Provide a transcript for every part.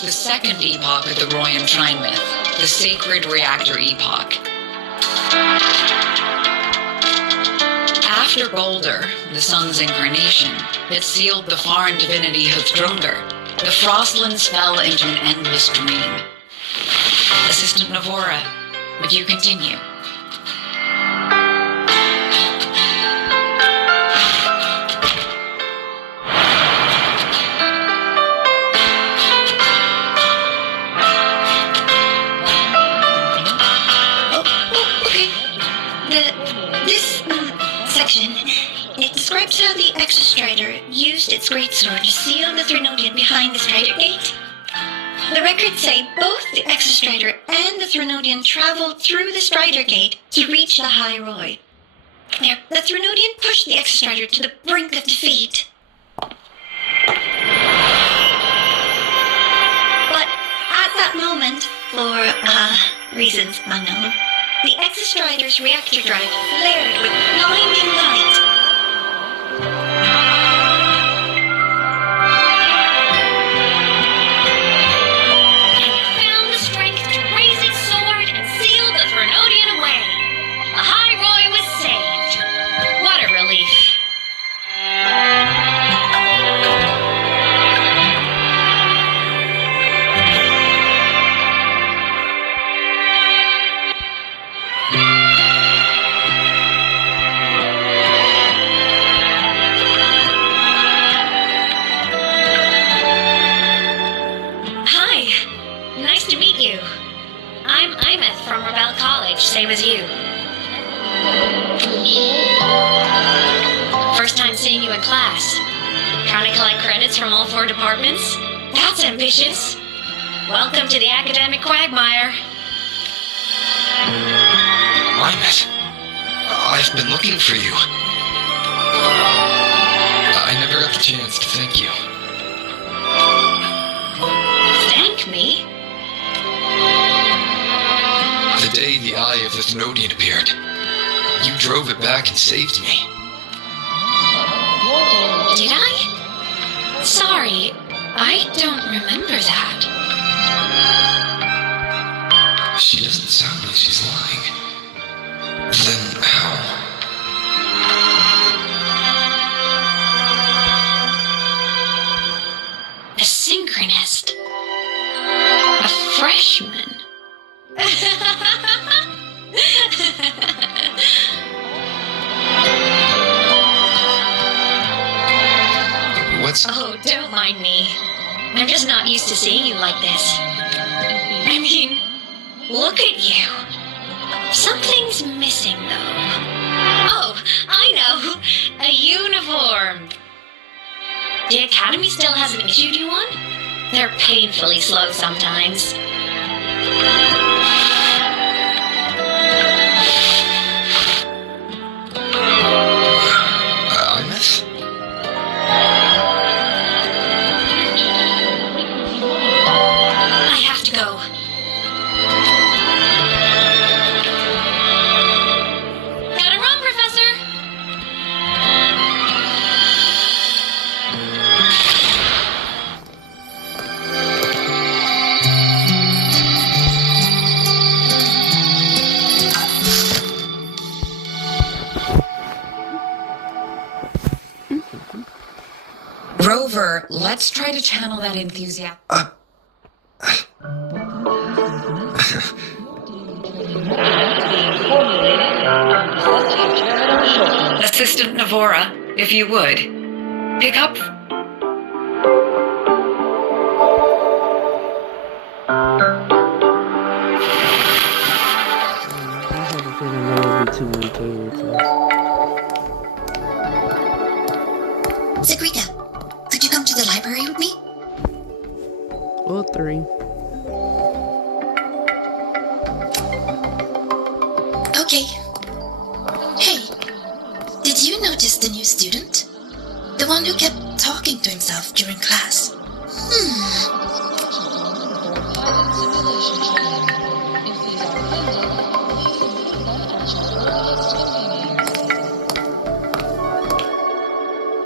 The second epoch of the Royan Trine myth, the sacred reactor epoch. After Boulder, the sun's incarnation, that sealed the foreign divinity Huthrungur, the Frostlands fell into an endless dream. Assistant Navora, would you continue? It describes how the Exostrider used its greatsword to seal the Threnodian behind the Strider Gate. The records say both the Exostrider and the Threnodian traveled through the Strider Gate to reach the High Roy. There, the Threnodian pushed the Exostrider to the brink of defeat. But at that moment, for reasons unknown, the Exostrider's reactor drive flared with blinding light. Same as you. First time seeing you in class. Trying to collect credits from all 4 departments? That's ambitious. Welcome to the academic quagmire. Amatha, I've been looking for you. I never got the chance to thank you. Thank me? The day the Eye of the Thenodian appeared, you drove it back and saved me. Did I? Sorry, I don't remember that. She doesn't sound like she's lying. Then how? A synchronist. A freshman. What's... Oh, don't mind me. I'm just not used to seeing you like this. I mean, look at you. Something's missing, though. Oh, I know. A uniform. The Academy still hasn't issued you one? They're painfully slow sometimes. Amatha? I have to go. Gotta run, Professor! Rover, let's try to channel that enthusiasm. Assistant Navora, if you would. Pick up... I have a feeling there will be too many characters. Sagrika, could you come to the library with me? Wuthering. Okay. Hey, did you notice the new student? The one who kept talking to himself during class?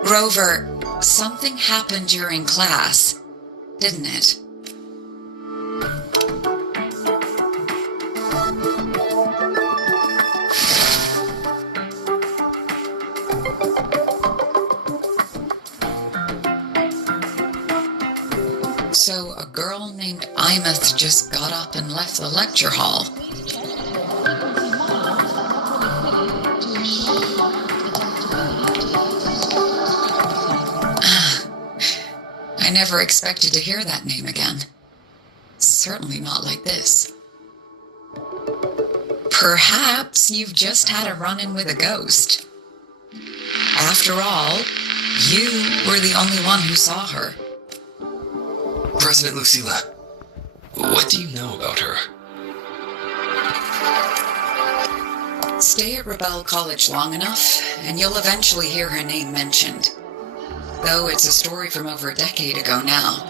Grover, something happened during class, didn't it? So a girl named Amatha just got up and left the lecture hall. I never expected to hear that name again. Certainly not like this. Perhaps you've just had a run-in with a ghost. After all, you were the only one who saw her. President Lucilla, what do you know about her? Stay at Rebel College long enough, and you'll eventually hear her name mentioned. Though it's a story from over a decade ago now.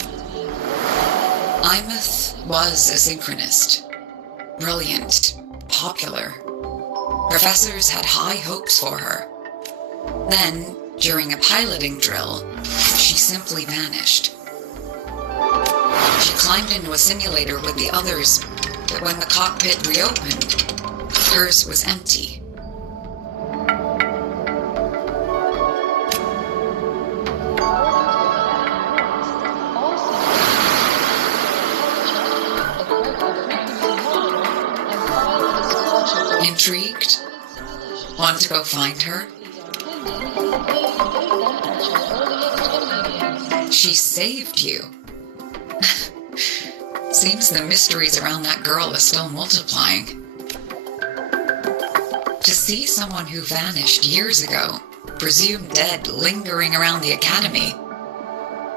Amatha was a synchronist. Brilliant, popular. Professors had high hopes for her. Then, during a piloting drill, she simply vanished. She climbed into a simulator with the others, but when the cockpit reopened, hers was empty. Intrigued? Want to go find her? She saved you. Seems the mysteries around that girl are still multiplying. To see someone who vanished years ago, presumed dead, lingering around the academy,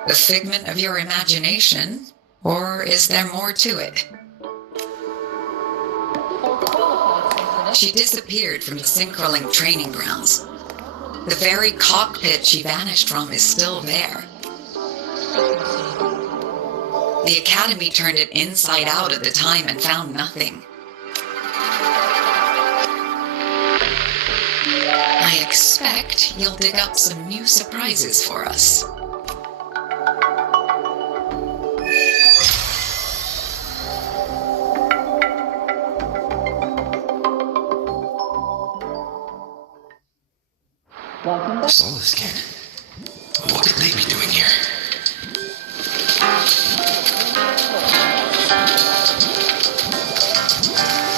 the figment of your imagination, or is there more to it? She disappeared from the Synchroling training grounds. The very cockpit she vanished from is still there. The Academy turned it inside out at the time and found nothing. I expect you'll dig up some new surprises for us. Solaskin. What could they be doing here?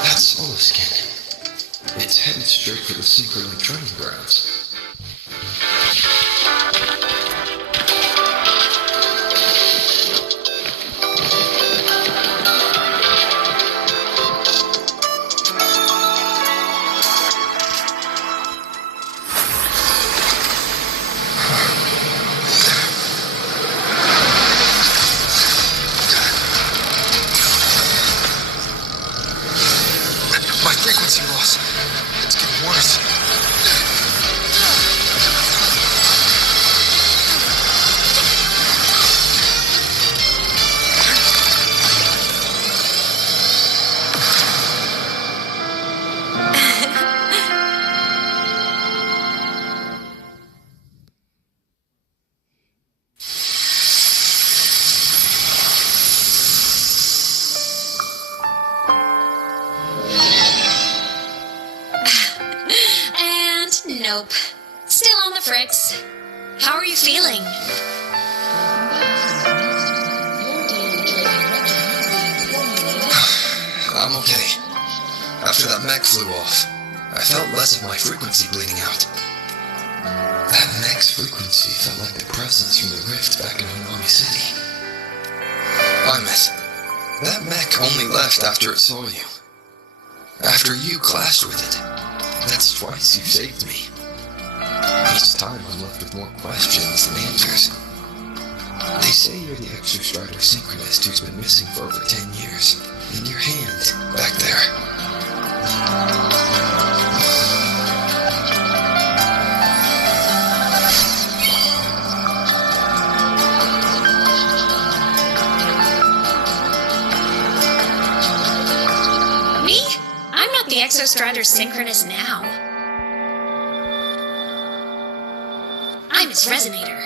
That's Solaskin. It's headed straight for the Synchroling training grounds. Frequency loss. It's getting worse. Nope. Still on the fritz. How are you feeling? I'm okay. After that mech flew off, I felt less of my frequency bleeding out. That mech's frequency felt like the presence from the rift back in Hanami City. Amatha, that mech only left after it saw you. After you clashed with it. That's twice you've saved me. Each time I'm left with more questions than answers. They say you're the Exostrider Synchronist who's been missing for over 10 years. In your hand, back there. Me? I'm not the Exostrider Synchronist now. I'm its Resonator.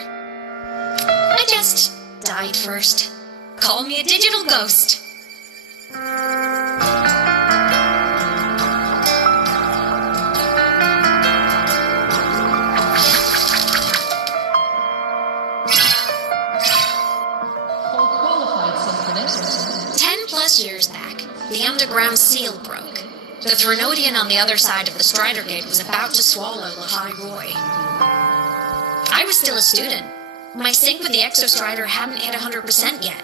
I just died first. Call me a digital ghost. Years back, the underground seal broke. The Threnodian on the other side of the Strider Gate was about to swallow Lahai Roy. I was still a student. My sync with the Exostrider hadn't hit 100% yet,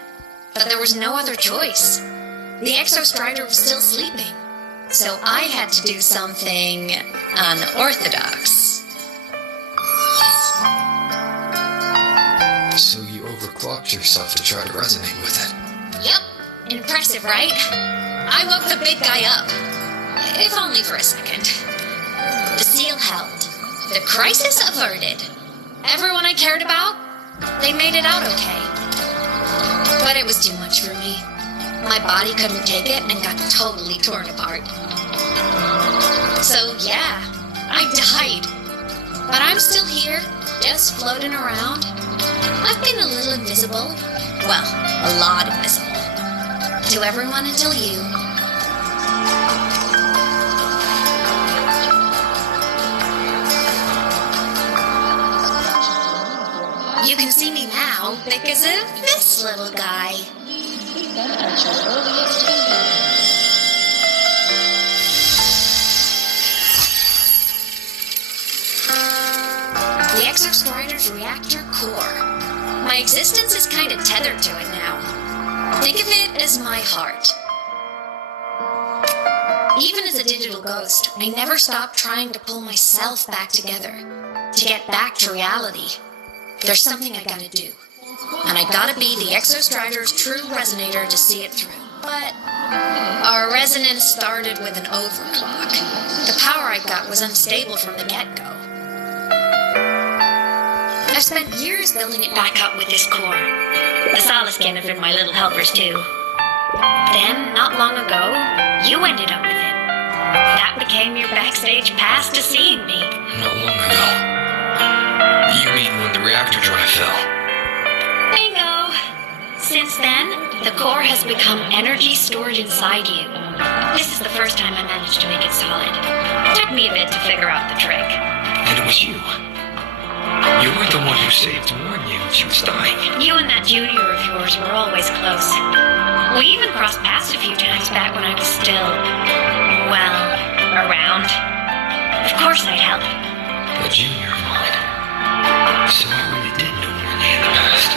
but there was no other choice. The Exostrider was still sleeping, so I had to do something unorthodox. So you overclocked yourself to try to resonate with it. Yep. Impressive, right? I woke the big guy up. If only for a second. The seal held. The crisis averted. Everyone I cared about, they made it out okay. But it was too much for me. My body couldn't take it and got totally torn apart. So yeah, I died. But I'm still here, just floating around. I've been a little invisible. Well, a lot invisible. To everyone until you. You can see me now because of this little guy. The Exostrider's reactor core. My existence is kind of tethered to it now. Think of it as my heart. Even as a digital ghost, I never stopped trying to pull myself back together, to get back to reality. There's something I gotta do, and I gotta be the Exostrider's true resonator to see it through. But our resonance started with an overclock. The power I got was unstable from the get-go. I've spent years building it back up with this core. The solace cannon for my little helpers, too. Then, not long ago, you ended up with it. That became your backstage pass to seeing me. Not long ago. You mean when the reactor drive fell? Bingo! Since then, the core has become energy stored inside you. This is the first time I managed to make it solid. Took me a bit to figure out the trick. And it was you. You were the one who saved Mornia when she was dying. You and that junior of yours were always close. We even crossed paths a few times back when I was still, well, around. Of course I'd help. A junior of mine. So I really did know Mornia in the past.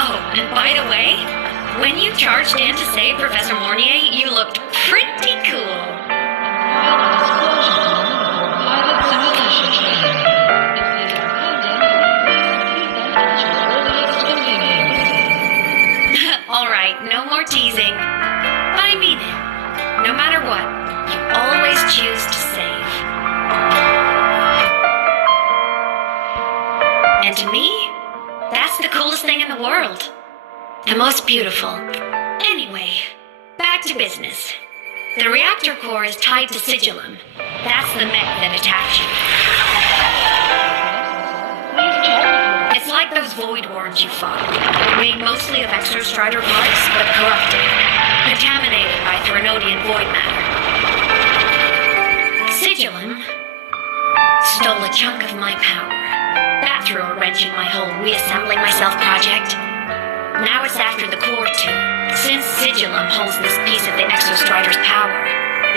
Oh, and by the way, when you charged in to save Professor Mornier, you looked pretty cool. All right, no more teasing. But I mean it. No matter what, you always choose to save. And to me, that's the coolest thing in the world. The most beautiful. Anyway, back to business. The reactor core is tied to Sigillum. That's the mech that attacked you. It's like those void worms you fought. Made mostly of Exostrider parts, but corrupted. Contaminated by Threnodian void matter. Sigillum stole a chunk of my power. That threw a wrench in my whole reassembling myself project. Now it's after the core too. Since Sigillum holds this piece of the Exostrider's power,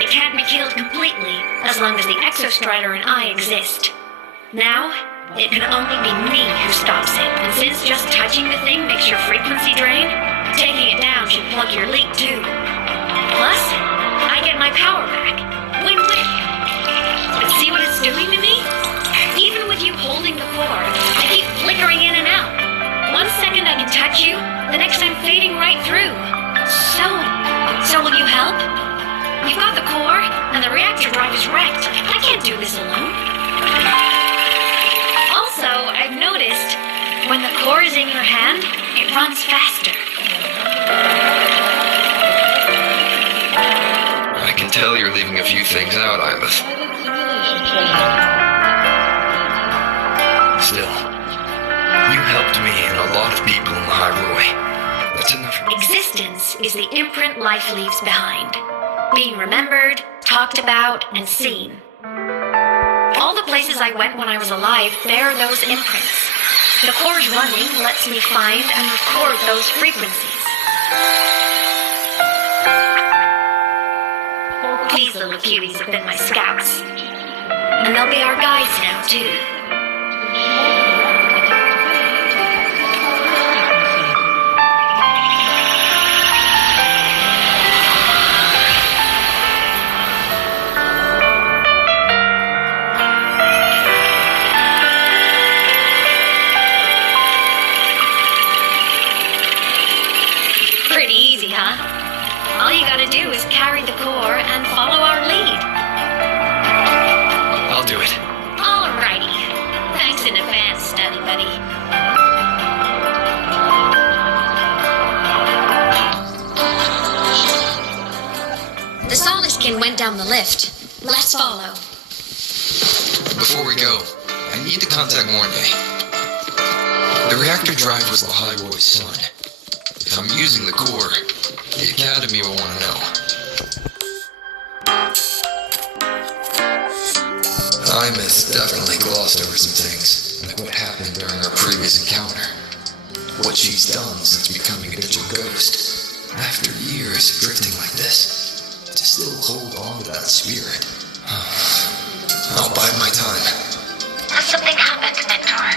it can't be killed completely as long as the Exostrider and I exist. Now, It can only be me who stops it, and since just touching the thing makes your frequency drain, taking it down should plug your leak too. Plus, I get my power back. Win-win. But see what it's doing to me? Even with you holding the core, I keep flickering in and out. 1 second I can touch you, the next I'm fading right through. So will you help? You've got the core, and the reactor drive is wrecked. I can't do this alone. Also, I've noticed, when the core is in your hand, it runs faster. I can tell you're leaving a few things out, Amatha. Still, you helped me and a lot of people in the High Roy. That's enough. Existence is the imprint life leaves behind. Being remembered, talked about, and seen. All the places I went when I was alive bear those imprints. The core's running lets me find and record those frequencies. These little cuties have been my scouts. And they'll be our guides now, too. Pretty easy, huh? All you gotta do is carry the core and follow our lead. I'll do it. Alrighty. Thanks in advance, study buddy. The Soliskin went down the lift. Let's follow. Before we go, I need to contact Mornay. The reactor drive was the High Roy's son. If I'm using the core, the Academy will want to know. Amatha definitely glossed over some things, like what happened during our previous encounter. What she's done since becoming a digital ghost. After years drifting like this, to still hold on to that spirit. I'll bide my time. Something happened, Mentor.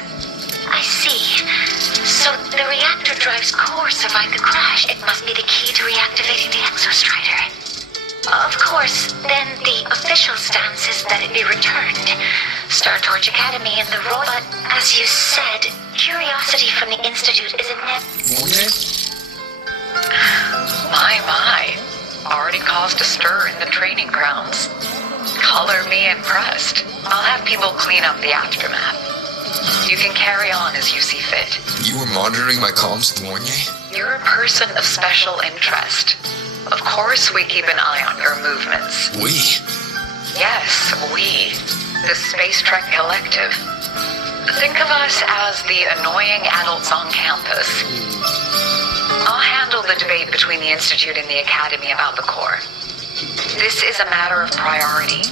I see. So the reactor drive's core survived the crash. It must be the key to reactivating the exostrider. Of course, then the official stance is that it be returned. Star Torch Academy and the Roy. But as you said, curiosity from the Institute is Mornay? My. Already caused a stir in the training grounds. Color me impressed. I'll have people clean up the aftermath. You can carry on as you see fit. You were monitoring my comms with Mornay? You're a person of special interest. Of course we keep an eye on your movements. We? Yes, we. The Space Trek Collective. Think of us as the annoying adults on campus. I'll handle the debate between the Institute and the Academy about the core. This is a matter of priority.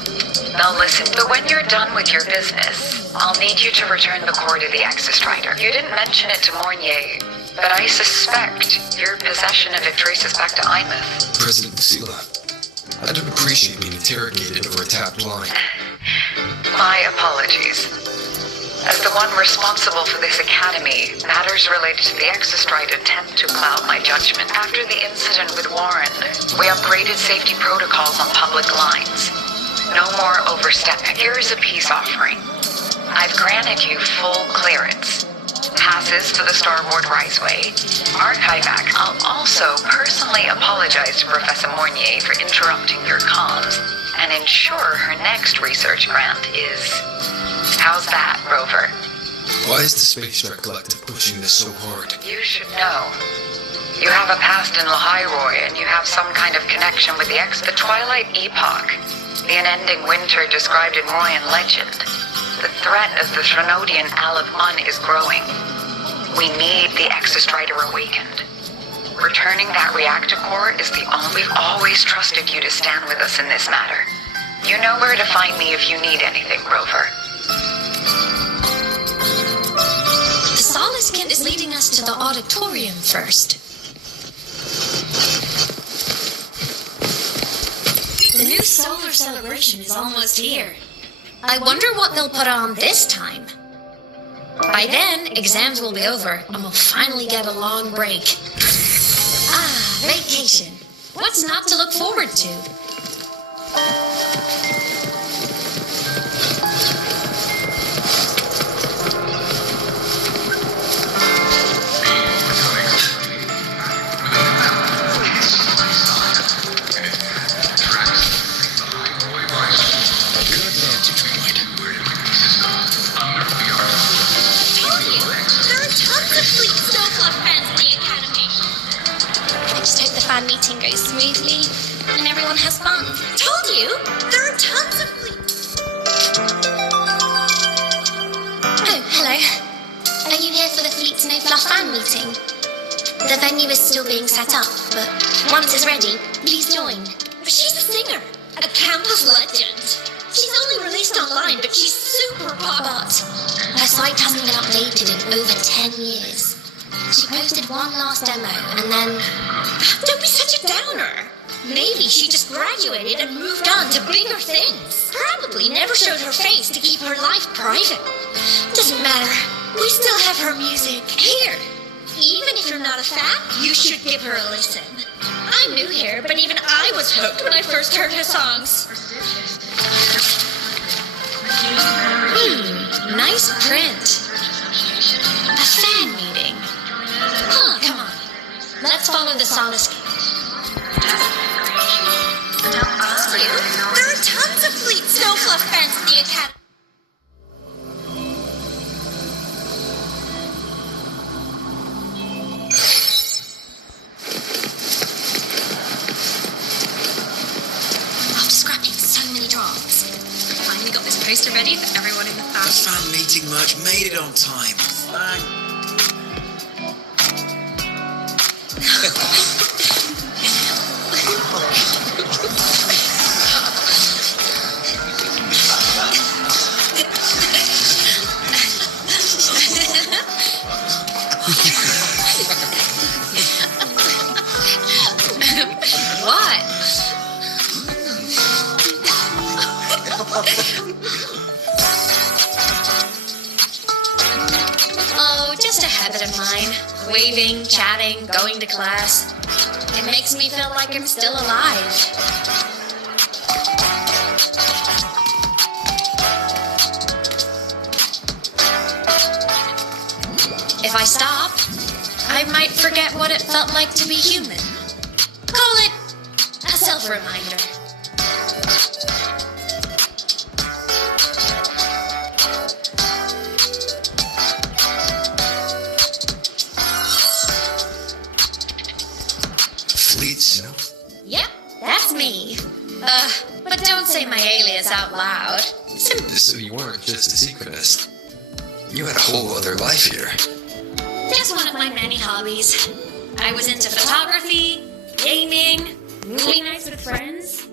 Now listen, but when you're done with your business, I'll need you to return the core to the Exostrider. You didn't mention it to Mornier, but I suspect your possession of it traces back to Amatha. President Lucilla, I don't appreciate being interrogated over a tapped line. My apologies. As the one responsible for this academy, matters related to the Exostrider tend to cloud my judgment. After the incident with Warren, we upgraded safety protocols on public lines. No more overstepping. Here's a peace offering. I've granted you full clearance. Passes to the Starboard Riseway. Archive access. I'll also personally apologize to Professor Mornier for interrupting your comms and ensure her next research grant is... How's that, Rover? Why is the Space Trek Collective pushing this so hard? You should know. You have a past in Lahairoi, and you have some kind of connection with the Twilight Epoch. The unending winter described in Royan legend. The threat of the Threnodian Aleph-1 is growing. We need the Exostrider awakened. Returning that reactor core is the only... We've always trusted you to stand with us in this matter. You know where to find me if you need anything, Rover. The Soliskin is leading us to the auditorium first. The new solar celebration is almost here. I wonder what they'll put on this time. By then, exams will be over, and we'll finally get a long break. Ah, vacation. What's not to look forward to? Fan meeting goes smoothly and everyone has fun. Told you, there are tons of fleets. Oh, hello. Are you here for the Fleet's No Fluff fan meeting? The venue is still being set up, but once it's ready, please join. She's a singer, a campus legend. She's only released online, but she's super pop. But her site hasn't been updated in over 10 years. She posted one last demo and then... Don't be such a downer. Maybe she just graduated and moved on to bigger things. Probably never showed her face to keep her life private. Doesn't matter. We still have her music. Here. Even if you're not a fan, you should give her a listen. I'm new here, but even I was hooked when I first heard her songs. Nice print. A fan meeting. Huh, come on. Let's follow the sonoscape. There are tons of Fleet Snowfluff fans in the Academy. After scrapping so many drafts, Finally got this poster ready for everyone in the The family. fan meeting merch made it on time. What? Oh, just a habit of mine. Waving, chatting, going to class. It makes me feel like I'm still alive. If I stop, I might forget what it felt like to be human. Call it a self-reminder. Fleet Snow? Yep, that's me. But don't say my alias out loud. So you weren't just a synchronist. You had a whole other life here. Just one of my many hobbies. I was into photography, gaming, movie nights with friends.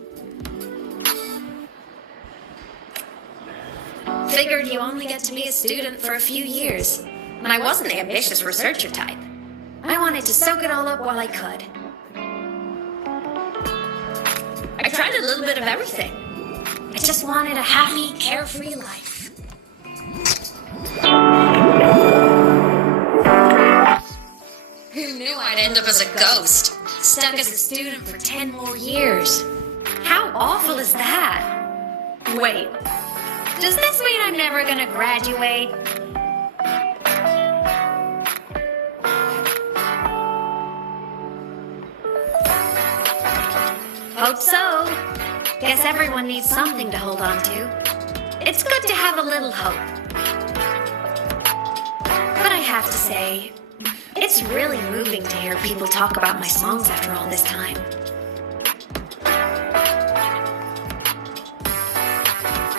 Figured you only get to be a student for a few years. And I wasn't the ambitious researcher type. I wanted to soak it all up while I could. I tried a little bit of everything. I just wanted a happy, carefree life. Who knew I'd end up as a ghost, stuck as a student for 10 more years? How awful is that? Wait, does this mean I'm never gonna graduate? Hope so. Guess everyone needs something to hold on to. It's good to have a little hope. But I have to say, it's really moving to hear people talk about my songs after all this time.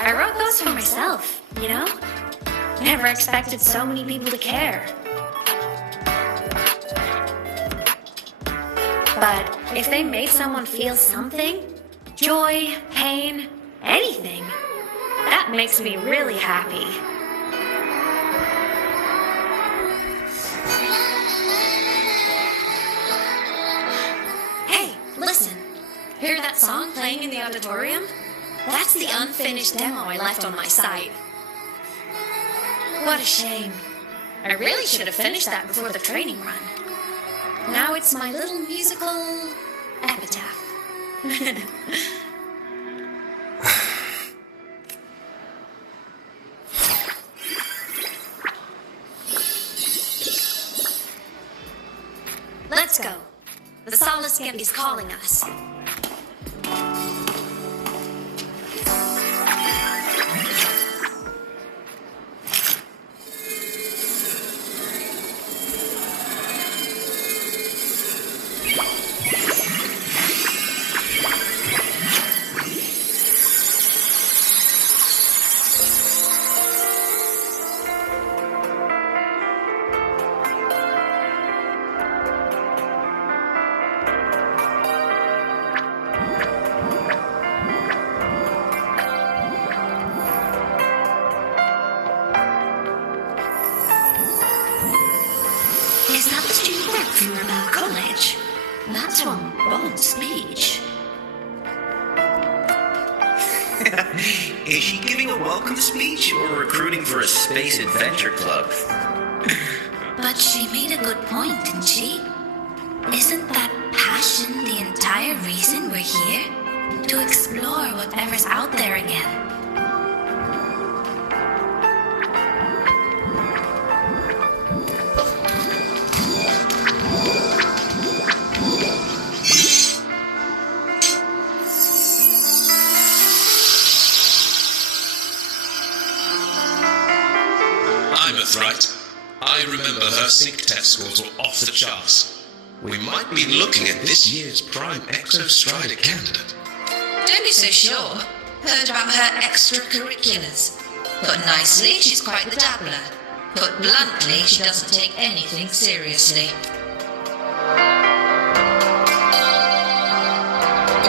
I wrote those for myself, you know? Never expected so many people to care. But if they made someone feel something, joy, pain, anything, that makes me really happy. Hey, listen. Hear that song playing in the auditorium? That's the unfinished demo I left on my site. What a shame. I really should have finished that before the training run. Now it's my little musical epitaph. Let's go. The Solace Skimp is calling us. Is that the student rep from Rebel College? That's one bold speech. Is she giving a welcome speech or recruiting for a space adventure club? But she made a good point, didn't she? Isn't that passion the entire reason we're here? To explore whatever's out there again. Amatha, right? I remember her sync test scores were off the charts. We might be looking at this year's prime Exostrider candidate. Don't be so sure. Heard about her extracurriculars. Put nicely, she's quite the dabbler. Put bluntly, she doesn't take anything seriously.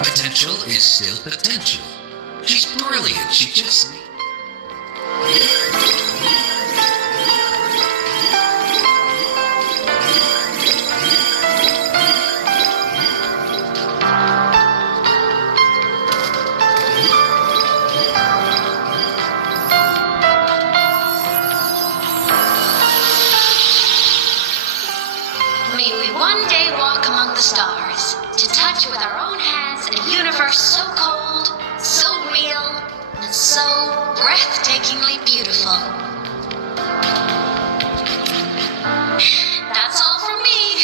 Potential is still potential. She's brilliant, she just needs... May we one day walk among the stars, to touch with our own hands a universe so cold, so real, and so breathtakingly beautiful. That's all from me.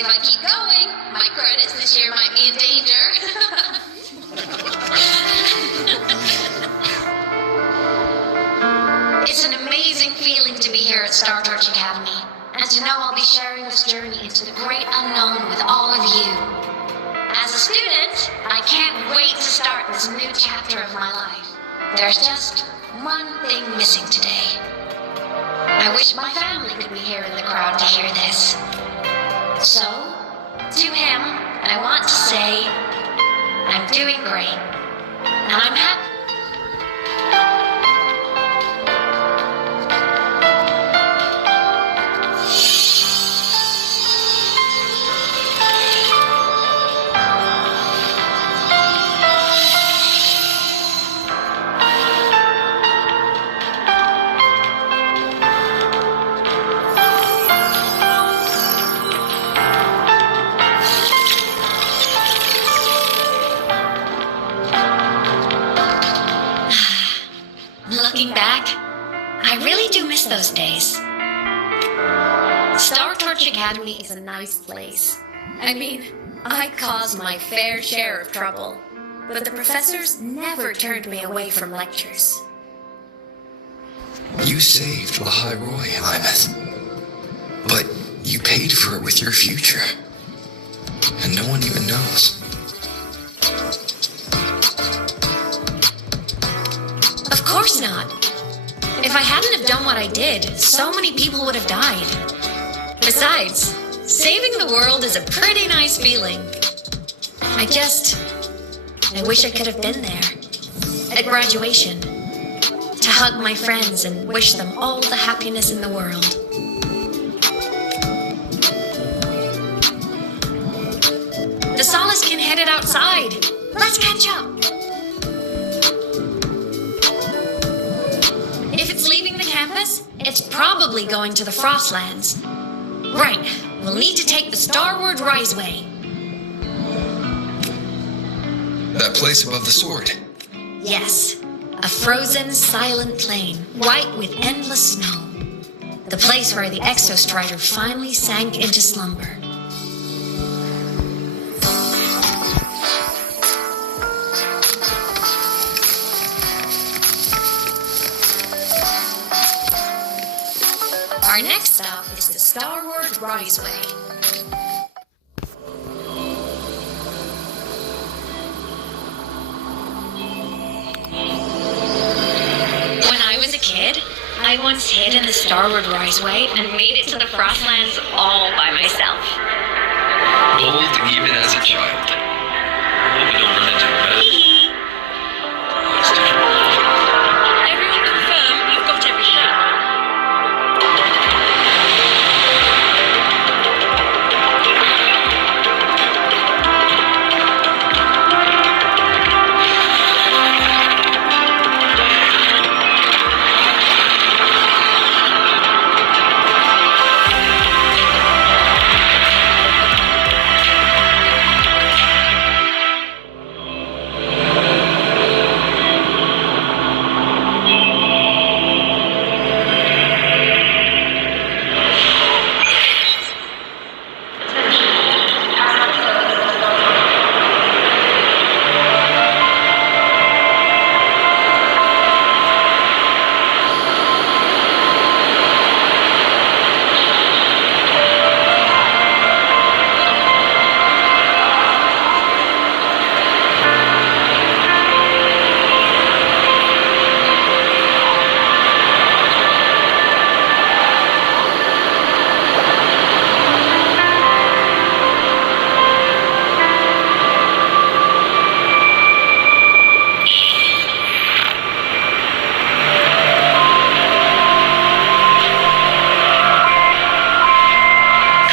If I keep going, my credits this year might be in danger. It's an amazing feeling to be here at Star Torch Academy, and to know I'll be sharing this journey into the great unknown with all of you. As a student, I can't wait to start this new chapter of my life. There's just one thing missing today. I wish my family could be here in the crowd to hear this. So, to him, I want to say, I'm doing great, and I'm happy. Looking back, I really do miss those days. Star Torch Academy is a nice place. I mean, I caused my fair share of trouble, but the professors never turned me away from lectures. You saved Lahai Roy, Amatha. But you paid for it with your future. And no one even knows. Of course not. If I hadn't have done what I did, so many people would have died. Besides, saving the world is a pretty nice feeling. I wish I could have been there. At graduation. To hug my friends and wish them all the happiness in the world. The Solace can headed outside. Let's catch up. If it's leaving the campus, It's probably going to the Frostlands. Right, we'll need to take the Starward Riseway. That place above the sword. Yes, a frozen, silent plain, white with endless snow. The place where the Exostrider finally sank into slumber. Our next stop is the Starward Riseway. When I was a kid, I once hid in the Starward Riseway and made it to the Frostlands all by myself. Bold even as a child. Hope we don't run into a bed. That's different. Everyone confirm you've got everything.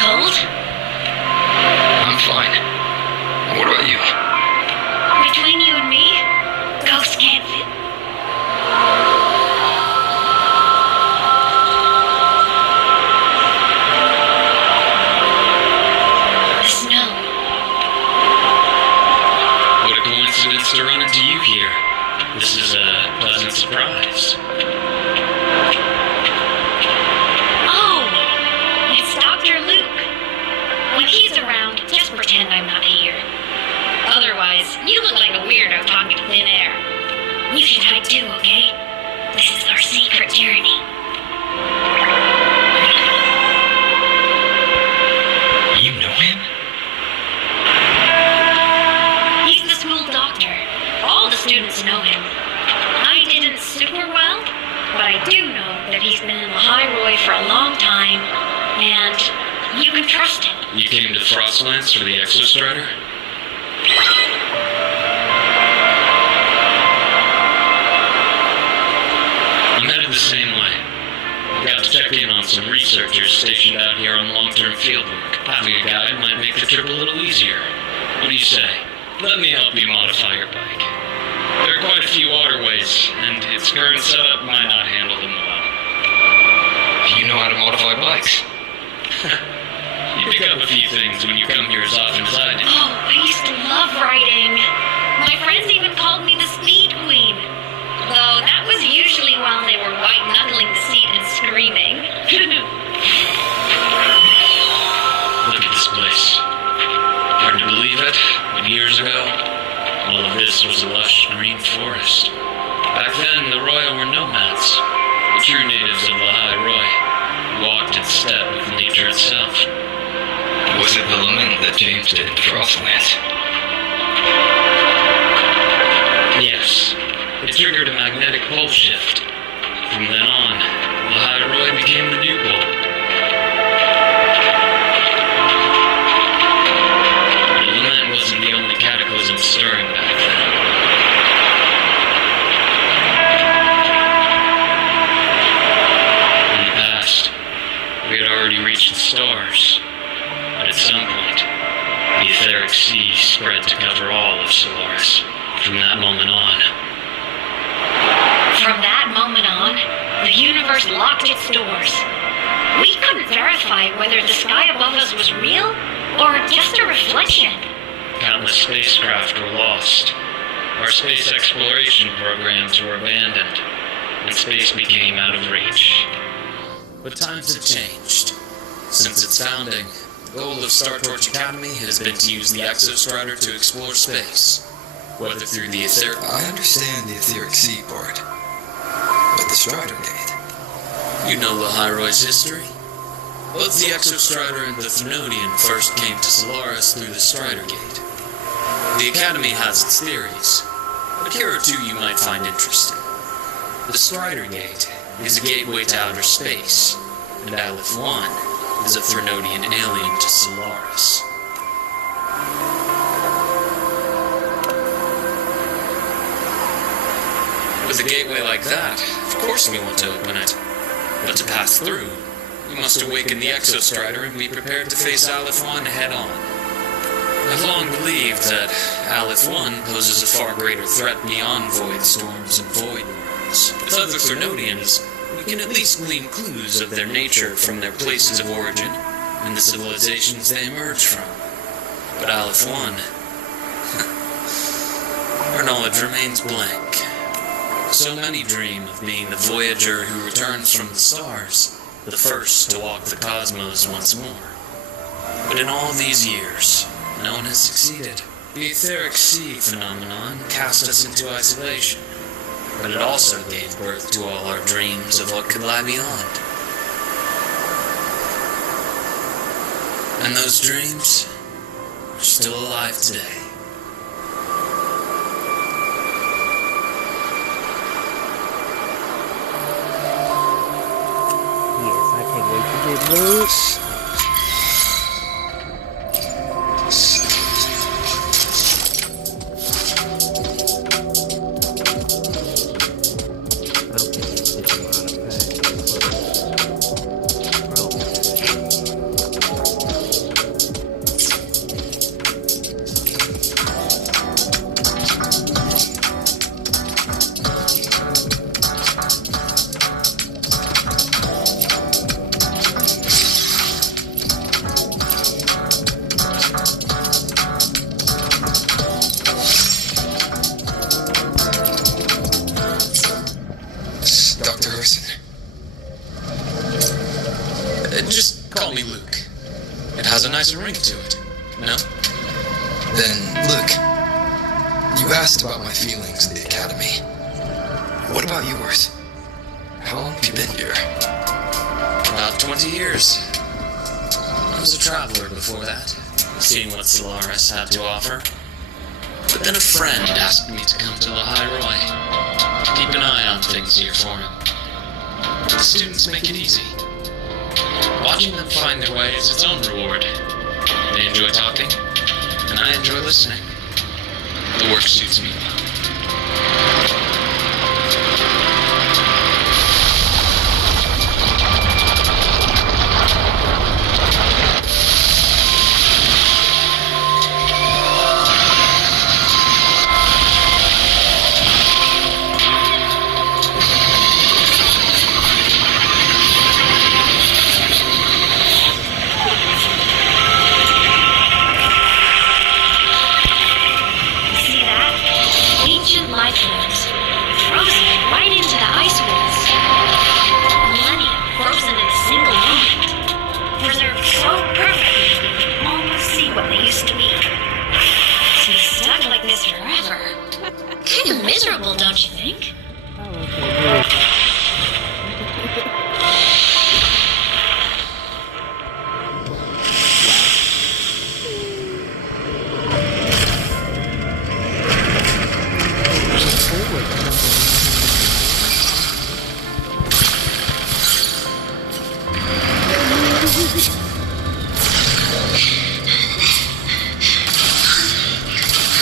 Cold? I'm fine. What about you? Between you and me, ghosts can't fit. The snow. What a coincidence to run into you here. This is a pleasant surprise. Oh, it's Dr. Luke. When he's around, just pretend I'm not here. Otherwise, you look like a weirdo talking to thin air. You should hide too, okay? This is our secret journey. You know him? He's the school doctor. All the students know him. I didn't super well, but I do know that he's been in the High Roy for a long time, and you can trust him. You came to Frostlands for the Exostrider? I'm headed the same way. Got to check in on some researchers stationed out here on long-term fieldwork. Having a guide might make the trip a little easier. What do you say? Let me help you modify your bike. There are quite a few waterways, and its current setup might not handle them well. You know how to modify bikes. You pick up a few things when you come here as often as I do. Oh, I used to love riding. My friends even called me the Speed Queen. Though that was usually while they were white-knuckling the seat and screaming. Look at this place. Hard to believe it, but years ago, all of this was a lush green forest. Back then, the Royal were nomads, the true natives of the High Roy, who walked in step with nature itself. Was it the lament that James did in Frostlands? Yes, it triggered a magnetic pole shift. From then on, the High Roy became the new pole. The lament wasn't the only cataclysm stirring back then. In the past, we had already reached the stars, but at some point, the etheric sea spread to cover all of Solaris. From that moment on, From that moment on, the universe first locked its doors. We couldn't verify whether the sky above us was real or just a reflection. Countless spacecraft were lost. Our space exploration programs were abandoned, and space became out of reach. But times have changed. Since its founding, the goal of Star Torch Academy has been to use the Exostrider to explore space, whether through the etheric... I understand the etheric seaport, but the Strider Gate. You know Lahiroy's history? Both the Exostrider and the Thenodian first came to Solaris through the Strider Gate. The Academy has its theories, but here are two you might find interesting. The Strider Gate is a gateway to outer space, and Aleph 1 is a Thenodian alien to Solaris. With a gateway like that, of course we want to open it. But to pass through, we must awaken the Exostrider and be prepared to face Aleph 1 head-on. I've long believed that Aleph 1 poses a far greater threat beyond void storms and void worlds. With other Thenodians, we can at least glean clues of their nature from their places of origin and the civilizations they emerge from. But Aleph 1... our knowledge remains blank. So many dream of being the voyager who returns from the stars, the first to walk the cosmos once more. But in all these years, no one has succeeded. The etheric sea phenomenon cast us into isolation, but it also gave birth to all our dreams of what could lie beyond. And those dreams are still alive today. Yes, I can't wait to get loose. Just call me Luke. It has a nicer ring to it, no? Then, look. You asked about my feelings in the Academy. What about yours? How long have you been here? About 20 years. I was a traveler before that, seeing what Solaris had to offer. But then a friend asked me to come to Lahiroy. Keep an eye on things here for him. The students make it easy. Watching them find their way is its own reward. They enjoy talking, and I enjoy listening. The work suits me well. Miserable, don't you think?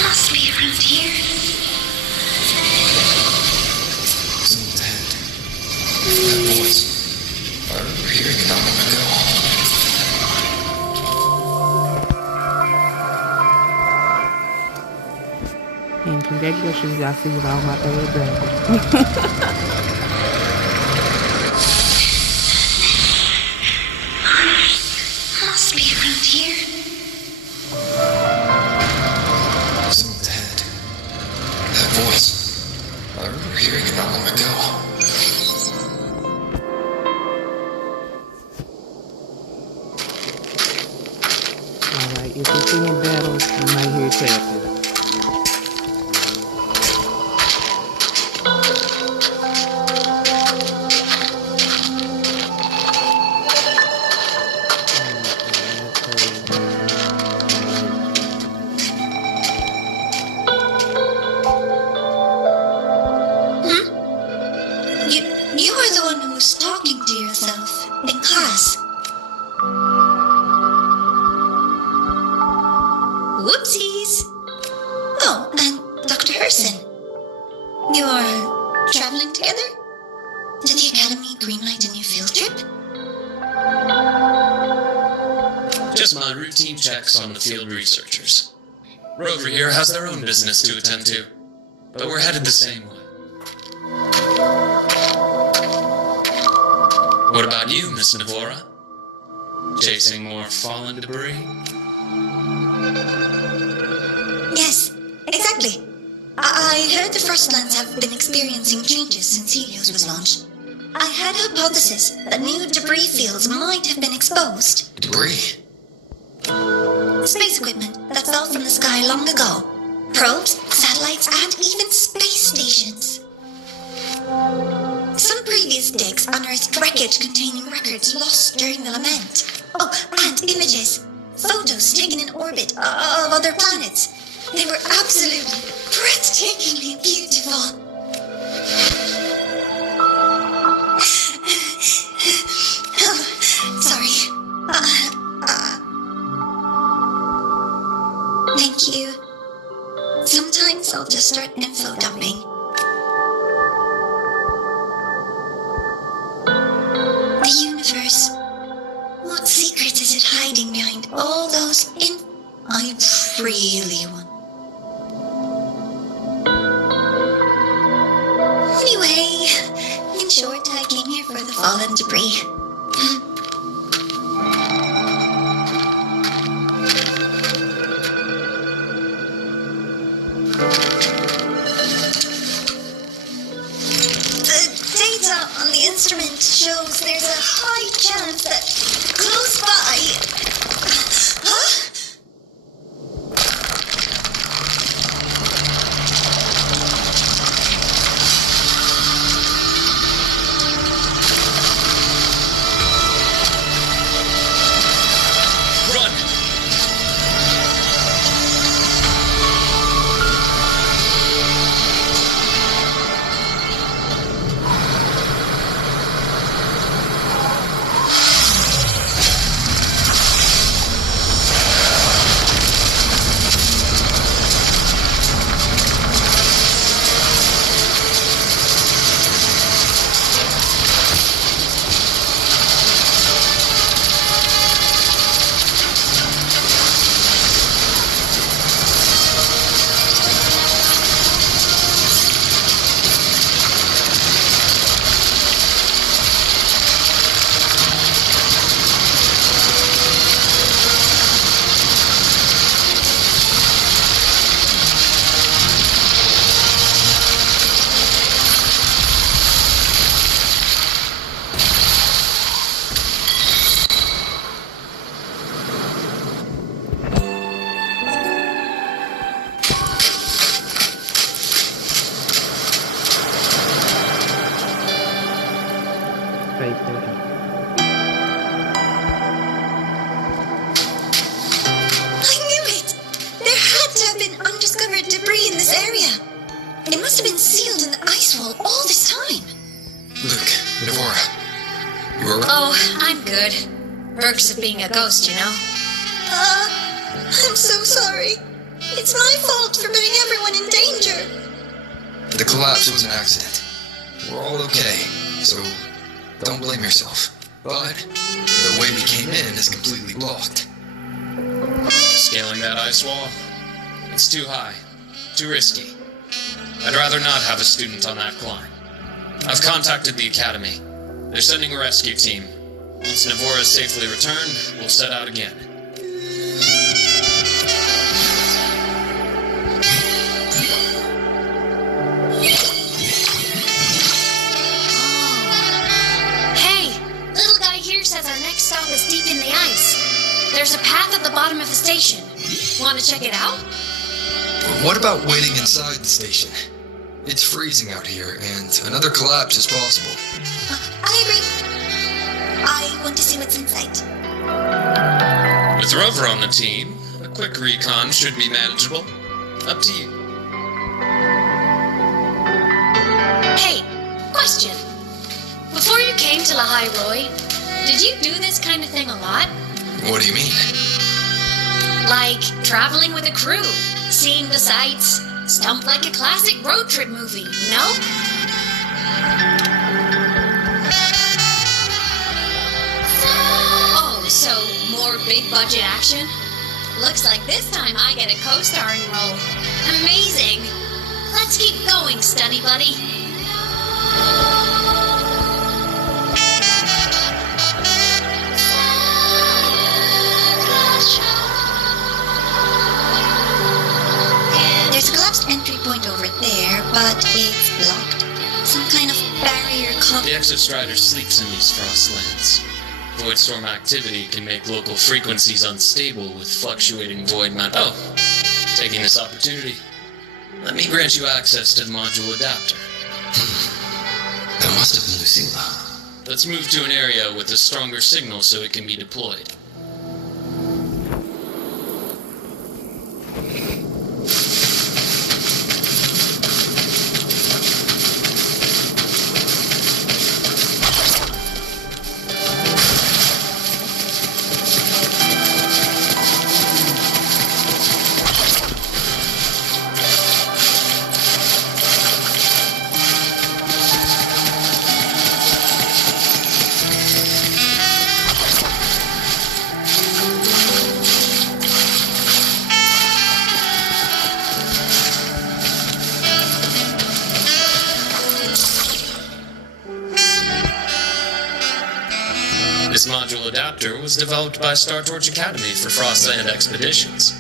Must be around here. That voice. I remember hearing it not long ago. And congratulations, y'all figured out my third dragon. remember hearing it not long ago. Alright, if it's any battles, you might hear tapping. You were the one who was talking to yourself in class. Whoopsies! Oh, and Dr. Herson. You are traveling together? To the Academy greenlight a new field trip? Just my routine checks on the field researchers. Rover here has their own business to attend to, but we're headed the same way. What about you, Miss Navora? Chasing more fallen debris? Yes, exactly. I heard the Frostlands have been experiencing changes since Helios was launched. I had a hypothesis that new debris fields might have been exposed. Debris? Space equipment that fell from the sky long ago. Probes, satellites, and even space stations. Some previous digs unearthed wreckage containing records lost during the lament. Oh, and images. Photos taken in orbit of other planets. They were absolutely breathtakingly beautiful. Oh, sorry. Thank you. Sometimes I'll just start info dumping. The universe. What secret is it hiding behind all those I really want. Anyway, in short, I came here for the fallen debris. The data on the instrument shows there's a high chance that close by... Huh? Perks of being a ghost, you know? I'm so sorry. It's my fault for putting everyone in danger. The collapse was an accident. We're all okay, so don't blame yourself. But the way we came in is completely blocked. Scaling that ice wall? It's too high. Too risky. I'd rather not have a student on that climb. I've contacted the Academy. They're sending a rescue team. Once Navora is safely returned, we'll set out again. There's a path at the bottom of the station. Want to check it out? What about waiting inside the station? It's freezing out here, and another collapse is possible. I agree. I want to see what's in sight. With Rover on the team, a quick recon should be manageable. Up to you. Hey, question. Before you came to Lahai Roy, did you do this kind of thing a lot? What do you mean? Like traveling with a crew, seeing the sights, stumped like a classic road trip movie, you know? Oh, so more big budget action? Looks like this time I get a co-starring role. Amazing! Let's keep going, Stunny Buddy. There's a collapsed entry point over there, but it's blocked. Some kind of barrier The Exostrider sleeps in these frostlands. Void storm activity can make local frequencies unstable with fluctuating void Oh, taking this opportunity, let me grant you access to the module adapter. That must have been Lucilla. Let's move to an area with a stronger signal so it can be deployed. This module adapter was developed by Star Torch Academy for Frostland expeditions.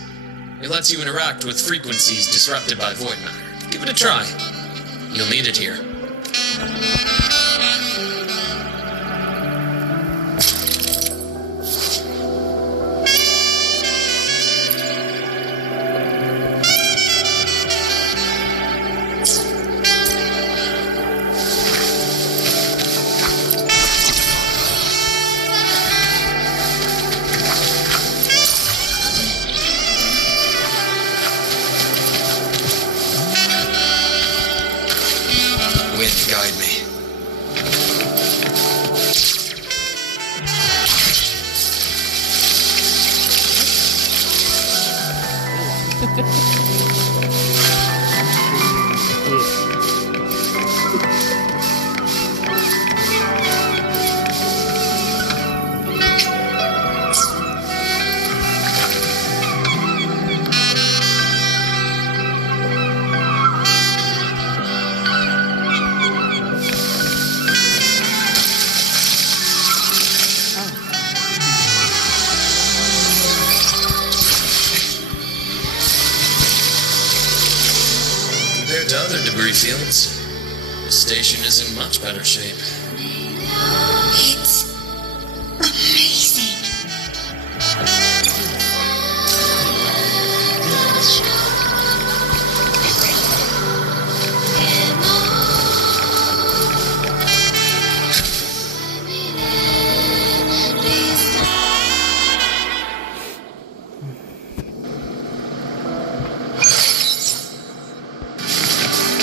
It lets you interact with frequencies disrupted by void matter. Give it a try. You'll need it here. Wind, guide me. Compared to other debris fields, the station is in much better shape. It's amazing.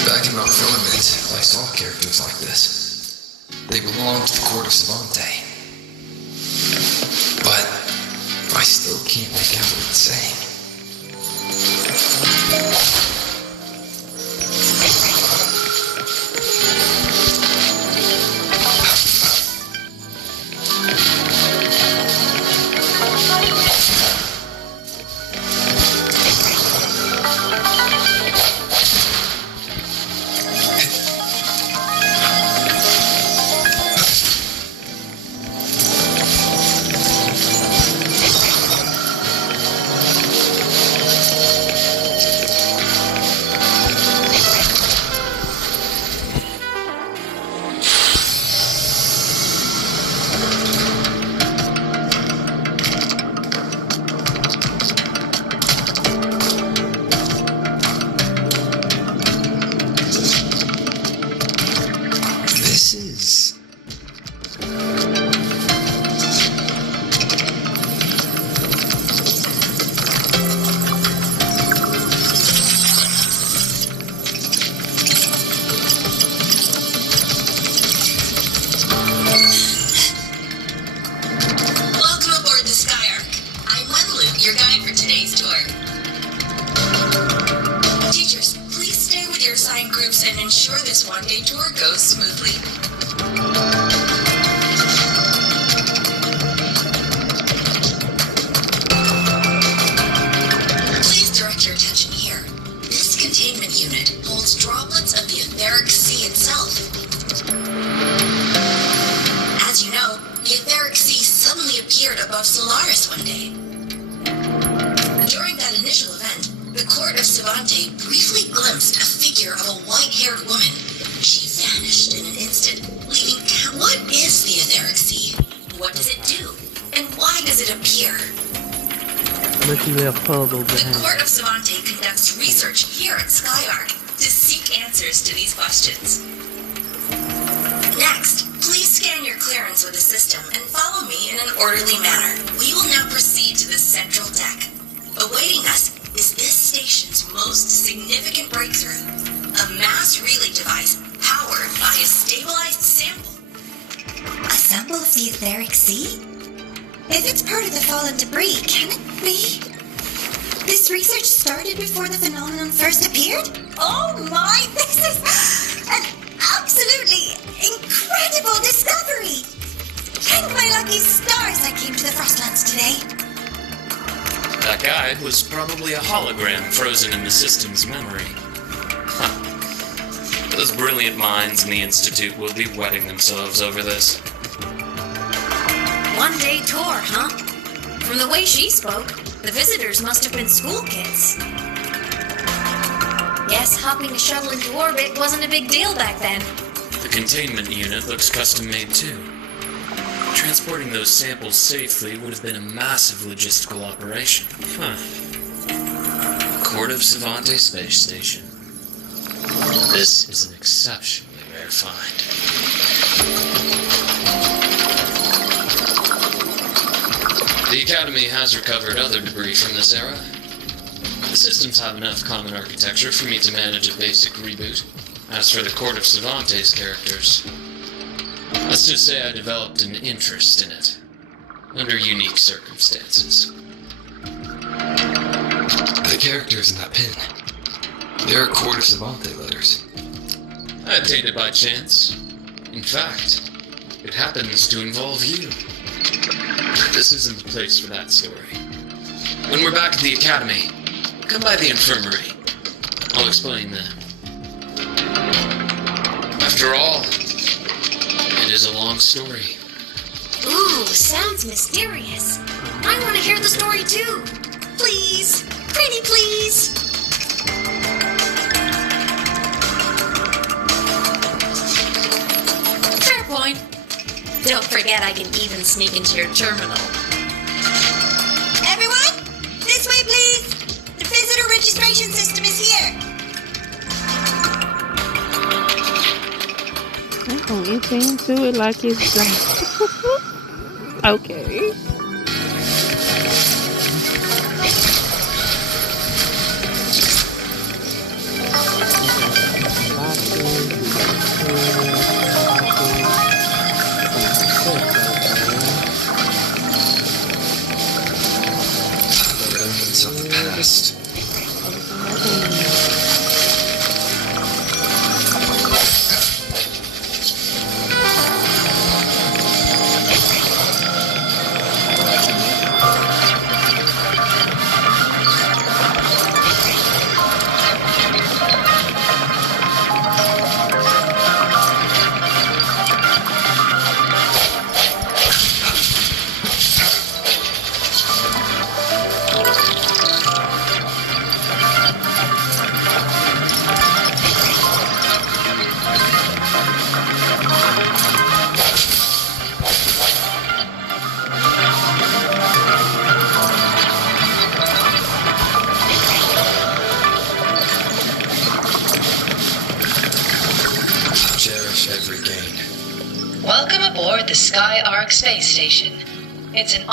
Back in Mount Filament, I saw characters like this. They belonged to the court of Savante. But I still can't make out what it's saying. This is... Welcome aboard the Skyark. I'm Wenlu, your guide for today's tour. Teachers, please stay with your assigned groups and ensure this one-day tour goes smoothly. Please direct your attention here. This containment unit holds droplets of the etheric sea itself. As you know, the etheric sea suddenly appeared above Solaris one day. During that initial event, the court of Savante briefly glimpsed a figure of a white-haired woman. She vanished in an instant, leaving... What is the etheric sea? What does it do? And why does it appear? Look, you little puzzle The behind. court of Savante conducts research here at Skyark to seek answers to these questions. Next, please scan your clearance with the system and follow me in an orderly manner. We will now proceed to the central deck. Awaiting us is this station's most significant breakthrough, a mass relay device powered by a stabilized sample. A sample of the etheric sea? If it's part of the fallen debris, can it be? This research started before the phenomenon first appeared? Oh my, this is an absolutely incredible discovery! Thank my lucky stars I came to the Frostlands today. That guide was probably a hologram frozen in the system's memory. Huh. Those brilliant minds in the Institute will be wetting themselves over this. One-day tour, huh? From the way she spoke, the visitors must have been school kids. Guess hopping a shuttle into orbit wasn't a big deal back then. The containment unit looks custom-made too. Transporting those samples safely would have been a massive logistical operation. Huh. Court of Savante Space Station. This is an exceptionally rare find. The Academy has recovered other debris from this era. The systems have enough common architecture for me to manage a basic reboot. As for the Court of Savante's characters, let's just say I developed an interest in it, under unique circumstances. The characters in that pin. They're Court of Savante letters. I obtained it by chance. In fact, it happens to involve you. This isn't the place for that story. When we're back at the Academy, come by the infirmary. I'll explain then. After all, it is a long story. Ooh, sounds mysterious. I want to hear the story too. Please, pretty please. Fair point. Don't forget I can even sneak into your terminal. Everyone, this way please. The visitor registration system is here. I'm gonna enter into it like it's okay. Remnants of the past. every gain. Welcome aboard the Sky Arc space station. It's an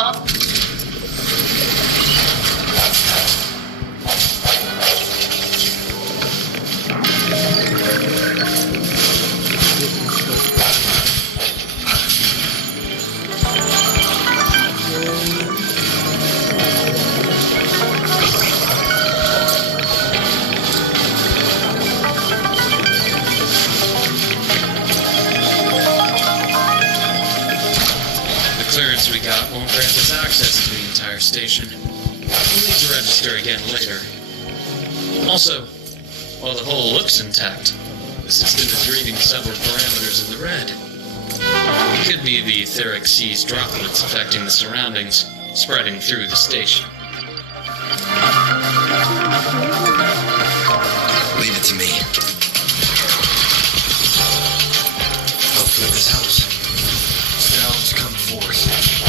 We got won't grant us access to the entire station. We'll need to register again later. Also, while the hull looks intact, the system is reading several parameters in the red. It could be the etheric sea's droplets affecting the surroundings, spreading through the station. Leave it to me. Hopefully this helps. Sounds come forth.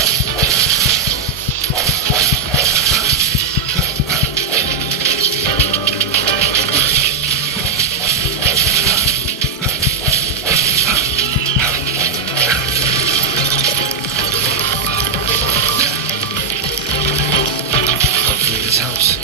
Hopefully this helps.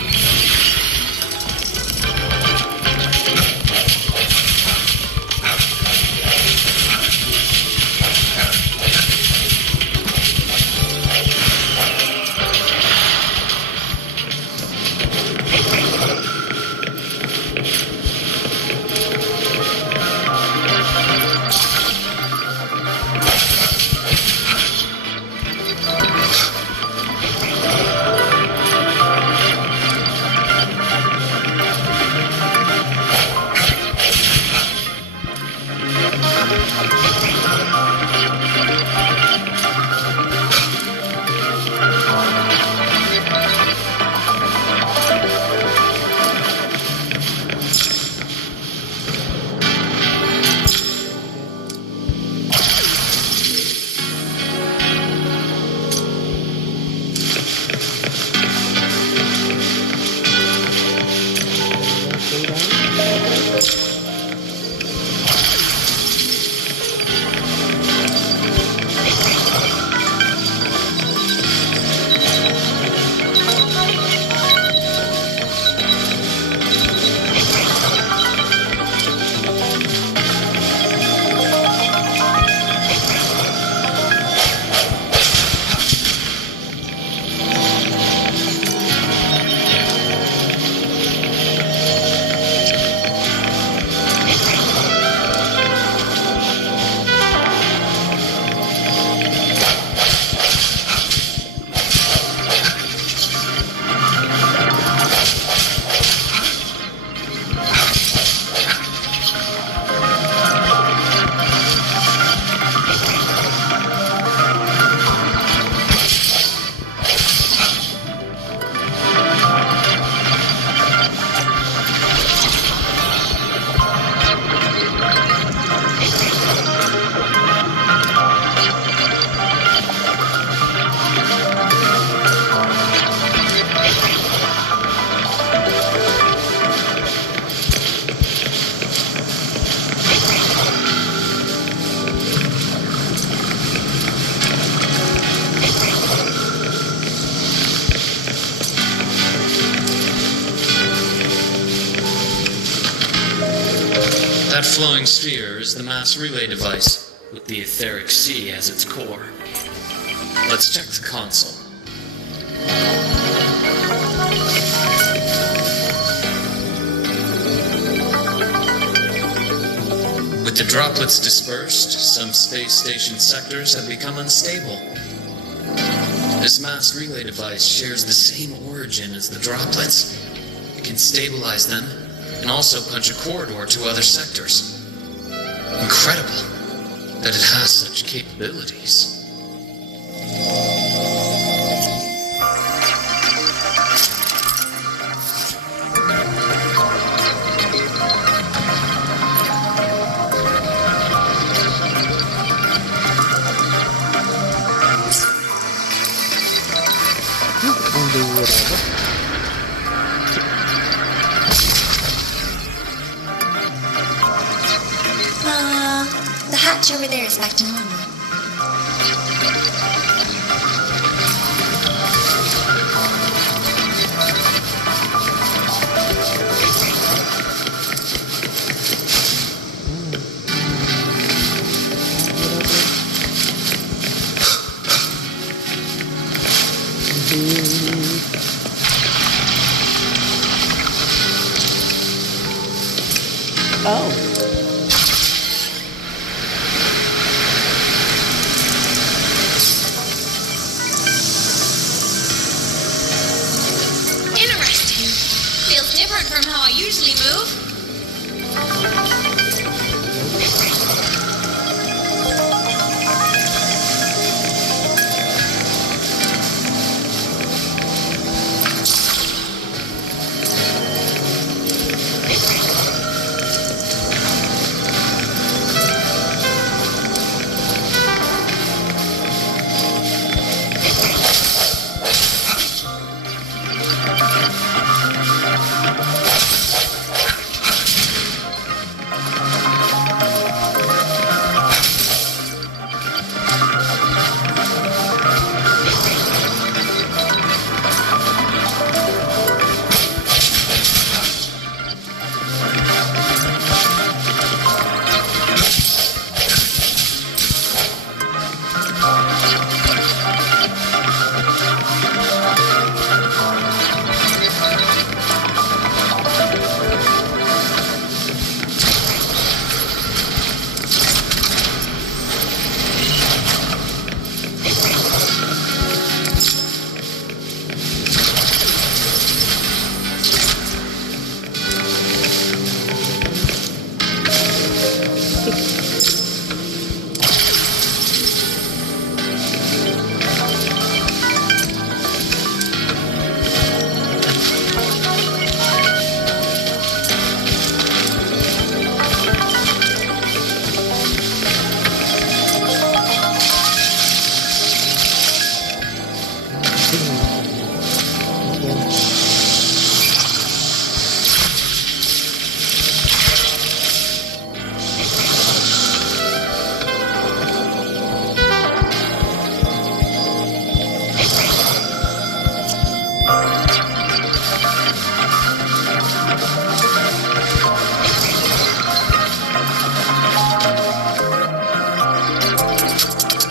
That flowing sphere is the mass relay device, with the etheric sea as its core. Let's check the console. With the droplets dispersed, some space station sectors have become unstable. This mass relay device shares the same origin as the droplets. It can stabilize them and also punch a corridor to other sectors. Incredible that it has such capabilities. Gonna do whatever. The patch over there is back to normal. Oh. Interesting. Feels different from how I usually move.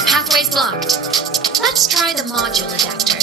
Pathway's blocked. Let's try the module adapter.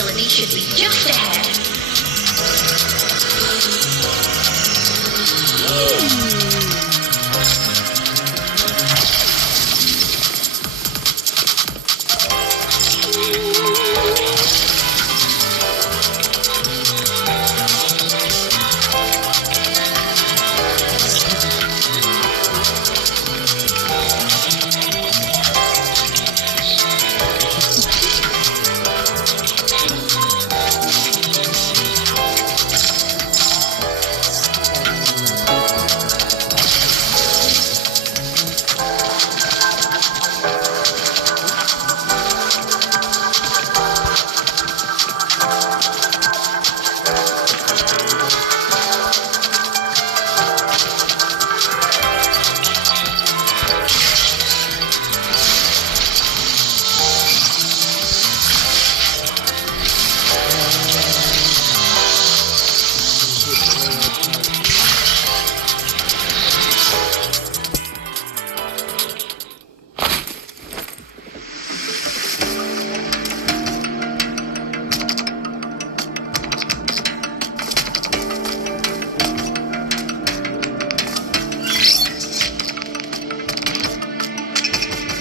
facility should be just ahead.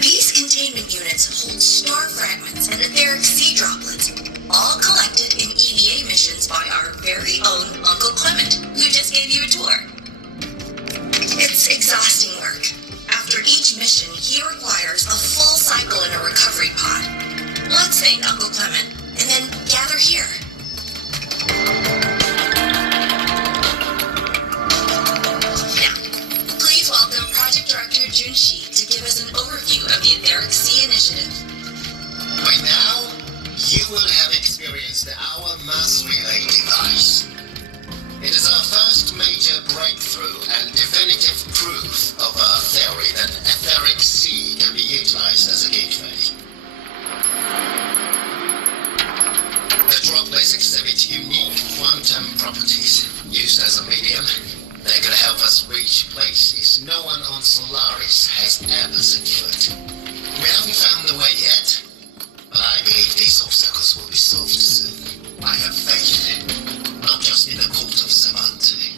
These containment units hold star fragments and etheric sea droplets, all collected in EVA missions by our very own Uncle Clement, who just gave you a tour. It's exhausting work. After each mission, he requires a full cycle in a recovery pod. Let's thank Uncle Clement, and then gather here. Now, please welcome Project Director Junshi to give us an overview of the Etheric Sea Initiative. By now, you will have experienced our mass relay device. It is our first major breakthrough and definitive proof of our theory that etheric sea can be utilized as a gateway. The droplets exhibit unique quantum properties. Used as a medium, they could help us reach places no one on Solaris has ever set foot. We haven't found the way yet, but I believe these obstacles will be solved soon. I have faith, not just in the cult of Savante,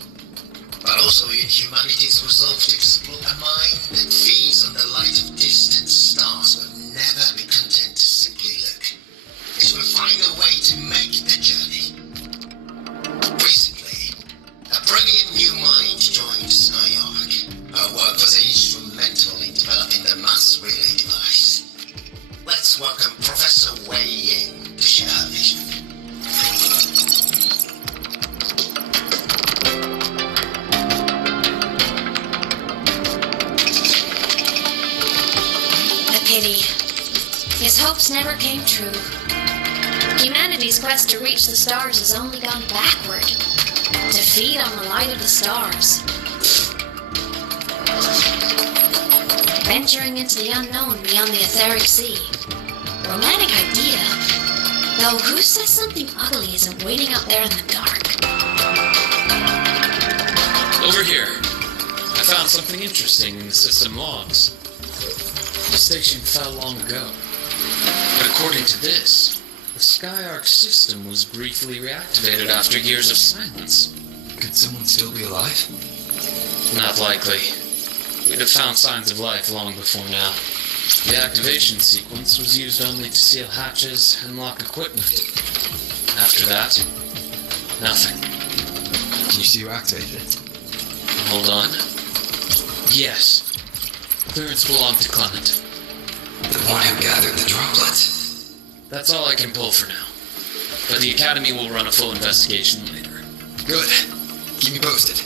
but also in humanity's resolve to explore a mind that feeds on the light of distant stars will never be content to simply look. It will find a way to make the journey. Recently, a brilliant new mind joined Skyark. Her work was instrumental in developing the mass relay device. Let's welcome Professor Wei Yin to share her vision. A pity. His hopes never came true. Humanity's quest to reach the stars has only gone backward. To feed on the light of the stars. Venturing into the unknown beyond the etheric sea. Romantic idea. Though who says something ugly isn't waiting out there in the dark? Over here. I found something interesting in the system logs. The station fell long ago. But according to this, the Skyark system was briefly reactivated after years of silence. Could someone still be alive? Not likely. We'd have found signs of life long before now. The activation sequence was used only to seal hatches and lock equipment. After that, nothing. Can you see who activated it? Hold on. Yes. Clearance belonged to Clement. The one who gathered the droplets? That's all I can pull for now. But the Academy will run a full investigation later. Good. Keep me posted.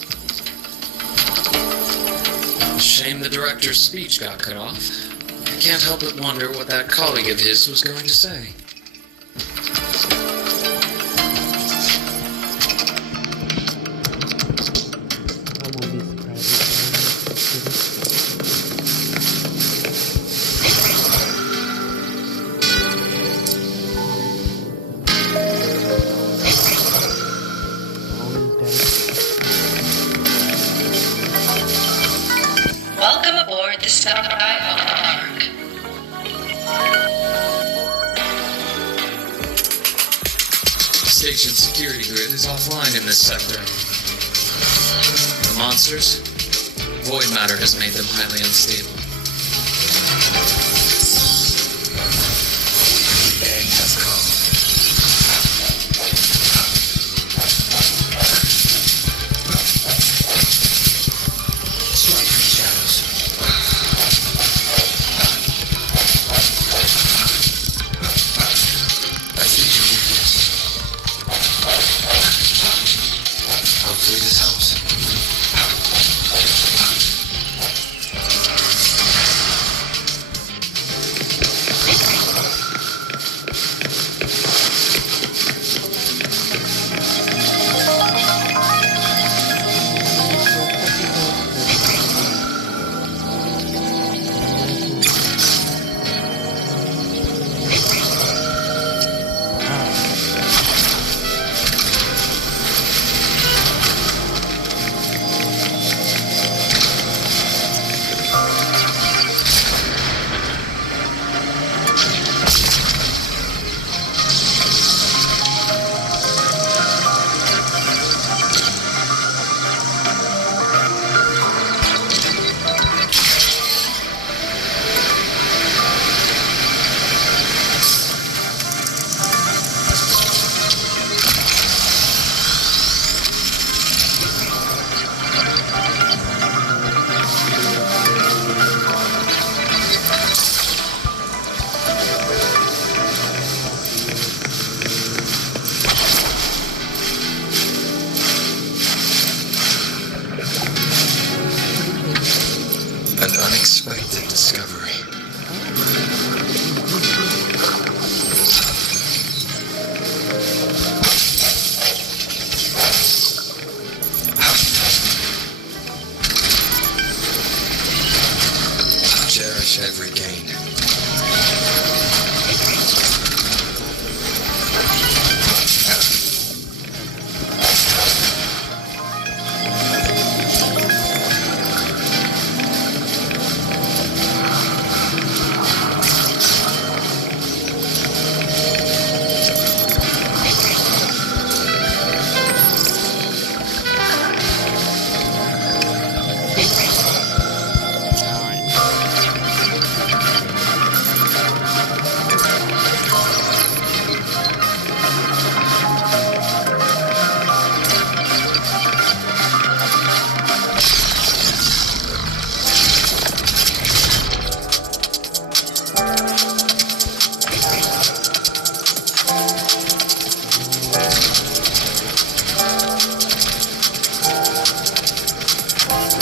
Shame the director's speech got cut off. I can't help but wonder what that colleague of his was going to say. I won't be surprised Welcome aboard the Sky Ark. station security grid is offline in this sector. The monsters? Void matter has made them highly unstable. The end has come. Strike the shadows. I see your weakness. Hopefully this helps. An unexpected discovery. Cherish every gain.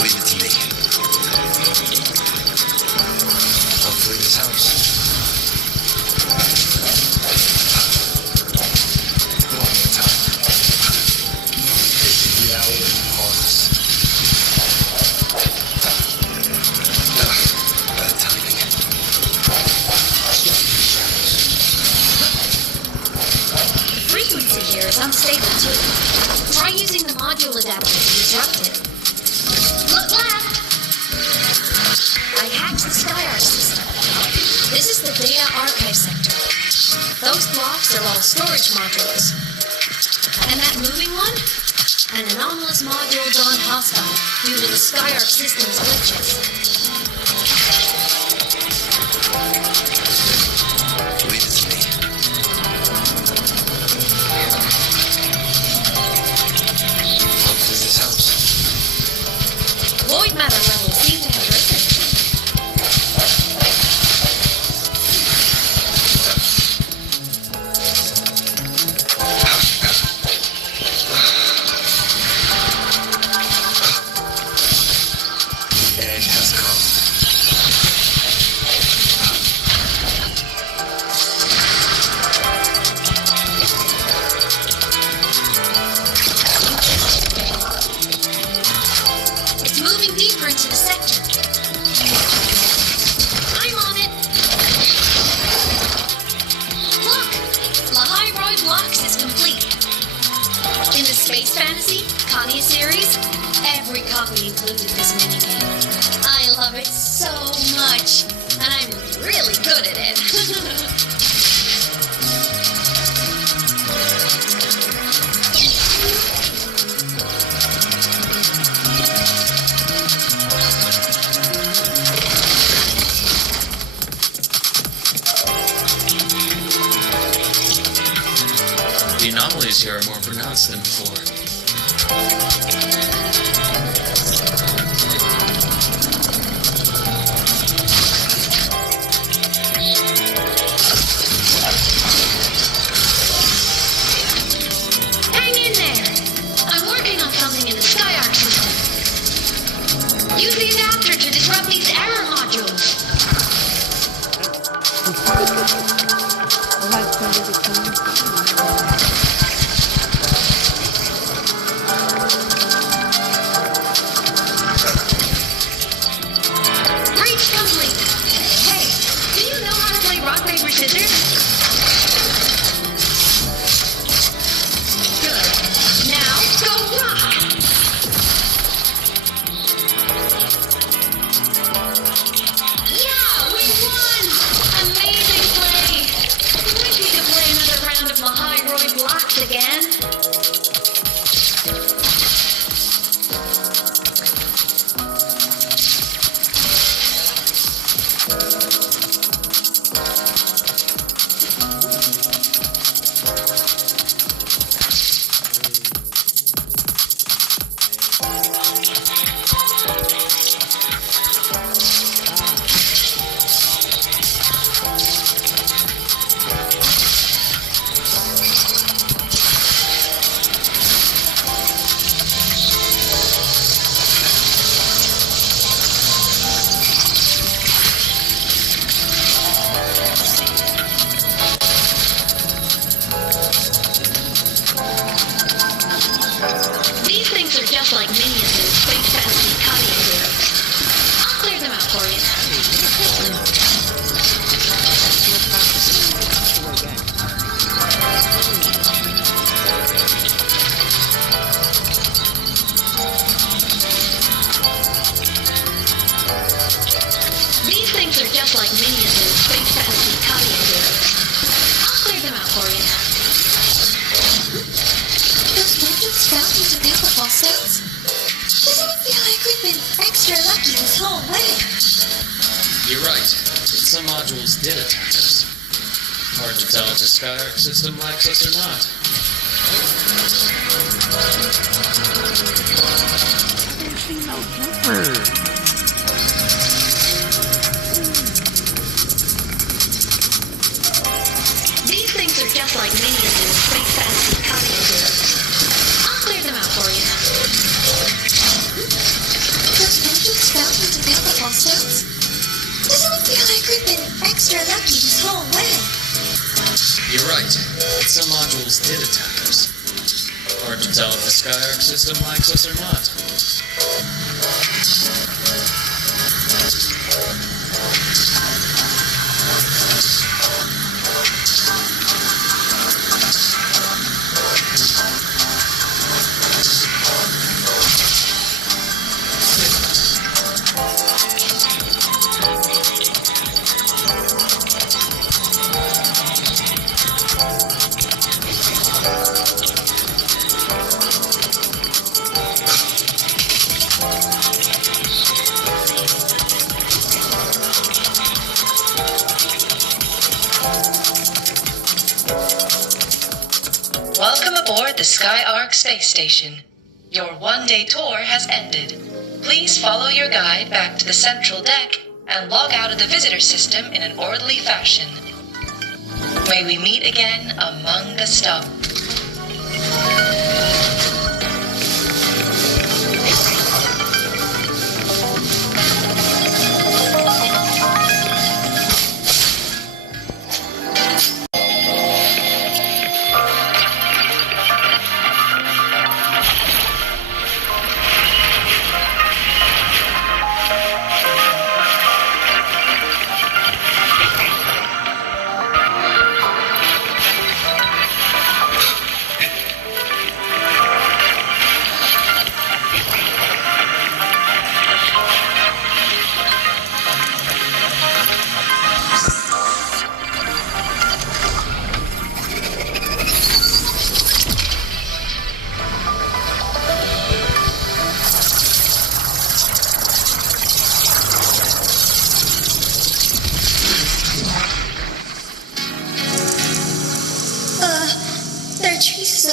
Leave it to me. Hopefully this helps. One more time. It's reality upon us. Bad timing. Strike the shadows. The frequency here is unstable too. Try using the module adapter to disrupt it. Look left! I hacked the SkyArc system. This is the data archive sector. Those blocks are all storage modules. And that moving one? An anomalous module gone hostile due to the SkyArc system's glitches. Leave it to me. Hopefully this helps. Void matter levels seem to have risen. The end has come. It's moving deeper into the sector. I'm on it. Look! Lahairoi Blocks is complete. In the Space Fantasy Kania series, every copy included this minigame. I love it so much, and I'm really good at it. anomalies here are more pronounced than before. Hang in there! I'm working on something in the Skyark system. Use the adapter to disrupt these error modules. Breach complete. Hey, do you know how to play rock, paper, scissors? Good. Now, go rock! Yeah, we won! Amazing play! Wish we could play another round of Mahai blocks again. These things are just like minions in Space Fantasy Copy Heroes. I'll clear them out for you. These things are just like minions in Space Fantasy Copy Heroes. I'll clear them out for you. Those modules fell into beautiful states. Doesn't it feel like we've been extra lucky this whole way? You're right, but some modules did attack us. Hard to tell if the Skyark system likes us or not. These things are just like minions in Space Fantasy Copy Heroes. I'll clear them out for you. Those modules fell into beautiful states. Doesn't it feel like we've been extra lucky this whole way? You're right, but some modules did attack us. Hard to tell if the Skyark system likes us or not. Welcome aboard the Skyark space station. Your one-day tour has ended. Please follow your guide back to the central deck and log out of the visitor system in an orderly fashion. May we meet again among the stars.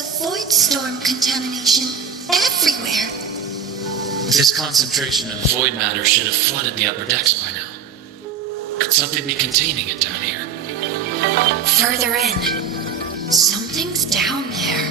of void storm contamination everywhere. This concentration of void matter should have flooded the upper decks by now. Could something be containing it down here? Further in. Something's down there.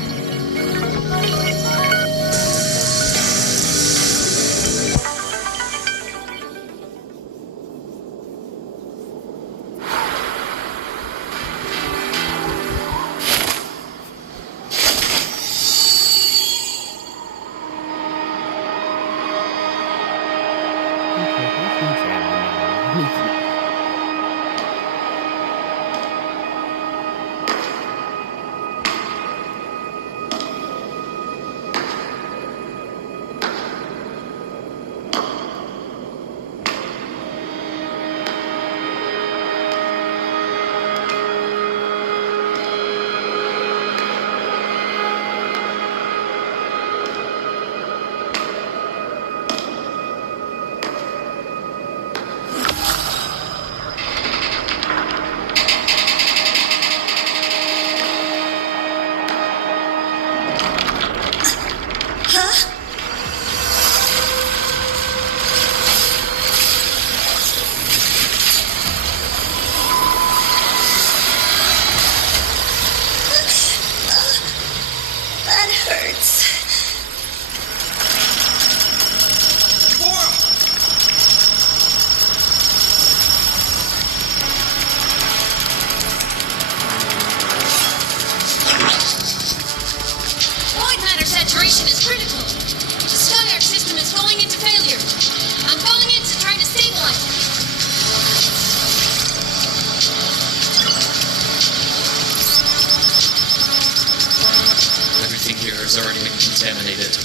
Contaminated,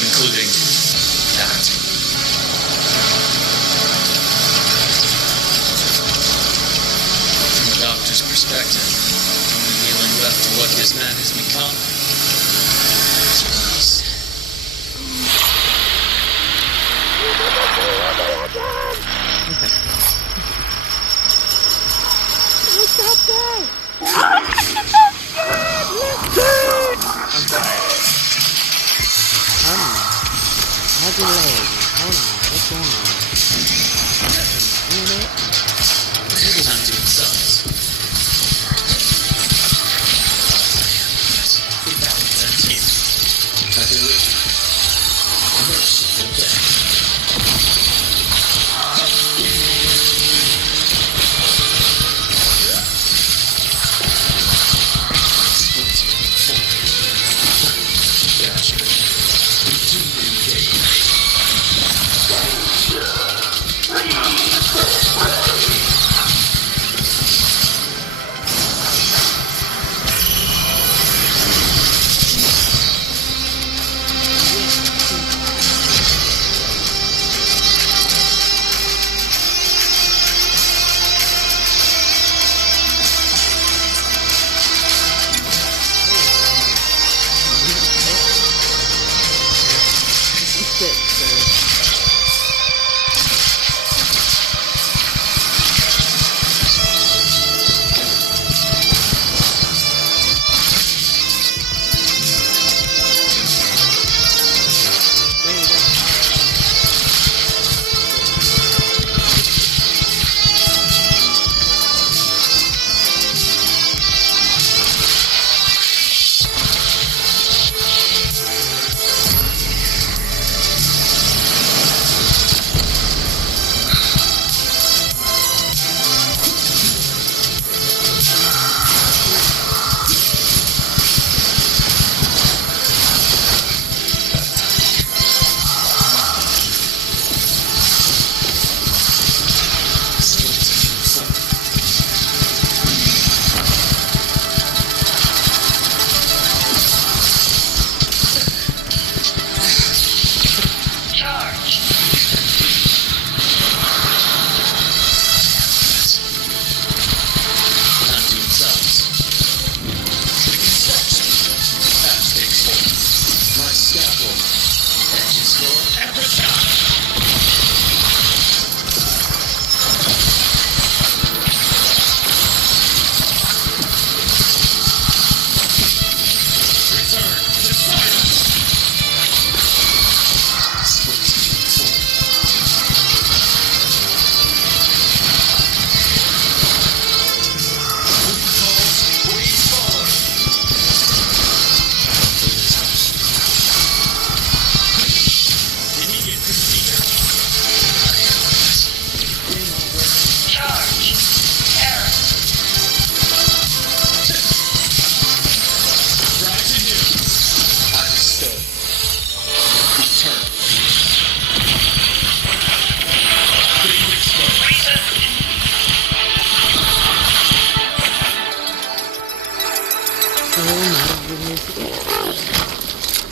including that. From the doctor's perspective, only healing left to what this man has become. How's it lagging? Hold on, what's going on? Internet? It's time to subs. I do it. Merciful death. Gotcha.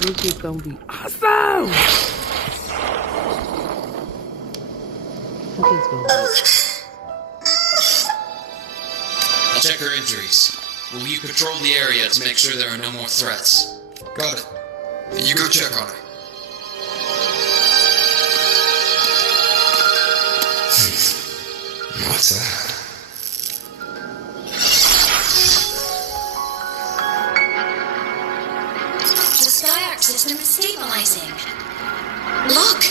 Look, it's gonna be awesome! Look, it's gonna I'll check her injuries. Will you patrol the area to make sure there are no more threats? Got it. You go check on her. What's that? The Skyark system is stabilizing. Look!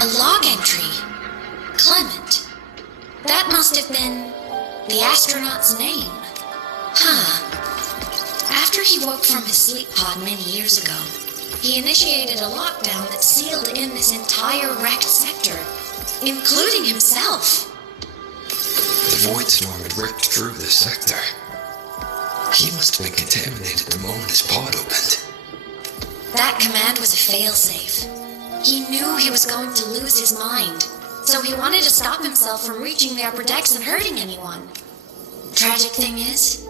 A log entry. Clement. That must have been the astronaut's name. Huh. After he woke from his sleep pod many years ago, he initiated a lockdown that sealed in this entire wrecked sector, including himself. The void storm had ripped through the sector. He must have been contaminated the moment his pod opened. That command was a failsafe. He knew he was going to lose his mind, so he wanted to stop himself from reaching the upper decks and hurting anyone. Tragic thing is,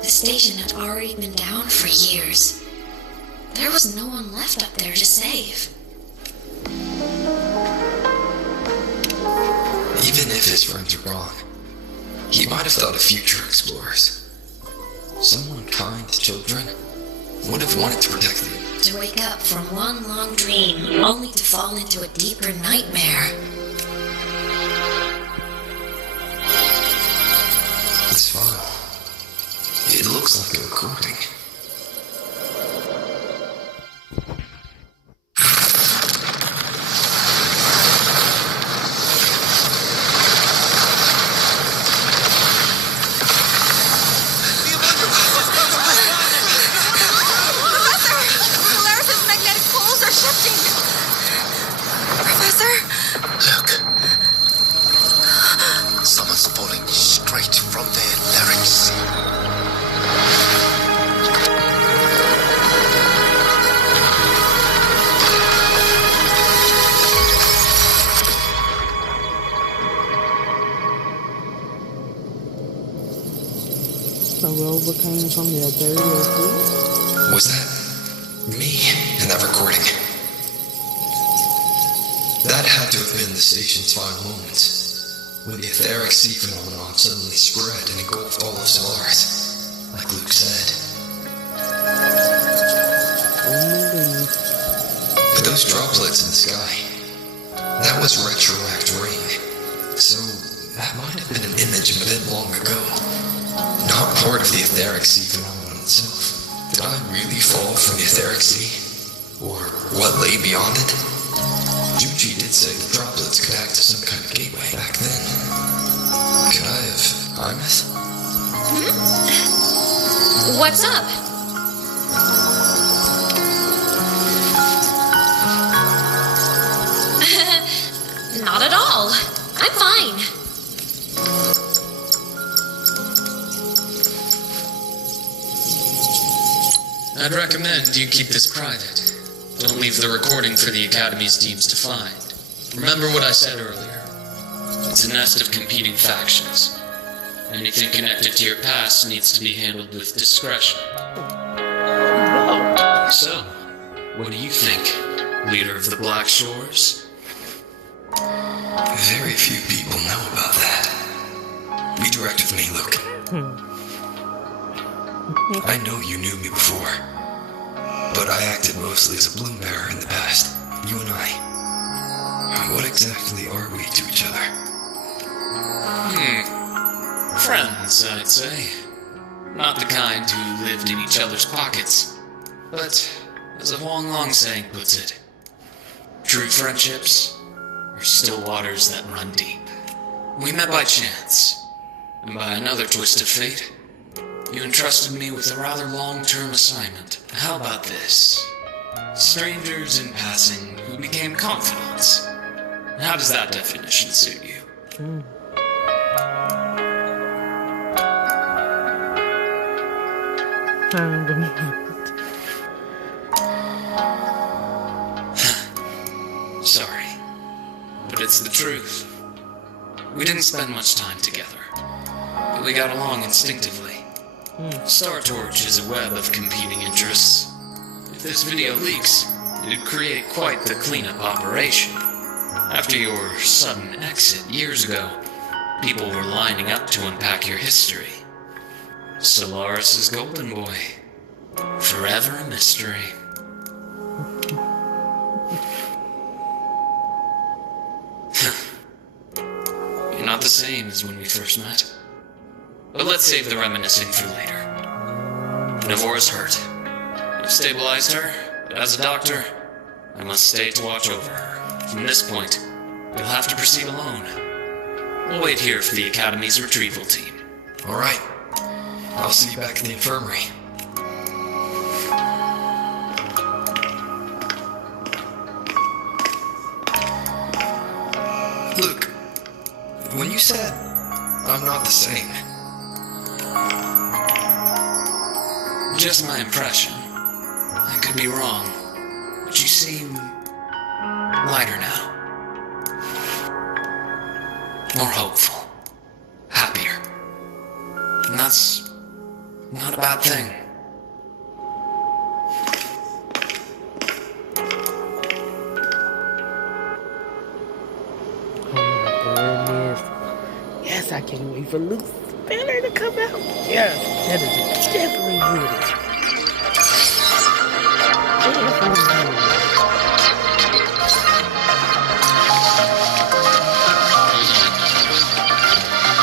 the station had already been down for years. There was no one left up there to save. Even if his friends are gone, he might have thought of future explorers. Someone kind to children would have wanted to protect them. To wake up from one long dream, only to fall into a deeper nightmare. This file, it looks like a recording. Look. Someone's pulling straight from their larynx. So Rover came from their third or fourth? Was that me in that recording? That had to have been the station's final moments, when the etheric sea phenomenon suddenly spread and engulfed all of Solaris, like Luke said. Oh my goodness. But those droplets in the sky, that was retroact rain, so that might have been an image of an event long ago, not part of the etheric sea phenomenon itself. Did I really fall from the etheric sea? Or what lay beyond it? Juji did say the droplets could act as some kind of gateway back then. Could I have Amatha? What's up? Not at all. I'm fine. I'd recommend you keep this private. Don't leave the recording for the Academy's teams to find. Remember what I said earlier. It's a nest of competing factions. Anything connected to your past needs to be handled with discretion. So, what do you think, leader of the Black Shores? Very few people know about that. Redirect with me, Luke. I know you knew me before, but I acted mostly as a bloom bearer in the past. You and I. What exactly are we to each other? Friends, I'd say. Not the kind who lived in each other's pockets. But, as a Long saying puts it, true friendships are still waters that run deep. We met by chance, and by another twist of fate, you entrusted me with a rather long-term assignment. How about this? Strangers in passing who became confidants. How does that definition suit you? Sorry, but it's the truth. We didn't spend much time together, but we got along instinctively. Star Torch is a web of competing interests. If this video leaks, it'd create quite the cleanup operation. After your sudden exit years ago, people were lining up to unpack your history. Solaris's golden boy. Forever a mystery. You're not the same as when we first met. But let's save the reminiscing for later. Navora's hurt. I've stabilized her, but as a doctor, I must stay to watch over her. From this point, you'll have to proceed alone. We'll wait here for the Academy's retrieval team. All right. I'll see you back in the infirmary. Look, when you said I'm not the same, just my impression. I could be wrong, but you seem lighter now. More hopeful. Happier. And that's not a bad thing. Oh my goodness. Yes, I can't wait for Luke's banner to come out. Yes, that is definitely good.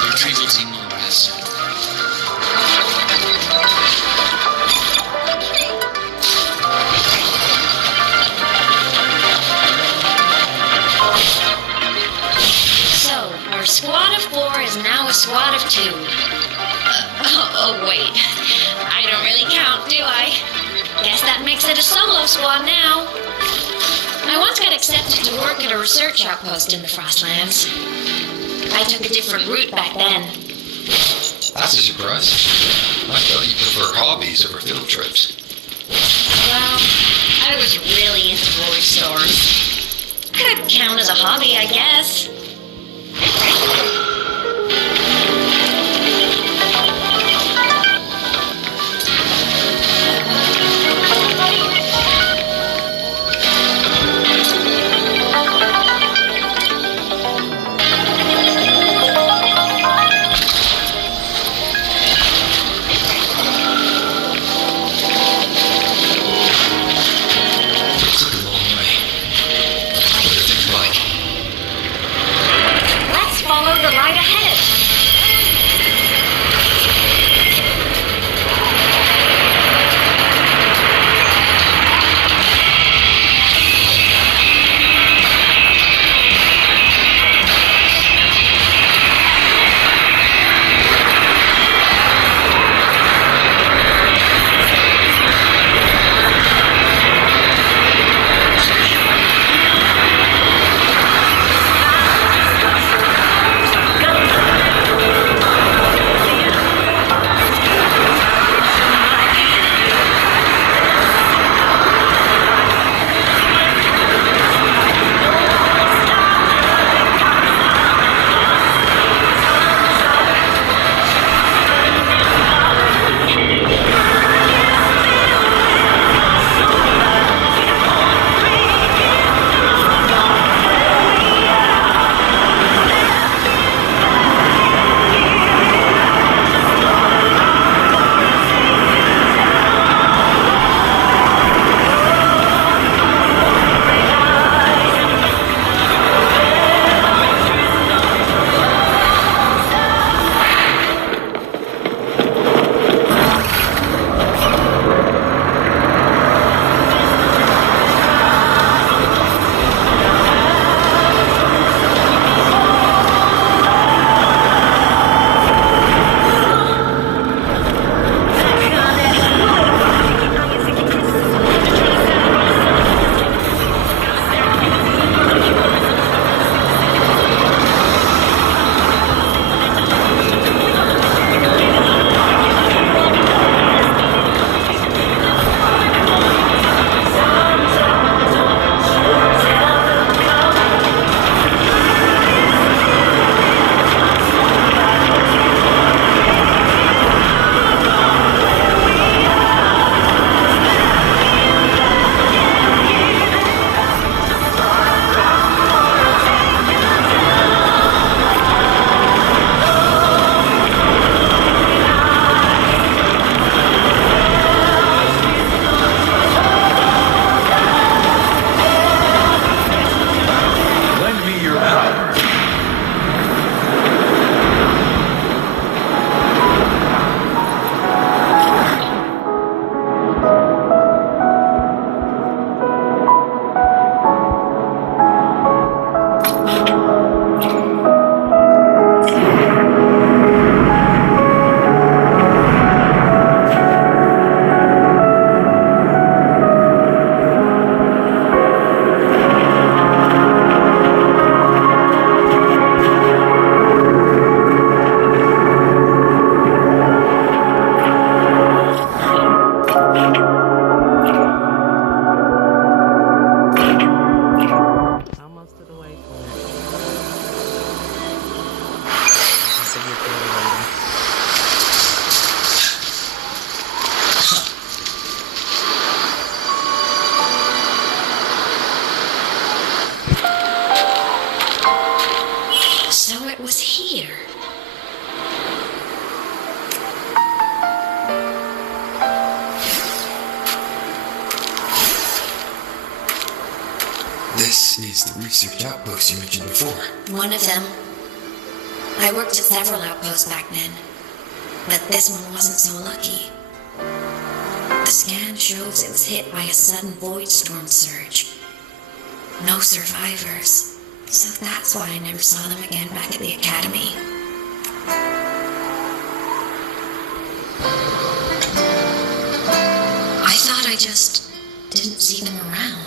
Retrieval team mobilized. So, our squad of 4 is now a squad of 2. Oh, wait. I don't really count, do I? Guess that makes it a solo squad now. I once got accepted to work at a research outpost in the Frostlands. I took a different route back then. that's a surprise. I thought you prefer hobbies over field trips. Well, I was really into roller stores. Could count as a hobby, I guess. Took a long way. What are things like? here? This is the research outpost you mentioned before. One of them. I worked at several outposts back then, but this one wasn't so lucky. The scan shows it was hit by a sudden void storm surge. No survivors, so that's why I never saw them again back at the academy. I thought I just didn't see them around.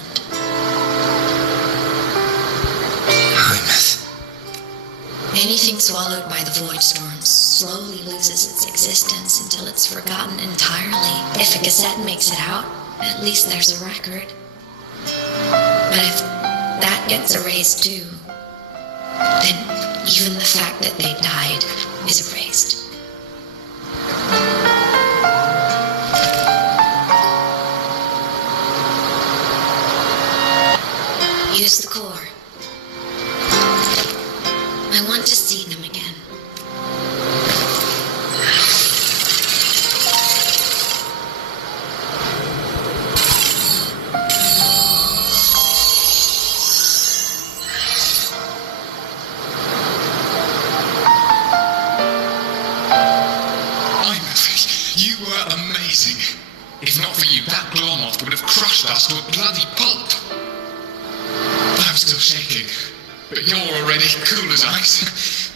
Anything swallowed by the void storm slowly loses its existence until it's forgotten entirely. If a cassette makes it out, at least there's a record. But if that gets erased too, then even the fact that they died is erased. Use the core. I want to see them again. You were amazing. If not for you, that glow moth would have crushed us to a bloody pulp. I'm still shaking, but you're already cool as ice.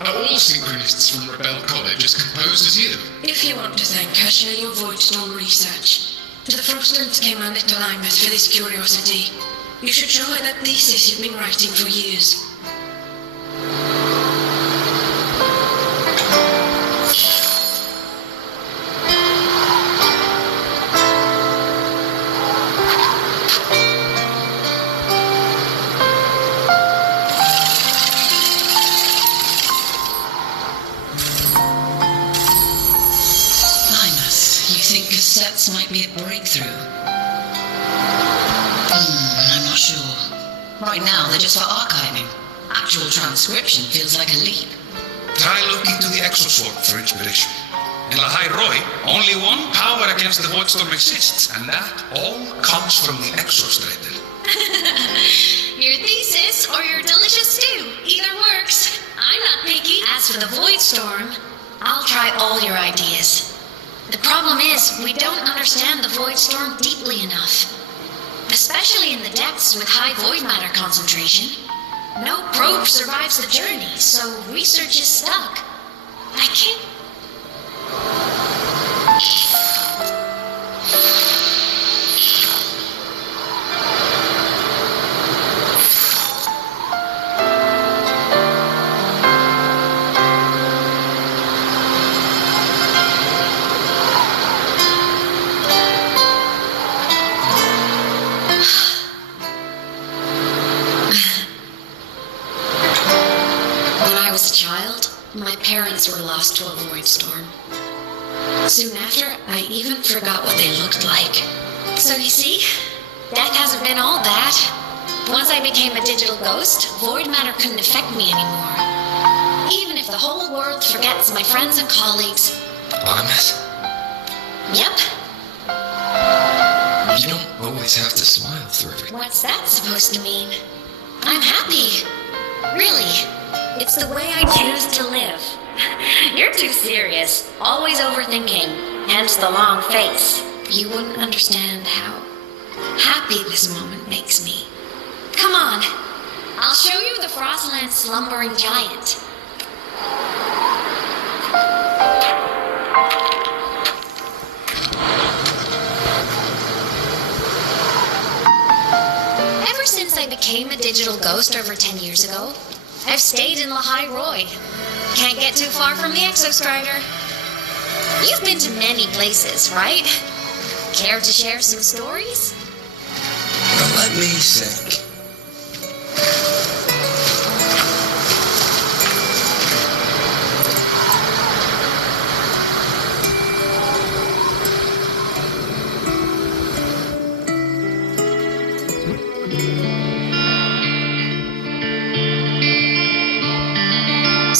Are all synchronists from Rebel College as composed as you? If you want to thank her, share your void storm research. The Frostlands came on little Amatha for this curiosity. You should show her that thesis you've been writing for years. Cassettes might be a breakthrough. I'm not sure. Right now, they're just for archiving. Actual transcription feels like a leap. Try looking to the exoswarm for inspiration. In La Roy, only one power against the void storm exists, and that all comes from the exostrator. Your thesis or your delicious stew, either works. I'm not picky. As for the void storm, I'll try all your ideas. The problem is, we don't understand the void storm deeply enough. Especially in the depths with high void matter concentration. No probe survives the journey, so research is stuck. I can't... My parents were lost to a void storm. Soon after, I even forgot what they looked like. So you see, death hasn't been all bad. Once I became a digital ghost, void matter couldn't affect me anymore. Even if the whole world forgets my friends and colleagues. Amatha? Yep. You don't always have to smile through it. What's that supposed to mean? I'm happy. Really. It's the way I choose to live. You're too serious. Always overthinking. Hence the long face. You wouldn't understand how happy this moment makes me. Come on. I'll show you the Frostland slumbering giant. Ever since I became a digital ghost over 10 years ago, I've stayed in La Roy. Can't get too far from the Exostrider. You've been to many places, right? Care to share some stories? Well, let me think.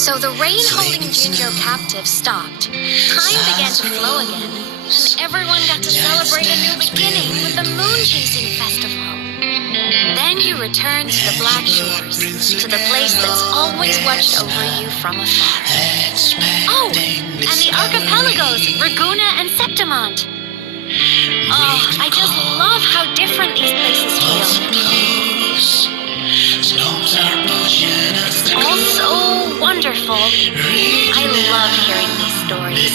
So the rain holding Ginger captive stopped. Time began to flow again, and everyone got to celebrate a new beginning with the Moon-Chasing Festival. Then you returned to the Black Shores, to the place that's always watched over you from afar. Oh, and the archipelagos, Raguna and Septimont. Oh, I just love how different these places feel. All so wonderful. I love hearing these stories.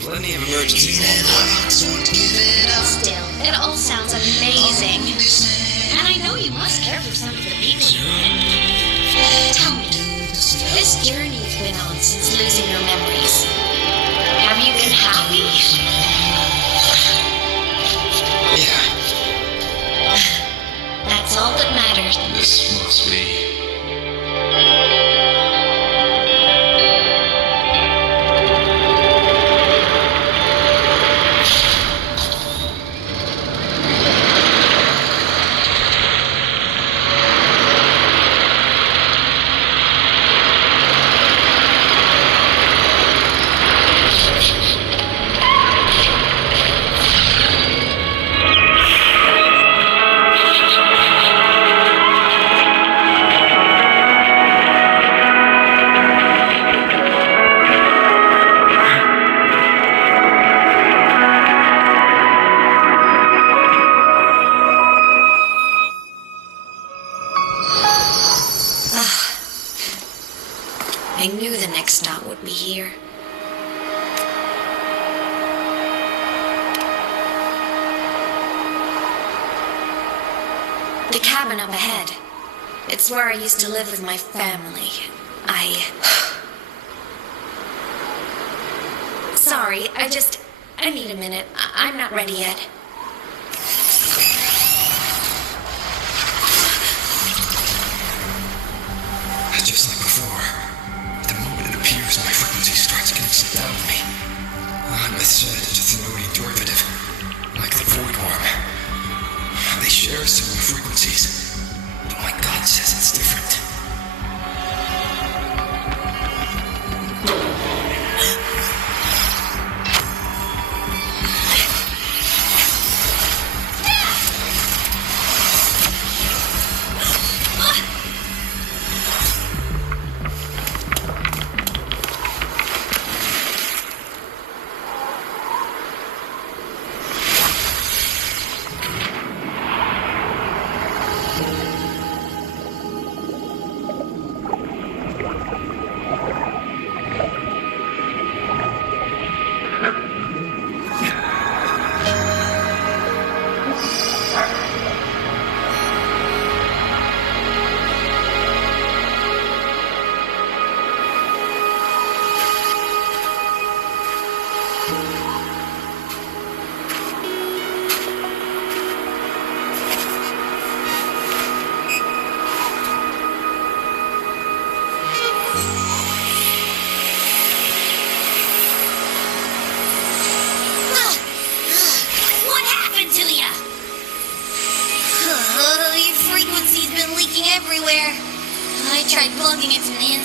Plenty of emergencies along the way. Still, it all sounds amazing. And I know you must care for some of the people you know. Tell me, this journey you've been on since losing your memories, have you been happy? Yeah. That's all that matters. This must be. I knew the next stop would be here. The cabin up ahead. It's where I used to live with my family. Sorry, I need a minute. I'm not ready yet. Just like before, the moment it appears, my frequency starts getting sucked out of me. Amatha said it's an OE derivative, like the void worm. They share similar frequencies, but my God says it's different.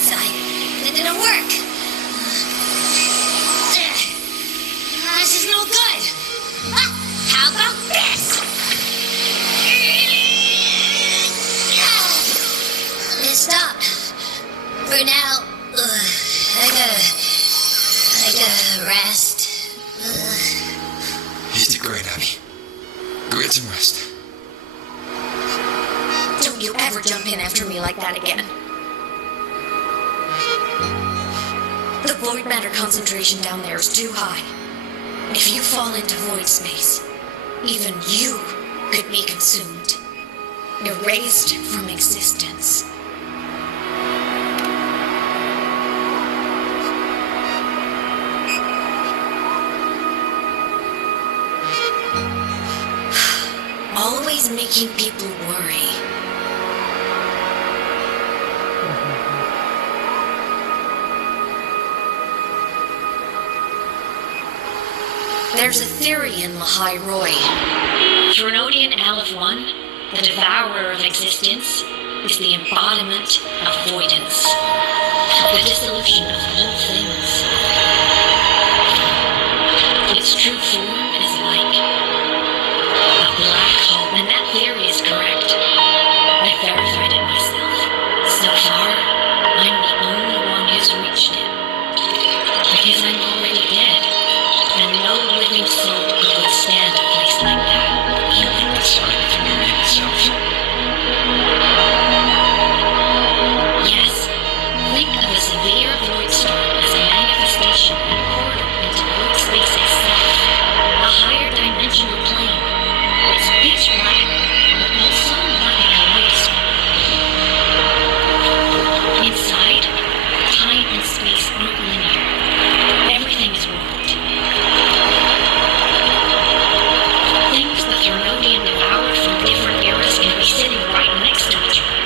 It didn't work. This is no good. How about this? Stop. For now, I gotta rest. You did great, Abby. Go get some rest. Don't you ever jump in after me like that again. The void matter concentration down there is too high. If you fall into void space, even you could be consumed, erased from existence. Always making people worry. There's a theory in Lahai Roy. Trinodian Aleph 1, the devourer of existence, is the embodiment of voidance, the dissolution of all things. Its true form is like a black hole, and that theory is correct. I've verified it myself. So far, I'm the only one who's reached it. Because I'm already dead, and no living soul could withstand a place like that. You can decide if you need itself. Yes. Think of a severe void storm as a manifestation and portal into void space itself. A higher dimensional plane. It's pitch black, but also not in a light storm. Inside, time and space aren't linear. Everything is warped. Things the Thermodian devoured from different eras can be sitting right next to each other.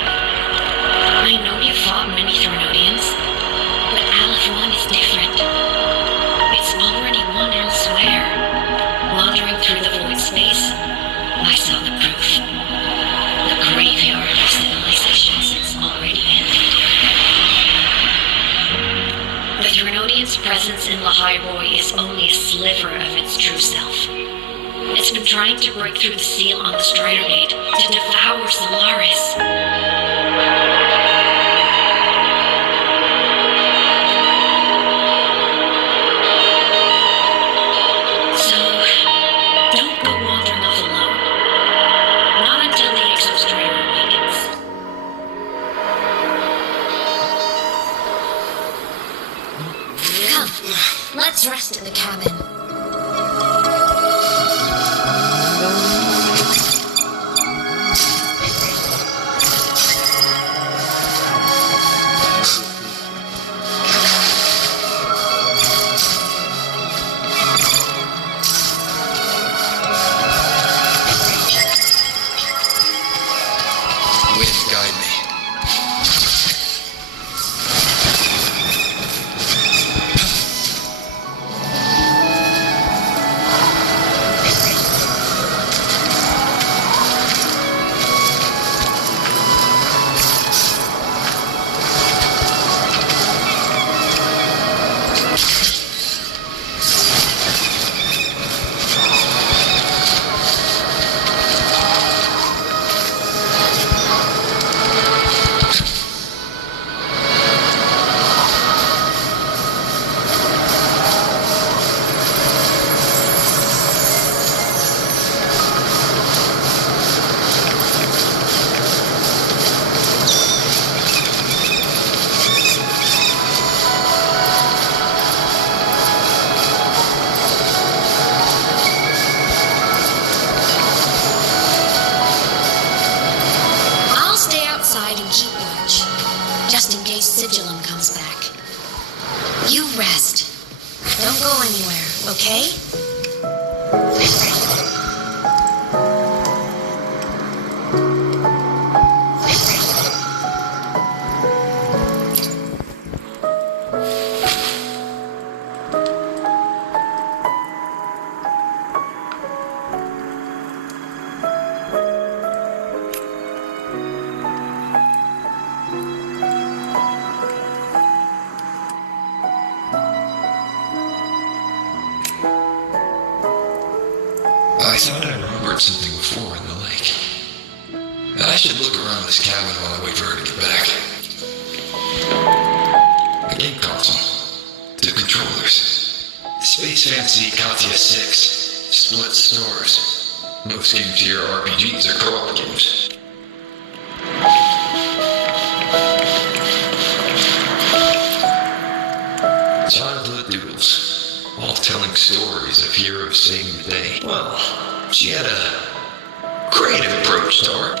I know you fought many Thermodians, but Aleph 1 is different. It's already won elsewhere. Wandering through the void space, I saw the proof. The graveyard of civilizations is already ended. The Trinodian's presence in Lahai Roy is only a sliver of its true self. It's been trying to break through the seal on the Strider Gate to devour Solaris. So, don't go wandering off alone. Not until the Exostrider awakens. Come, let's rest in the cabin. Wind, guide me. I'll stay outside and keep watch, just in case Sigillum comes back. You rest. Don't go anywhere, okay? I thought I remembered something before in the lake. I should look around this cabin while I wait for her to get back. A game console. 2 controllers. Space Fantasy Katya 6. Split stores. Most games here are RPGs or co-op games. Childhood doodles, all telling stories of heroes saving the day. Well, she had a creative approach to art.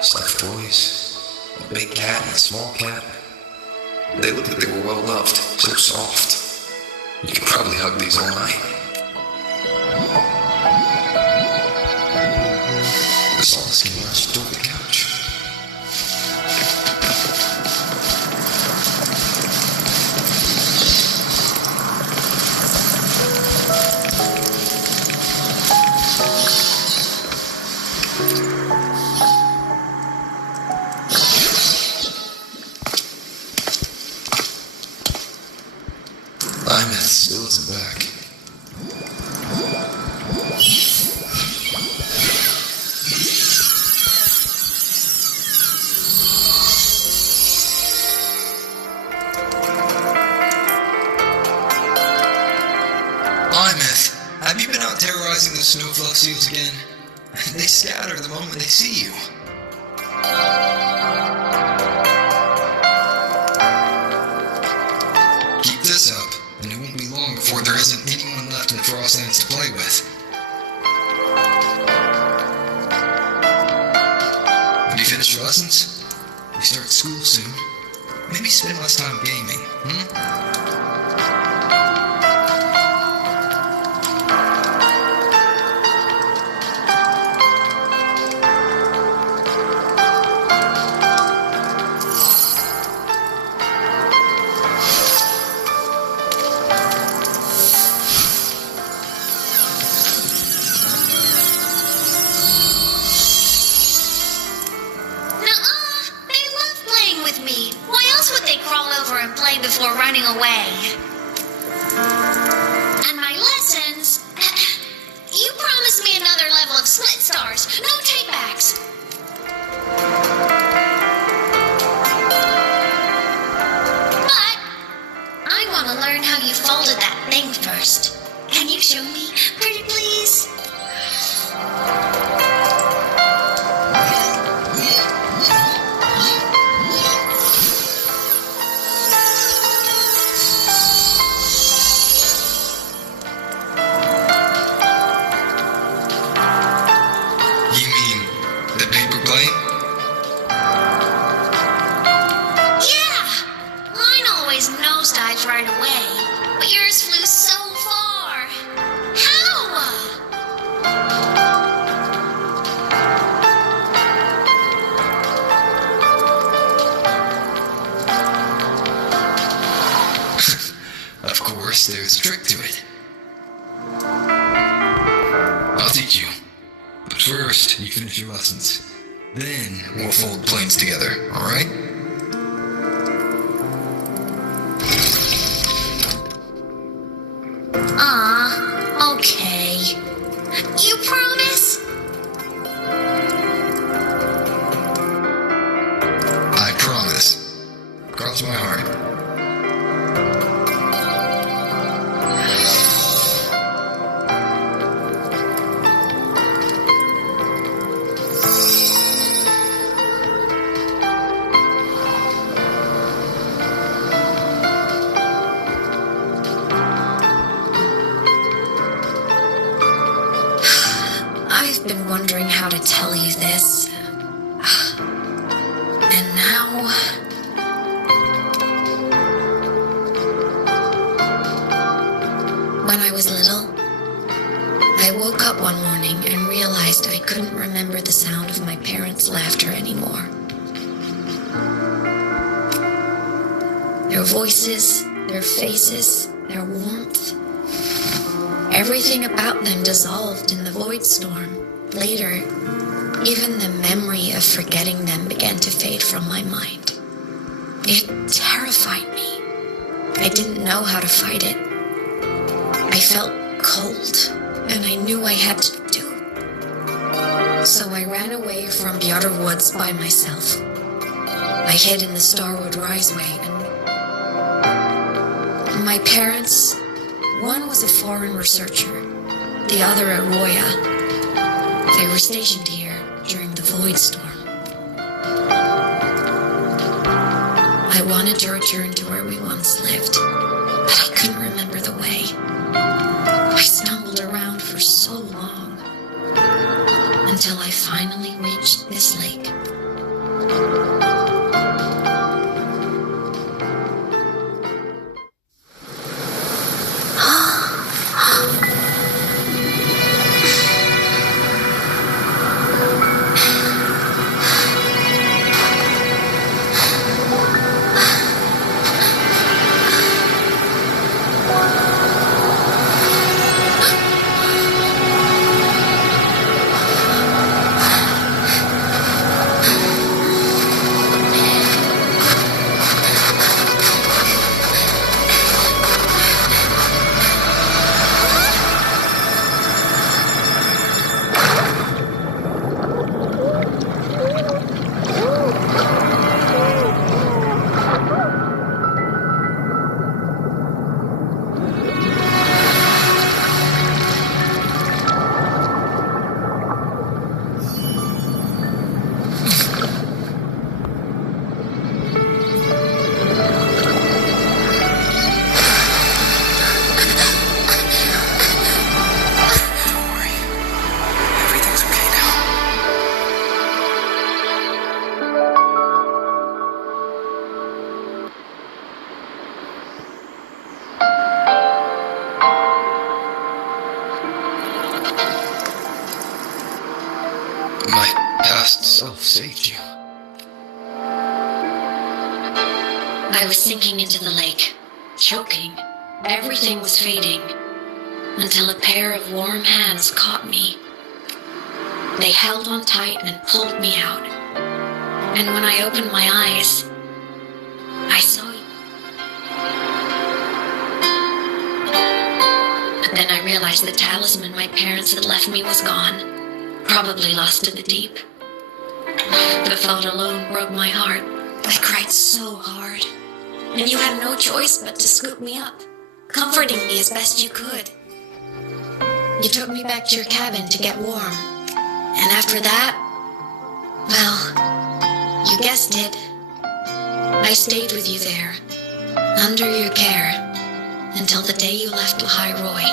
Stuffed toys, a big cat and a small cat. They looked like they were well loved, so soft. You could probably hug these all night. I saw the skinny rush toward the couch. Amatha still isn't back. Amatha, have you been out terrorizing the snowflake seals again? They scatter the moment they see you. Keep this up, and it won't be long before there isn't anyone left in the Frostlands to play with. Have you finished your lessons? You start school soon. Maybe spend less time gaming, Nuh-uh! They love playing with me. Why else would they crawl over and play before running away? And my lessons... You promised me another level of split stars. No take-backs. But I want to learn how you folded that thing first. Can you show me, pretty please? You mean the paper plane? Yeah! Mine always nosedives right away, but yours flew so far. How? Of course, there's a trick to it. I'll teach you. But first, you finish your lessons. Then, we'll fold planes together, alright? Okay. You promise? I promise. Cross my heart. I've been wondering how to tell you this. And now... Their voices, their faces, their warmth. Everything about them dissolved in the void storm. Later, even the memory of forgetting them began to fade from my mind. It terrified me. I didn't know how to fight it. I felt cold, and I knew I had to do it. So I ran away from the outer woods by myself. I hid in the Starwood Riseway, and my parents, one was a foreign researcher, the other a Roya. They were stationed here during the Void Storm. I wanted to return to where we once lived, but I couldn't remember the way. I stumbled around for so long, until I finally reached this lake. My past self saved you. I was sinking into the lake, choking. Everything was fading, until a pair of warm hands caught me. They held on tight and pulled me out. And when I opened my eyes, I saw you. But then I realized the talisman my parents had left me was gone. Probably lost to the deep. The thought alone broke my heart. I cried so hard. And you had no choice but to scoop me up, comforting me as best you could. You took me back to your cabin to get warm. And after that, well, you guessed it. I stayed with you there, under your care, until the day you left High Roy.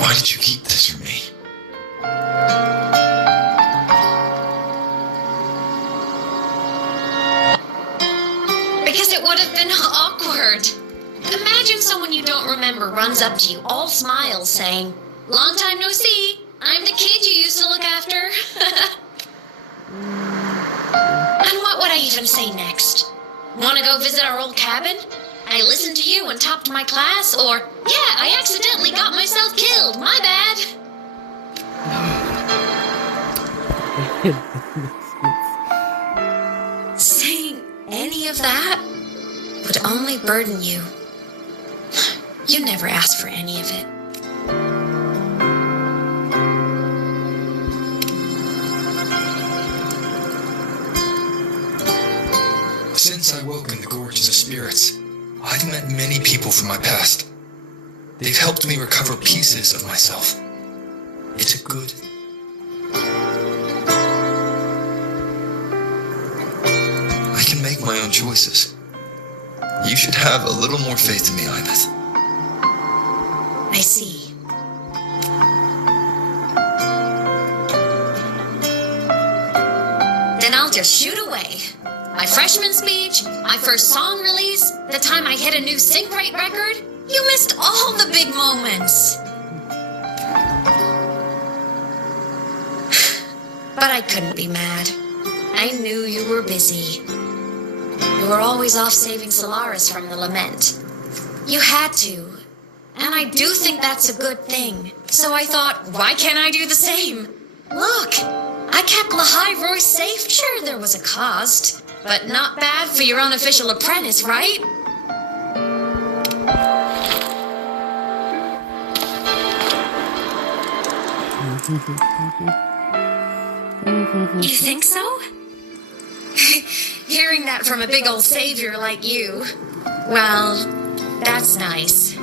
Why did you keep this from me? Because it would have been awkward. Imagine someone you don't remember runs up to you, all smiles, saying, "Long time no see. I'm the kid you used to look after." And what would I even say next? Want to go visit our old cabin? I listened to you and topped my class, or, yeah, I accidentally got myself killed. My bad. Saying any of that would only burden you. You never asked for any of it. Since I woke in the gorges of spirits, I've met many people from my past. They've helped me recover pieces of myself. It's a good. I can make my own choices. You should have a little more faith in me, Amatha. I see. Then I'll just shoot away. My freshman speech, my first song release, the time I hit a new sync rate record. You missed all the big moments. But I couldn't be mad. I knew you were busy. You were always off saving Solaris from the lament. You had to. And I do think that's a good thing. So I thought, why can't I do the same? Look, I kept Lahai Roy safe. Sure, there was a cost, but not bad for your unofficial apprentice, right? You think so? Hearing that from a big old savior like you, well, that's nice.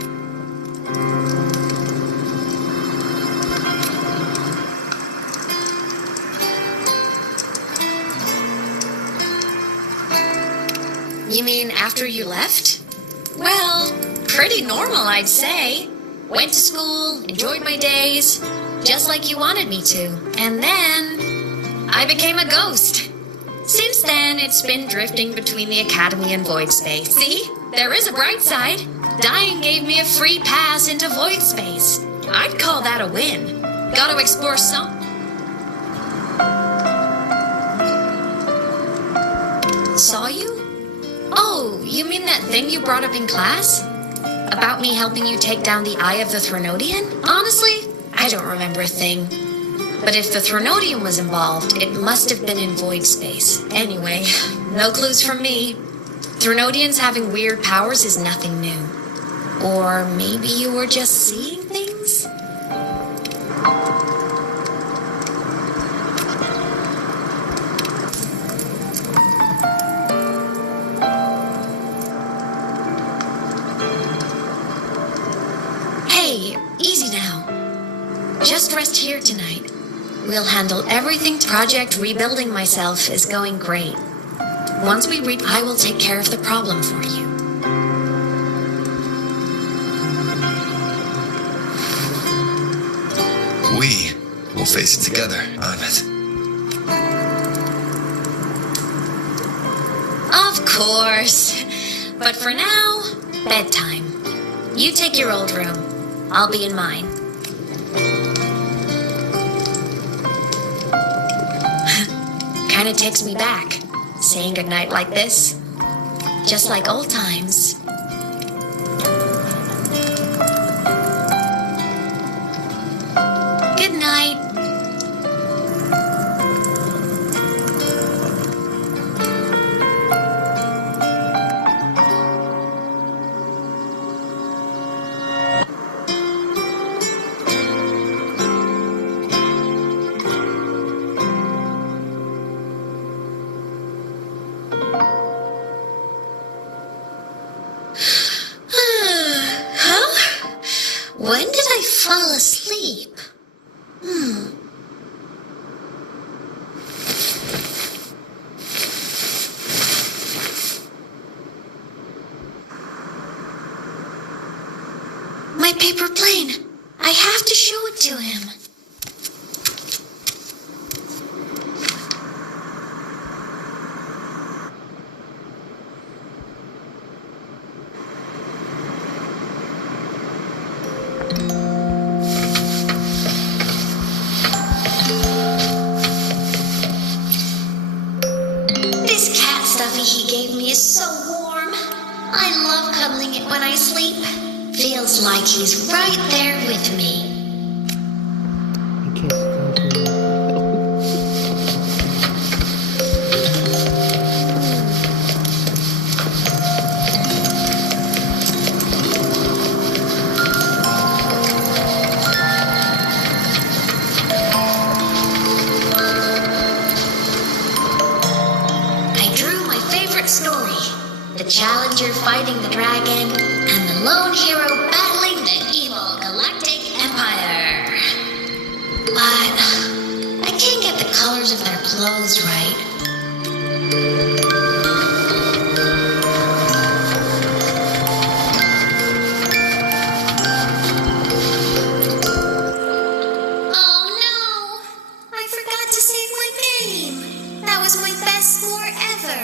You mean after you left? Well, pretty normal, I'd say. Went to school, enjoyed my days, just like you wanted me to. And then I became a ghost. Since then, it's been drifting between the Academy and Void Space. See? There is a bright side. Dying gave me a free pass into Void Space. I'd call that a win. Gotta explore some... Saw you? Oh, you mean that thing you brought up in class? About me helping you take down the Eye of the Threnodian? Honestly, I don't remember a thing. But if the Threnodian was involved, it must have been in Void Space. Anyway, no clues from me. Threnodians having weird powers is nothing new. Or maybe you were just seeing things? Hey, easy now. Just rest here tonight. We'll handle everything. Project Rebuilding Myself is going great. Once we reach, I will take care of the problem for you. We will face it together, Amatha. Of course. But for now, bedtime. You take your old room. I'll be in mine. Kinda takes me back, saying goodnight like this. Just like old times. Good night. When did I fall asleep? My paper plane. I have to show it to him. This cat stuffy he gave me is so warm. I love cuddling it when I sleep. Feels like he's right there with me. I drew my favorite story. The Challenger fighting the dragon, and the lone hero battling the evil Galactic Empire. But I can't get the colors of their clothes right. Oh no! I forgot to save my game. That was my best score ever.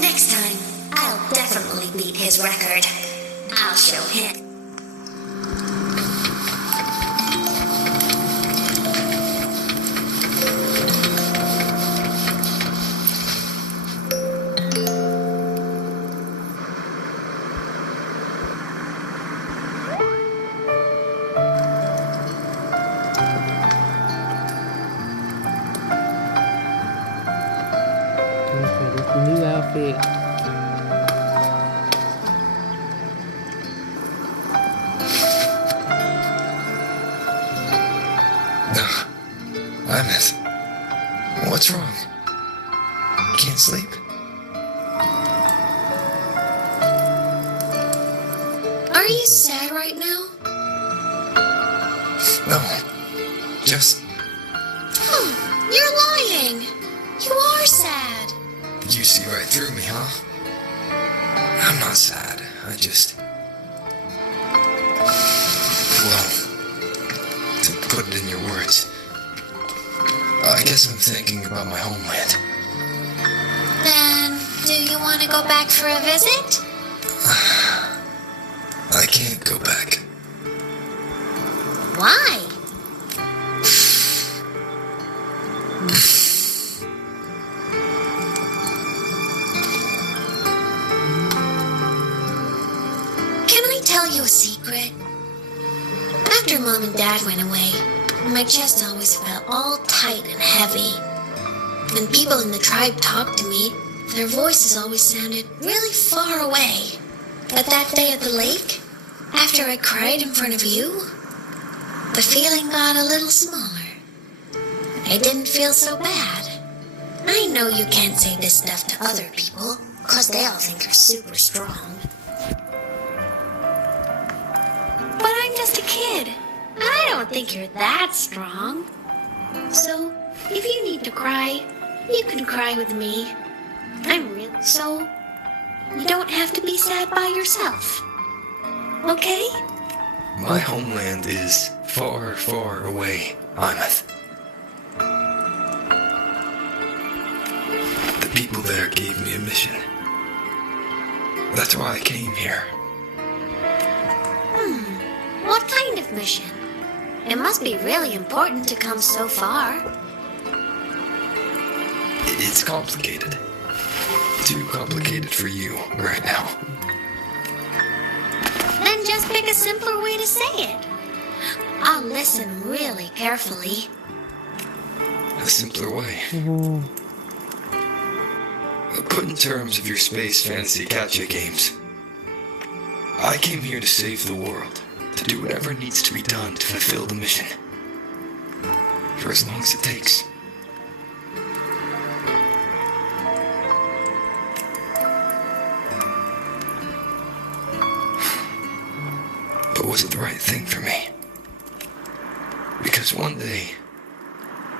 Next time, I'll definitely beat his record. I'll show him. New outfit. Amatha, what's wrong? Can't sleep? Are you sad right now? No, just You're lying. You are sad. you see right through me, huh? I'm not sad. I just... Well, to put it in your words, I guess I'm thinking about my homeland. Then, do you want to go back for a visit? I can't go back. Why? Can I tell you a secret? After Mom and Dad went away, my chest always felt all tight and heavy. When people in the tribe talked to me, their voices always sounded really far away. But that day at the lake, after I cried in front of you, the feeling got a little smaller. I didn't feel so bad. I know you can't say this stuff to other people, because they all think you're super strong. But I'm just a kid, and I don't think you're that strong. So, if you need to cry, you can cry with me. I'm real, so you don't have to be sad by yourself. Okay? My homeland is far, far away, Amatha. The people there gave me a mission. That's why I came here. What kind of mission? It must be really important to come so far. It's complicated. Too complicated for you right now. Then just pick a simpler way to say it. I'll listen really carefully. A simpler way. Put in terms of your space fantasy catch-up games. I came here to save the world, to do whatever needs to be done to fulfill the mission. For as long as it takes. But was it the right thing for me? Because one day,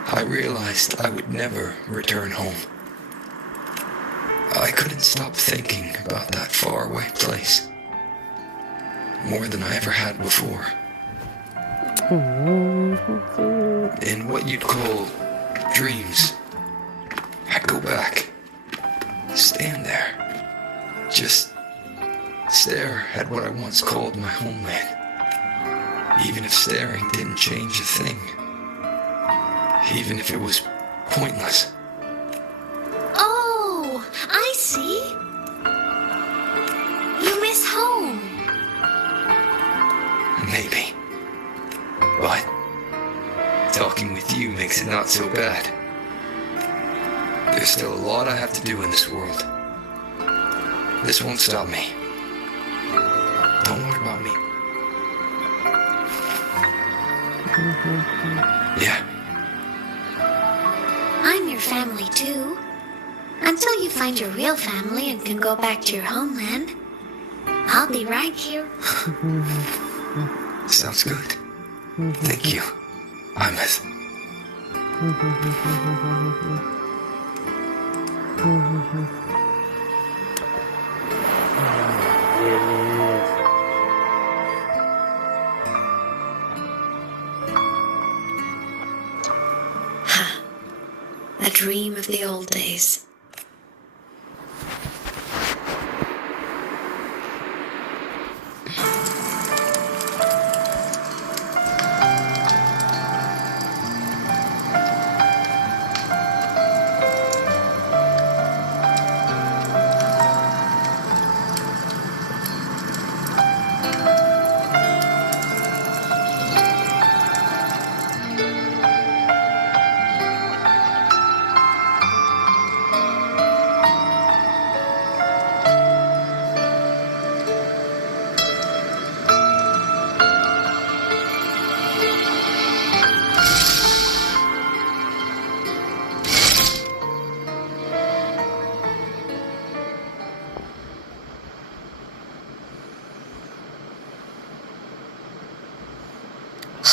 I realized I would never return home. I couldn't stop thinking about that faraway place. More than I ever had before. In what you'd call dreams, I'd go back, stand there, just stare at what I once called my homeland. Even if staring didn't change a thing. Even if it was pointless. Oh, I see. You miss home. Maybe. But talking with you makes it not so bad. There's still a lot I have to do in this world. This won't stop me. Don't worry about me. Yeah. I'm your family too. Until you find your real family and can go back to your homeland, I'll be right here. Sounds good. Thank you, Amatha. A dream of the old days.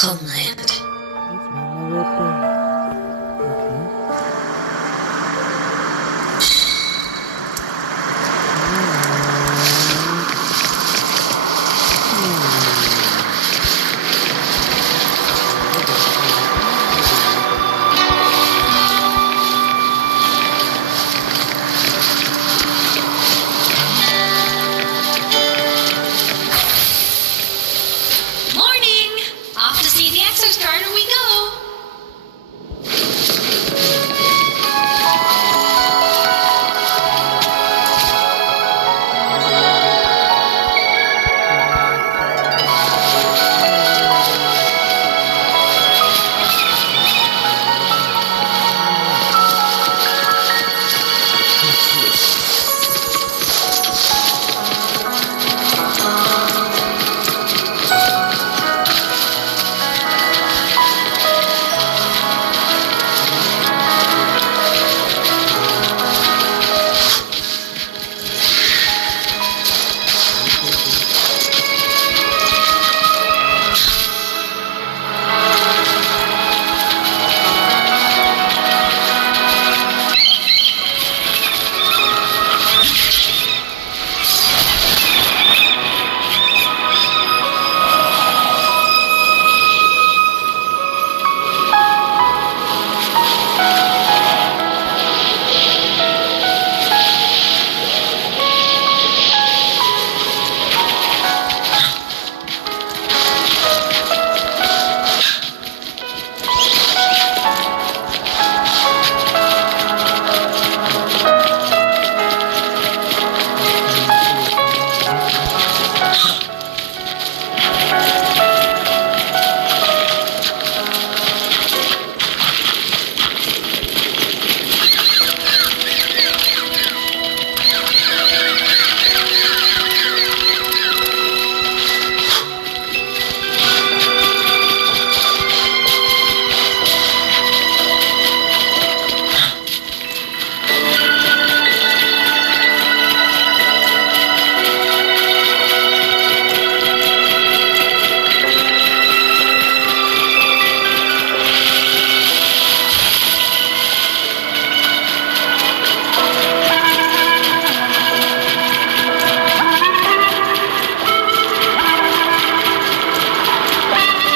homeland. That's my little thing. Morning! Off to see the Exostarter we go!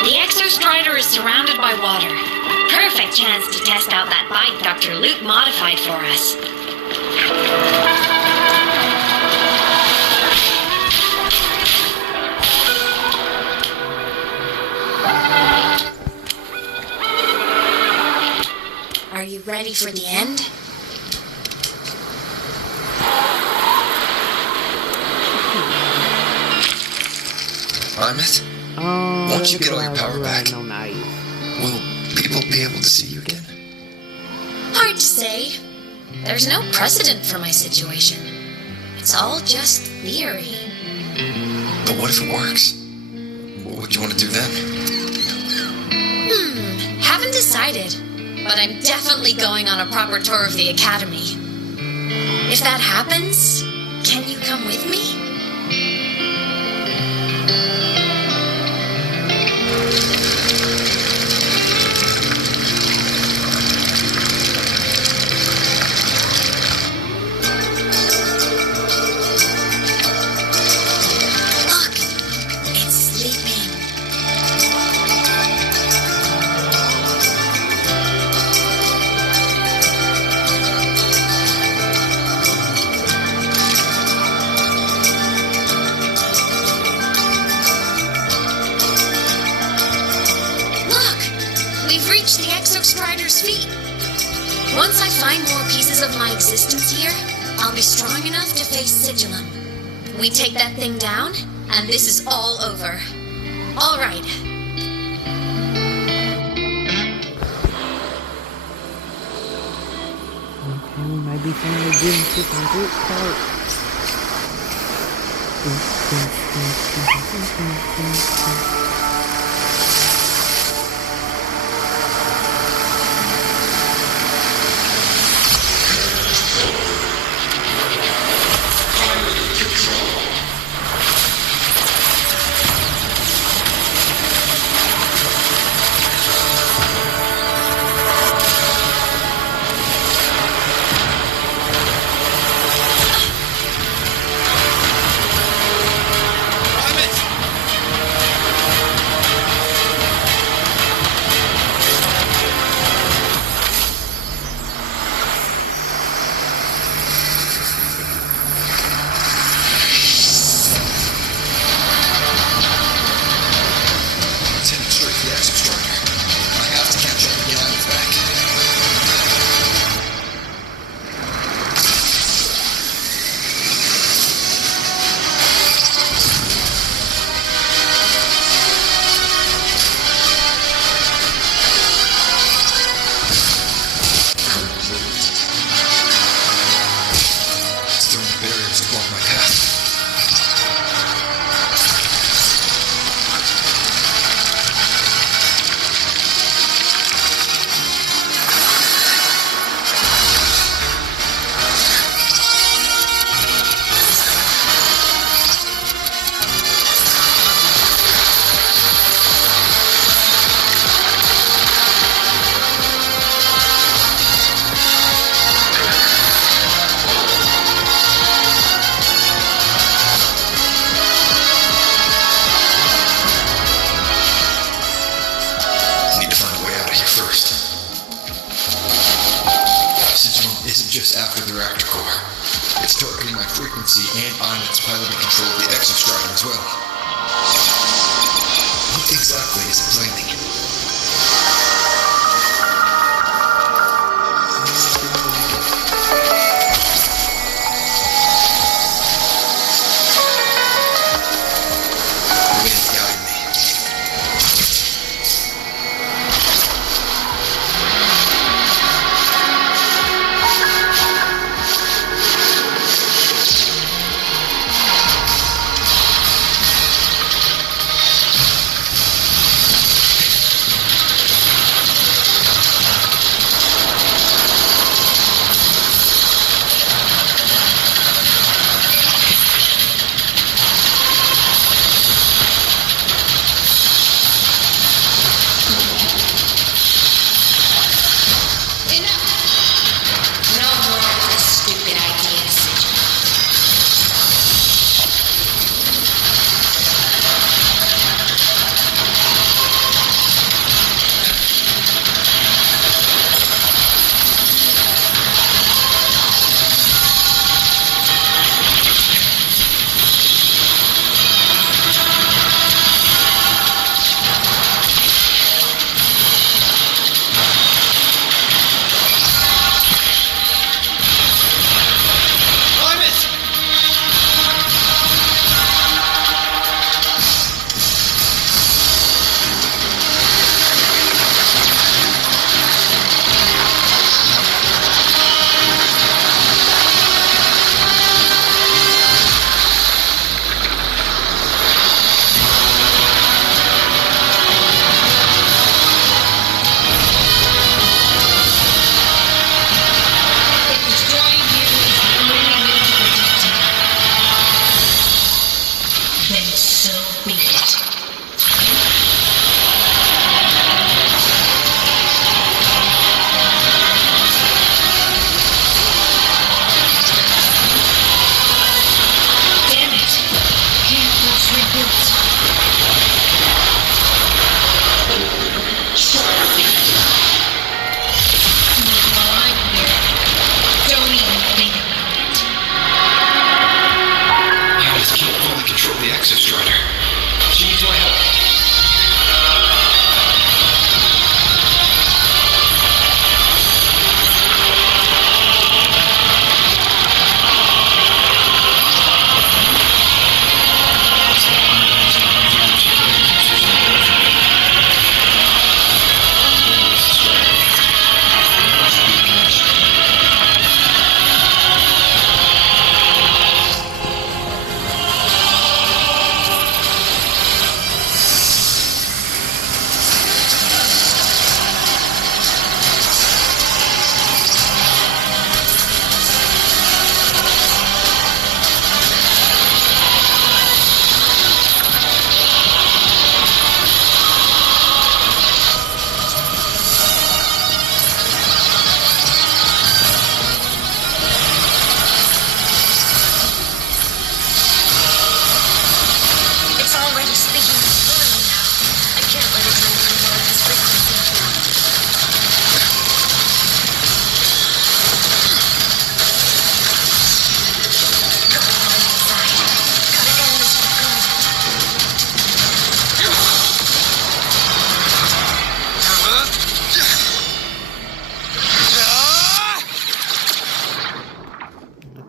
The Exostrider is surrounded by water. Perfect chance to test out that bike Dr. Luke modified for us. Are you ready for the end? Amatha, once you get all your power back, No nice. will people be able to see you again? Hard to say. There's no precedent for my situation. It's all just theory. But what if it works? What do you want to do then? Haven't decided, but I'm definitely going on a proper tour of the Academy. If that happens, can you come with me? Look, it's sleeping. Look, we've reached the Exostrider's feet. Once I find more pieces of my existence here, I'll be strong enough to face Sigillum. We take that thing down, and this is all over. All right. Okay, we might be finally getting to some good parts. isn't just after the reactor core. It's targeting my frequency and Amatha's piloting control of the exostrider as well. What exactly is it planning?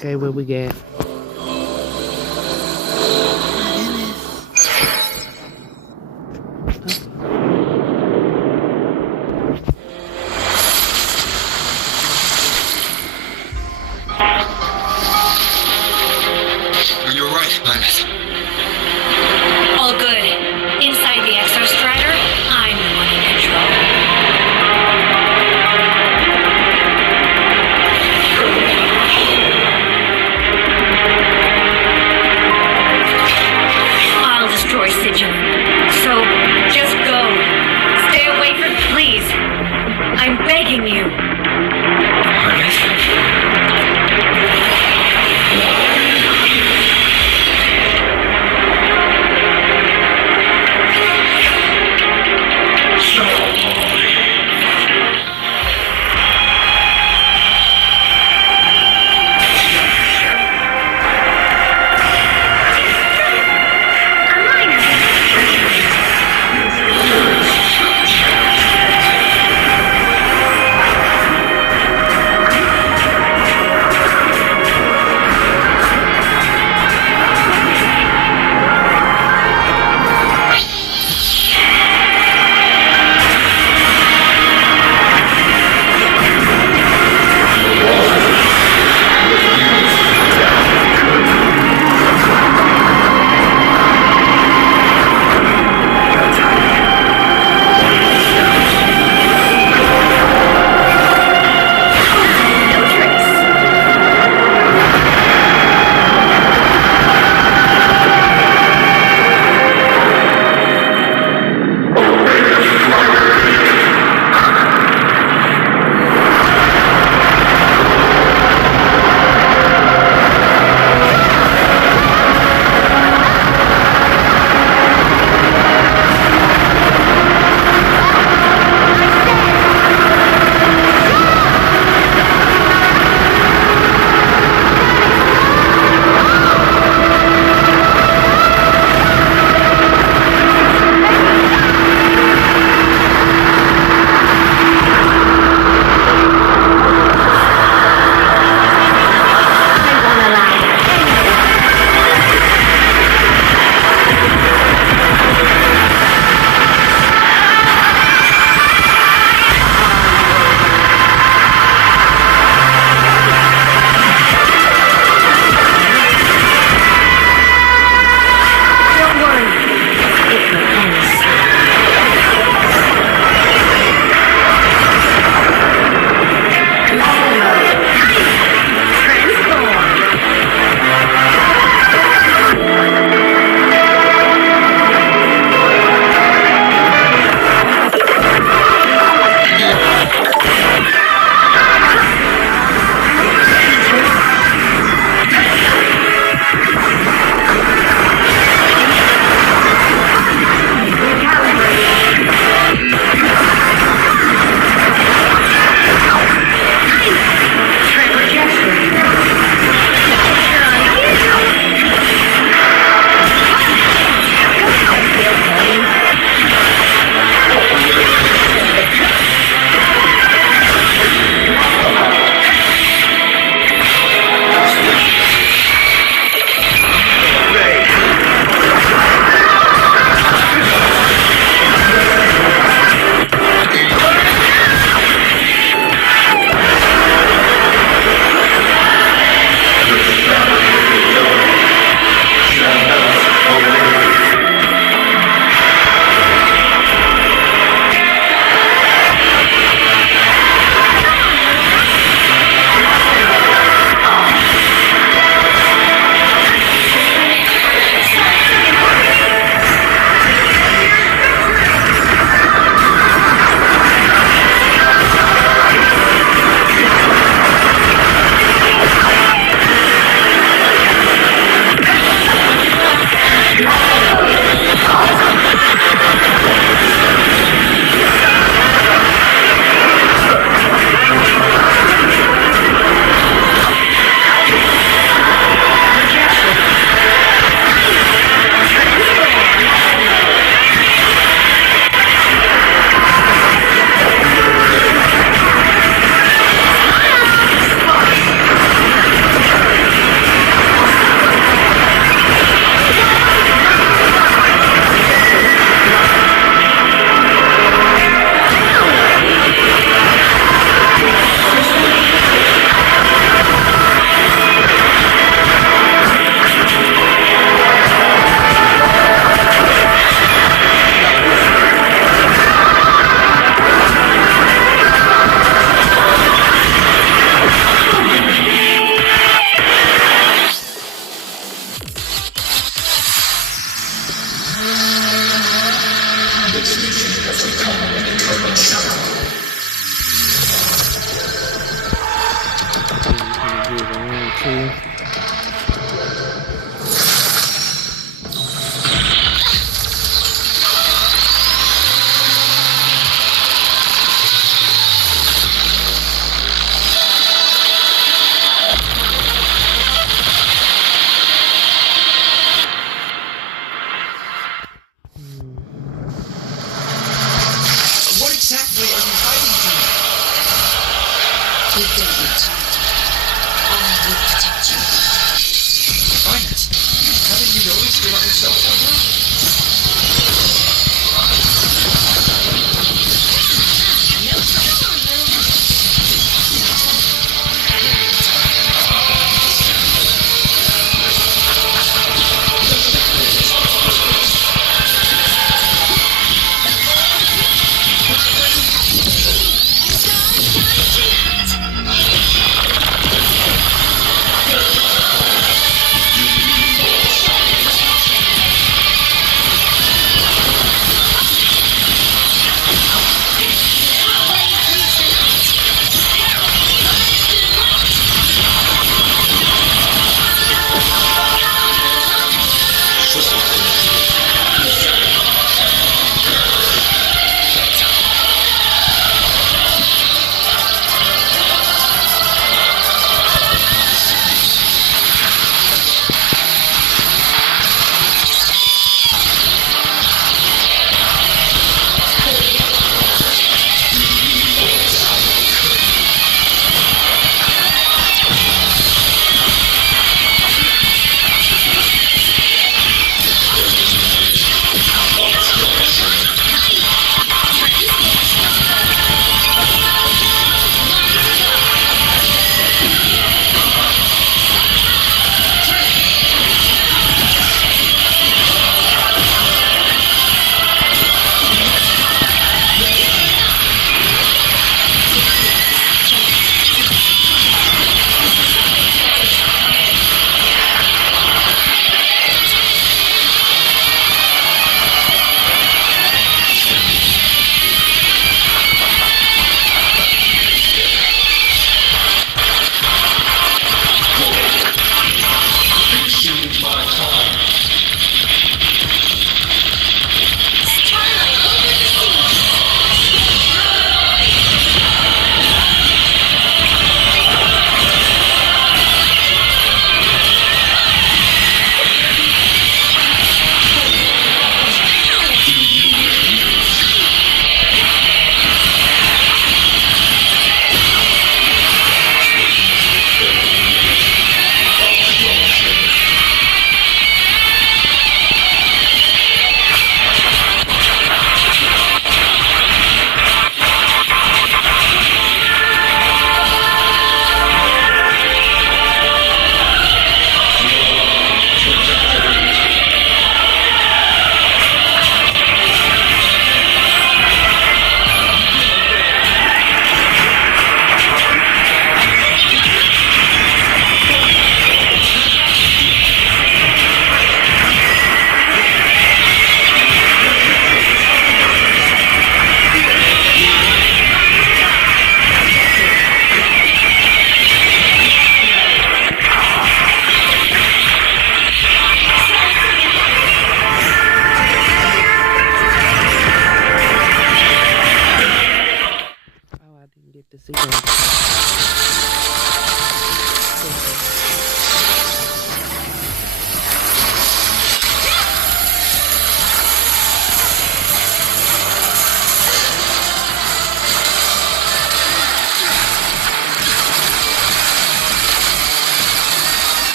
Okay, what we got? Are you alright, Amatha? All good. Inside the exostrider, I'm the one in control. I'll destroy Sigil. So, just go. Stay away from, please. I'm begging you. too. What exactly are you hiding from me? You did it. I will protect you. Violet, haven't you noticed you're not yourself right now?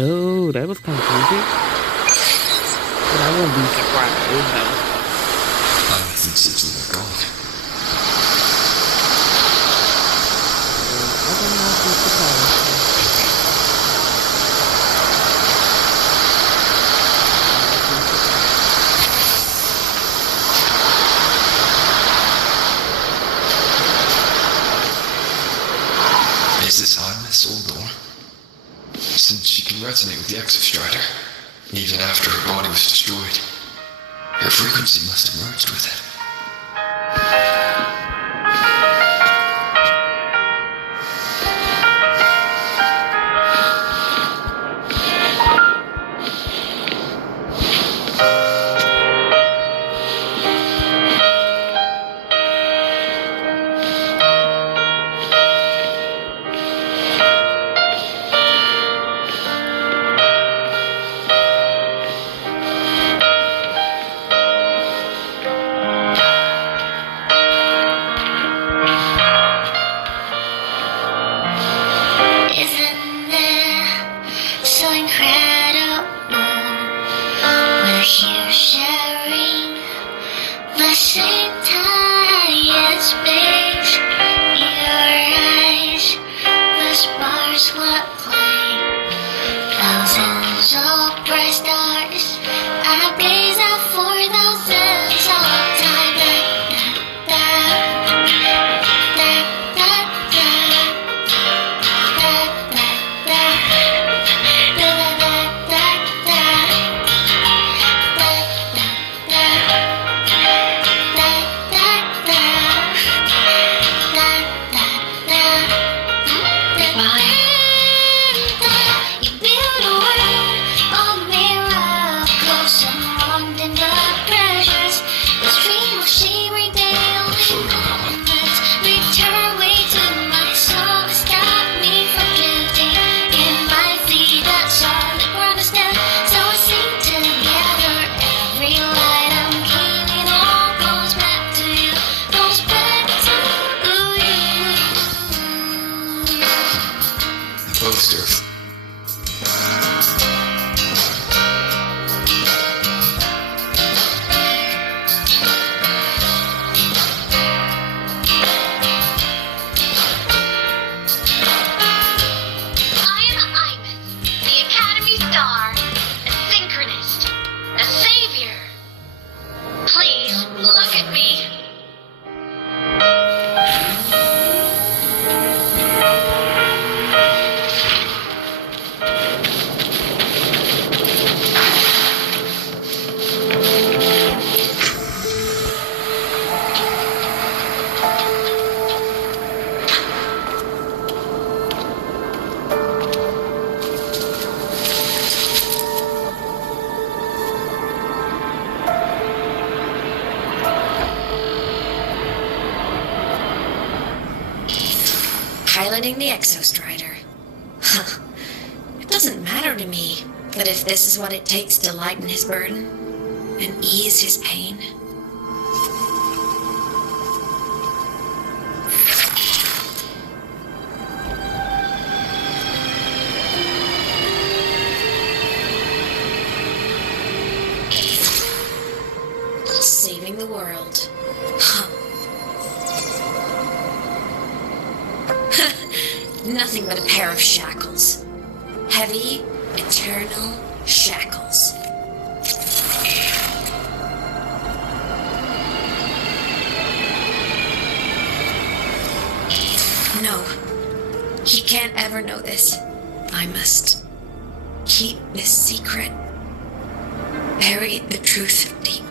Oh, that was kind of crazy. But I won't be surprised, though. I don't think since we were gone. I will not be surprised. the Exostrider, even after her body was destroyed. Her frequency must have merged with it. Isn't it so incredible? We're here sharing the same time space. Your eyes, the sparks what play. Thousands of bright stars, I gaze out for thousands of time. You build a world of miracles, someone in the pressures. The stream of shimmering daily moments return way to my soul. Stop me from drifting in my feet. That's all the ground is still. So I sing together. Every light I'm giving all goes back to you. Goes back to you. Poster. I am Iman, the Academy Star, a synchronist, a savior. Please look at me. Piloting the Exostrider. Huh. It doesn't matter to me that if this is what it takes to lighten his burden and ease his pain. Saving the world. Huh. Nothing but a pair of shackles. Heavy, eternal shackles. No, he can't ever know this. I must keep this secret. Bury the truth deep.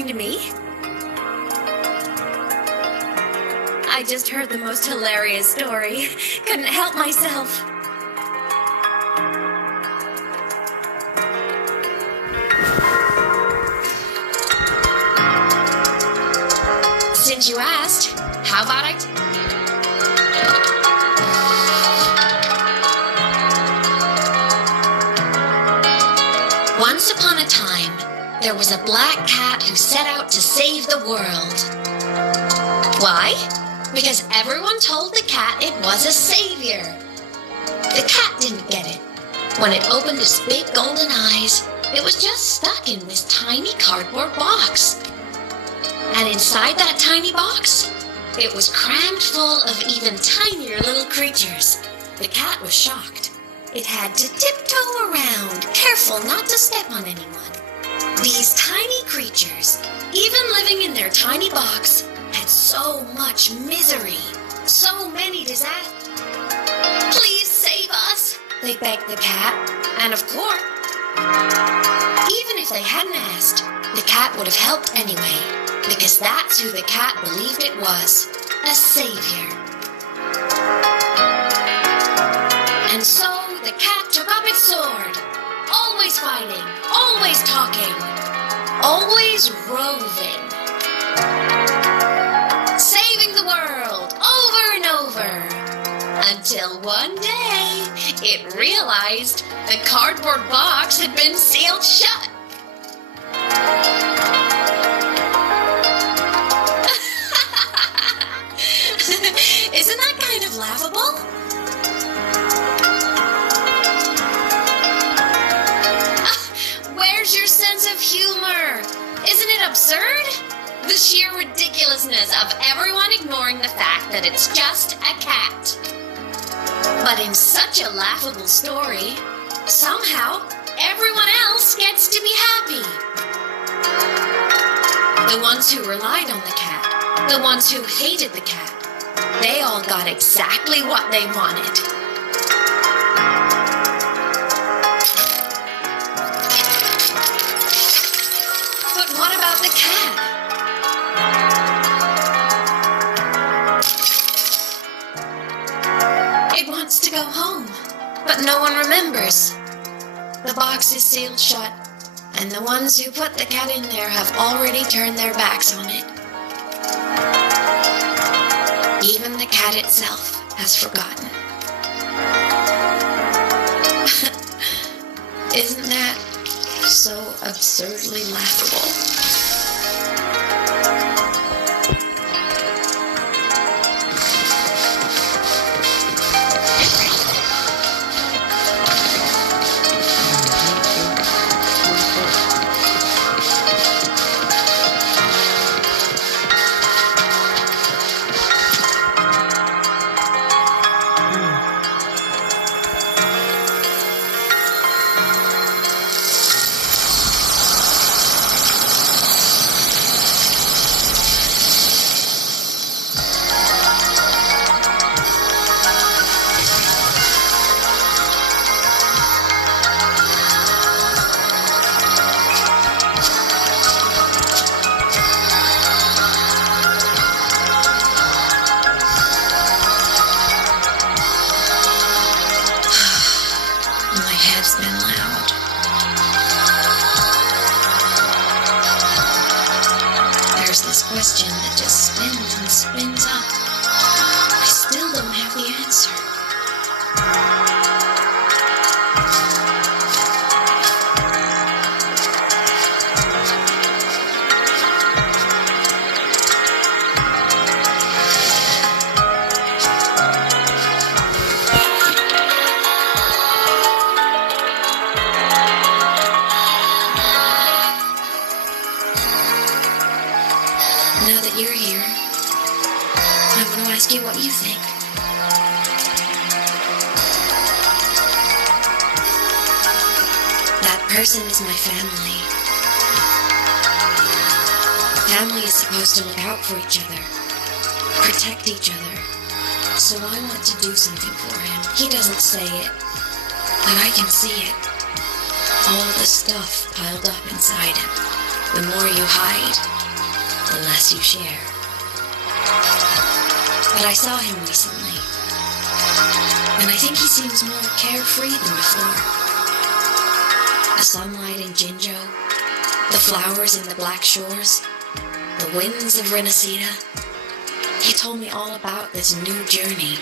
talking to me? I just heard the most hilarious story. Couldn't help myself. Since you asked, how about I... Once upon a time, there was a black cat who set out to save the world. Why? Because everyone told the cat it was a savior. The cat didn't get it. When it opened its big golden eyes, it was just stuck in this tiny cardboard box. And inside that tiny box, it was crammed full of even tinier little creatures. The cat was shocked. It had to tiptoe around, careful not to step on anyone. These tiny creatures, even living in their tiny box, had so much misery, so many disasters. Please save us, they begged the cat. And of course, even if they hadn't asked, the cat would have helped anyway, because that's who the cat believed it was, a savior. And so the cat took up its sword, always fighting, always talking, always roving, saving the world over and over, until one day it realized the cardboard box had been sealed shut. Isn't that kind of laughable? Where's your sense of humor? Isn't it absurd? The sheer ridiculousness of everyone ignoring the fact that it's just a cat. But in such a laughable story, somehow everyone else gets to be happy. The ones who relied on the cat, the ones who hated the cat, they all got exactly what they wanted. But what about the cat? It wants to go home, but no one remembers. The box is sealed shut, and the ones who put the cat in there have already turned their backs on it. Even the cat itself has forgotten. Isn't that so absurdly laughable? Question that just spins and spins up. I still don't have the answer. Now that you're here, I want to ask you what you think. That person is my family. Family is supposed to look out for each other, protect each other. So I want to do something for him. He doesn't say it, but I can see it. All the stuff piled up inside him. The more you hide, the less you share. But I saw him recently, and I think he seems more carefree than before. The sunlight in Jinjo, the flowers in the Black Shores, the winds of Renacida. He told me all about this new journey.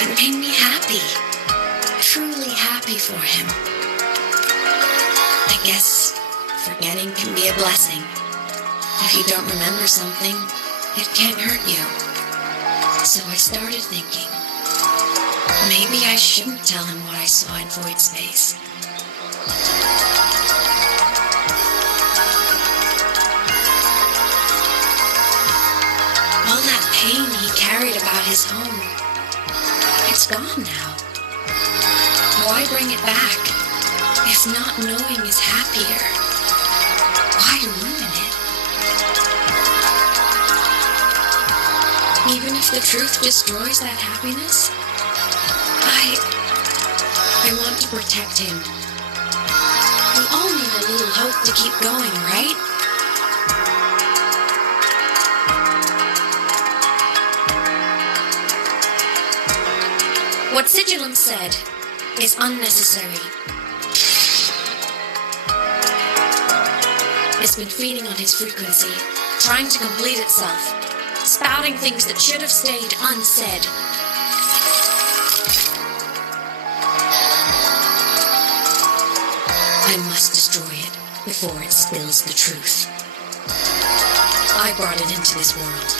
It made me happy, truly happy for him. I guess forgetting can be a blessing. If you don't remember something, it can't hurt you. So I started thinking, maybe I shouldn't tell him what I saw in void space. All that pain he carried about his home, it's gone now. Why bring it back? If not knowing is happier, why ruin it? Even if the truth destroys that happiness, I want to protect him. We all need a little hope to keep going, right? What Sigillum said is unnecessary. It's been feeding on his frequency, trying to complete itself, spouting things that should have stayed unsaid. I must destroy it before it spills the truth. I brought it into this world.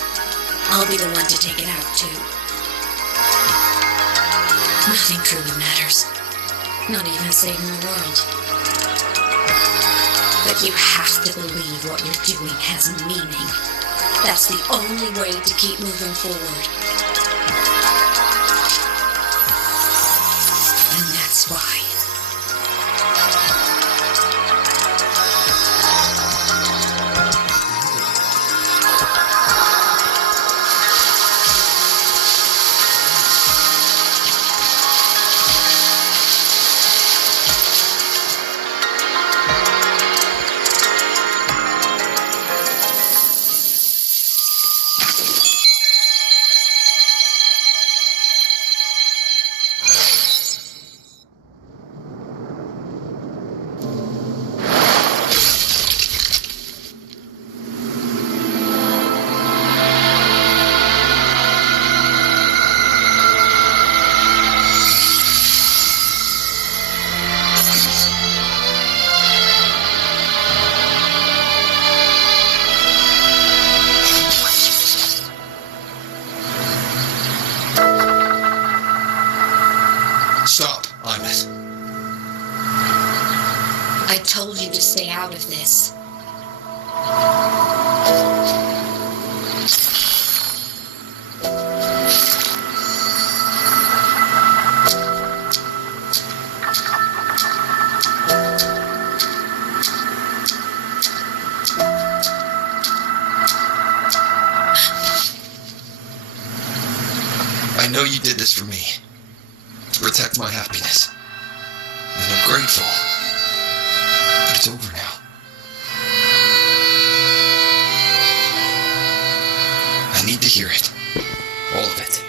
I'll be the one to take it out, too. Nothing truly matters. Not even saving the world. But you have to believe what you're doing has meaning. That's the only way to keep moving forward. And that's why. Stop, Amatha. I told you to stay out of this. I know you did this for me. To protect my happiness. And I'm grateful. But it's over now. I need to hear it. All of it.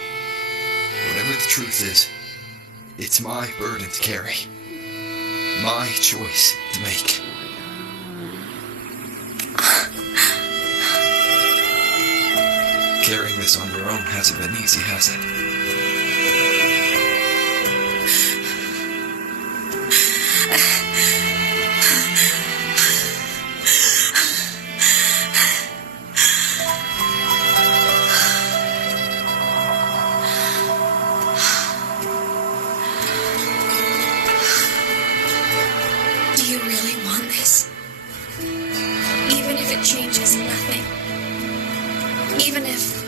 Whatever the truth is, it's my burden to carry. My choice to make. Carrying this on your own hasn't been easy, has it? Do you really want this? Even if it changes nothing? Even if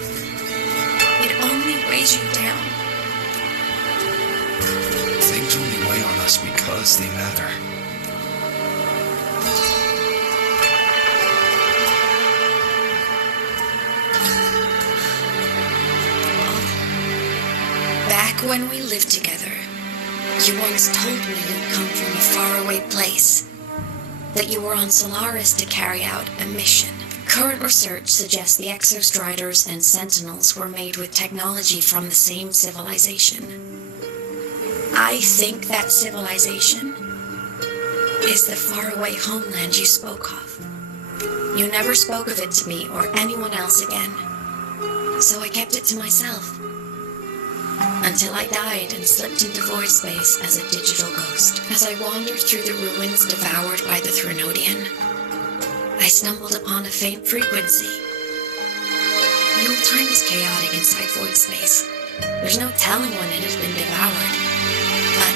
it only weighs you down? Things only weigh on us because they matter. Back when we lived together, you once told me you'd come from a faraway place. that you were on Solaris to carry out a mission. Current research suggests the Exostriders and Sentinels were made with technology from the same civilization. I think that civilization is the faraway homeland you spoke of. You never spoke of it to me or anyone else again, so I kept it to myself. Until I died and slipped into void space as a digital ghost. As I wandered through the ruins devoured by the Threnodian, I stumbled upon a faint frequency. The old time is chaotic inside void space. There's no telling when it has been devoured, but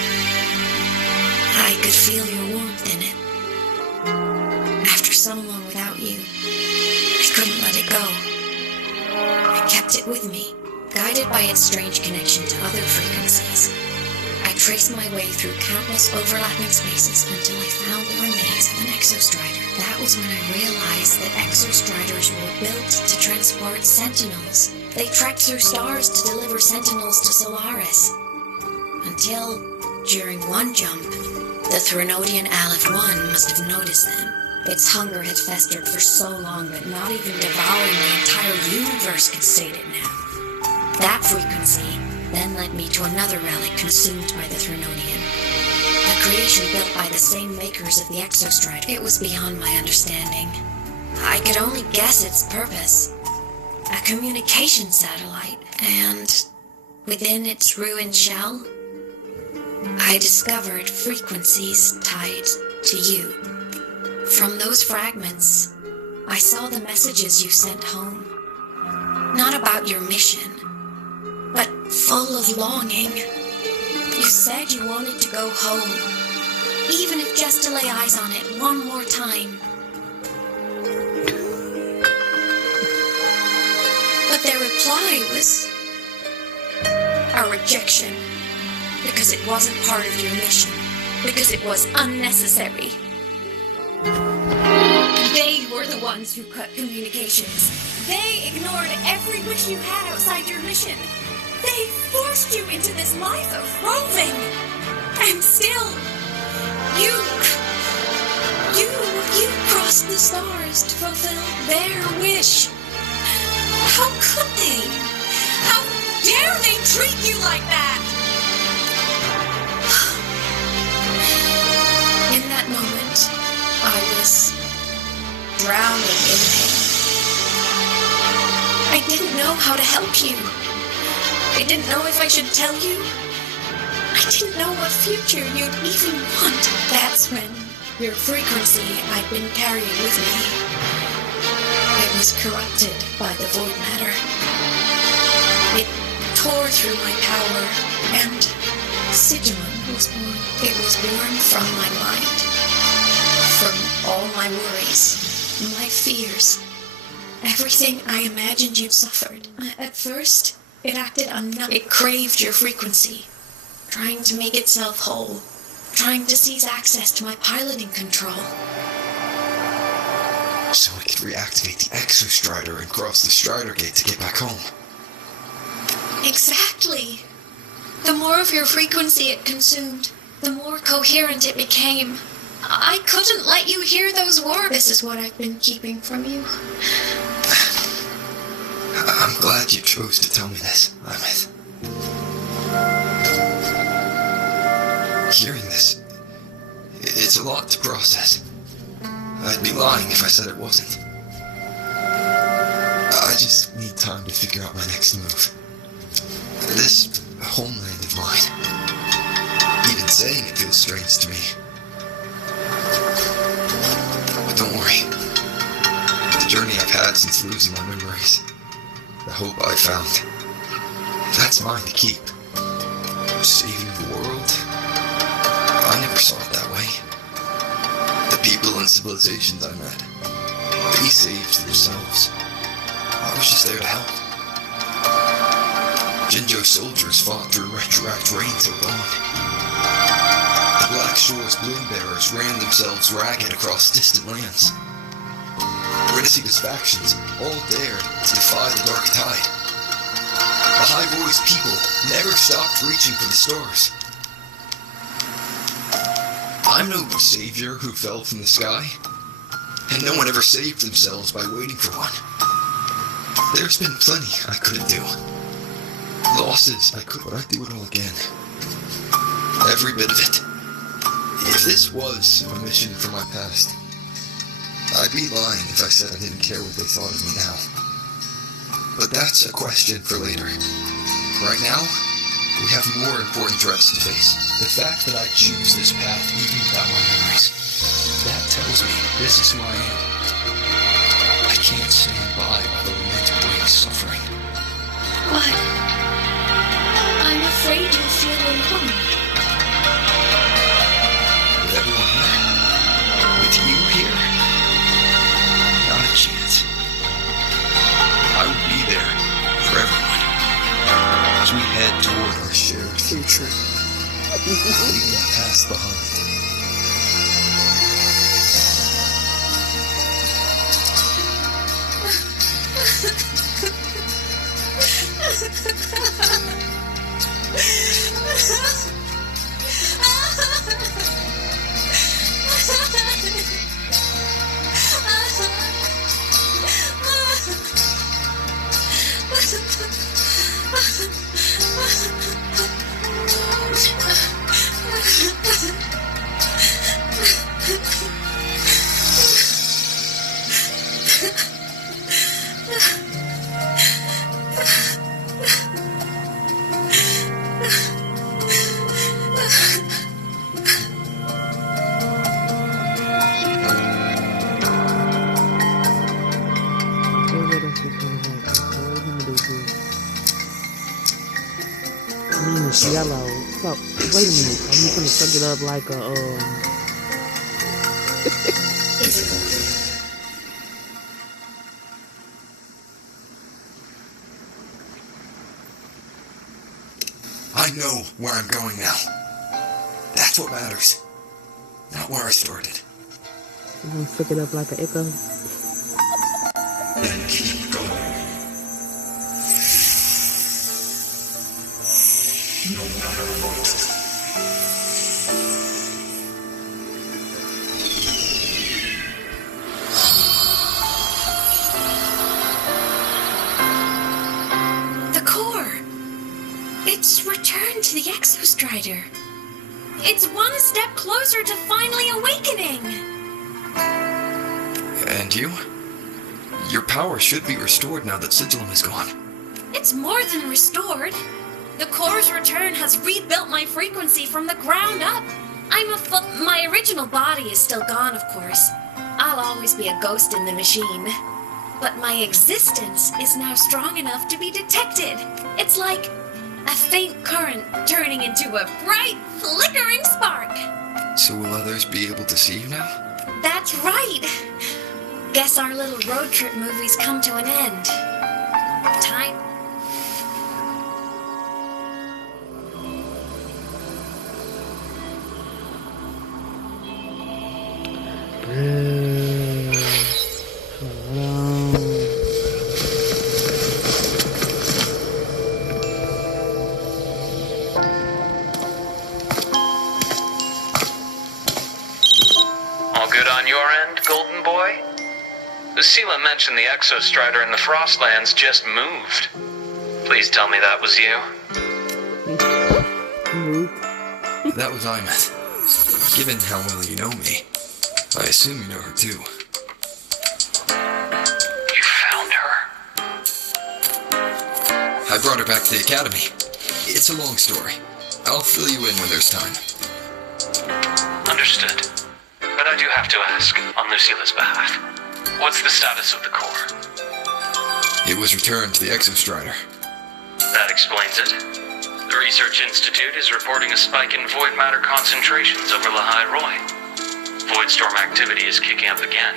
I could feel your warmth in it. After so long without you, I couldn't let it go. I kept it with me, guided by its strange connection to other frequencies. I traced my way through countless overlapping spaces until I found the remains of an Exostrider. That was when I realized that Exostriders were built to transport Sentinels. They trekked through stars to deliver Sentinels to Solaris. Until, during one jump, the Threnodian Aleph 1 must have noticed them. Its hunger had festered for so long that not even devouring the entire universe could sate it now. That frequency then led me to another relic consumed by the Threnodian. A creation built by the same makers of the Exostrider. It was beyond my understanding. I could only guess its purpose. A communication satellite, and within its ruined shell, I discovered frequencies tied to you. From those fragments, I saw the messages you sent home. Not about your mission, but full of longing. You said you wanted to go home, even if just to lay eyes on it one more time. But their reply was a rejection, because it wasn't part of your mission, because it was unnecessary. They were the ones who cut communications. They ignored every wish you had outside your mission. They forced you into this life of roving. And still, you crossed the stars to fulfill their wish. How could they? How dare they treat you like that? In that moment, I was drowning in pain. I didn't know how to help you. I didn't know if I should tell you. I didn't know what future you'd even want. That's when your frequency I'd been carrying with me, it was corrupted by the void matter. It tore through my power, and Sigilum was born. It was born from my mind, from all my worries, my fears, everything I imagined you'd suffered. At first, it acted unknown. It craved your frequency, trying to make itself whole, trying to seize access to my piloting control. So we could reactivate the Exostrider and cross the Strider Gate to get back home. Exactly. The more of your frequency it consumed, the more coherent it became. I couldn't let you hear those words. This is what I've been keeping from you. I'm glad you chose to tell me this, Amatha. Hearing this, it's a lot to process. I'd be lying if I said it wasn't. I just need time to figure out my next move. This homeland of mine, even saying it feels strange to me. But don't worry. The journey I've had since losing my memories, the hope I found, that's mine to keep. Saving the world? I never saw it that way. The people and civilizations I met, they saved themselves. I was just there to help. Jinjo soldiers fought through retroact rain till dawn. The Black Shore's bloom bearers ran themselves ragged across distant lands. Ridicula's factions all dared to defy the dark tide. The high-voiced people never stopped reaching for the stars. I I'm no savior who fell from the sky, and no one ever saved themselves by waiting for one. There's been plenty I couldn't do. Losses I could, but I'd do it all again. Every bit of it. If this was a mission from my past, I'd be lying if I said I didn't care what they thought of me now. But that's a question for later. Right now, we have more important threats to face. The fact that I choose this path even without my memories, that tells me this is who I am. I can't stand by while the lament brings suffering. What? I'm afraid you'll feel alone. With everyone here, with you here, not a chance. I will be there for everyone as we head toward our shared future, leaving the past behind. It's yellow. So, wait a minute. I'm just gonna suck it up like a, I know where I'm going now. That's what matters. Not where I started. I'm gonna suck it up like an echo. Then keep going. No matter what. The core! It's returned to the Exostrider. It's one step closer to finally awakening! And you? Your power should be restored now that Sigillum is gone. It's more than restored. The core's return has rebuilt my frequency from the ground up. My original body is still gone, of course. I'll always be a ghost in the machine. But my existence is now strong enough to be detected. It's like a faint current turning into a bright, flickering spark. So will others be able to see you now? That's right. Guess our little road trip movie's come to an end. Time. All good on your end, Golden Boy? Lucilla mentioned the Exostrider in the Frostlands just moved. Please tell me that was you. That was Amatha. Given how well you know me, I assume you know her too. You found her? I brought her back to the academy. It's a long story. I'll fill you in when there's time. Understood. But I do have to ask, on Lucilla's behalf, what's the status of the core? It was returned to the Exostrider. That explains it. The Research Institute is reporting a spike in void matter concentrations over Lahai Roy. Void storm activity is kicking up again.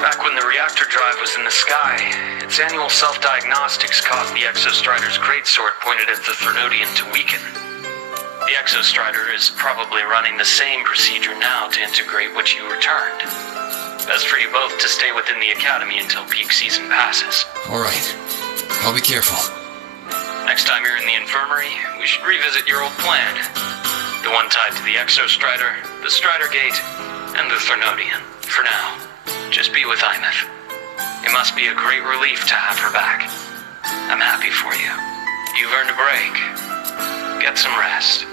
Back when the reactor drive was in the sky, its annual self-diagnostics caught the Exostrider's greatsword pointed at the Threnodian to weaken. The Exostrider is probably running the same procedure now to integrate what you returned. Best for you both to stay within the academy until peak season passes. Alright. I'll be careful. Next time you're in the infirmary, we should revisit your old plan. The one tied to the Exostrider, the Strider Gate, and the Thernodian. For now, just be with Amatha. It must be a great relief to have her back. I'm happy for you. You've earned a break. Get some rest.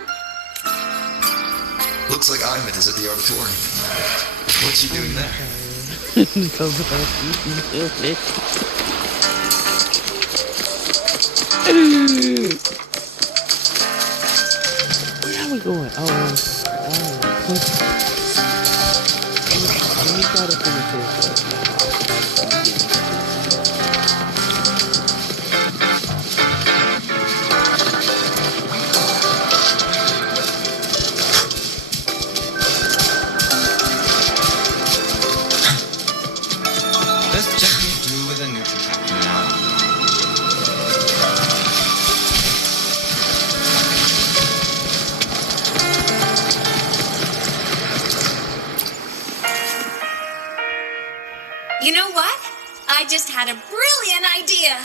Looks like Amatha is at the auditorium. What's she doing there? So where are we going? Let me try to finish this. Let's check me through with a neutral captain now. You know what? I just had a brilliant idea.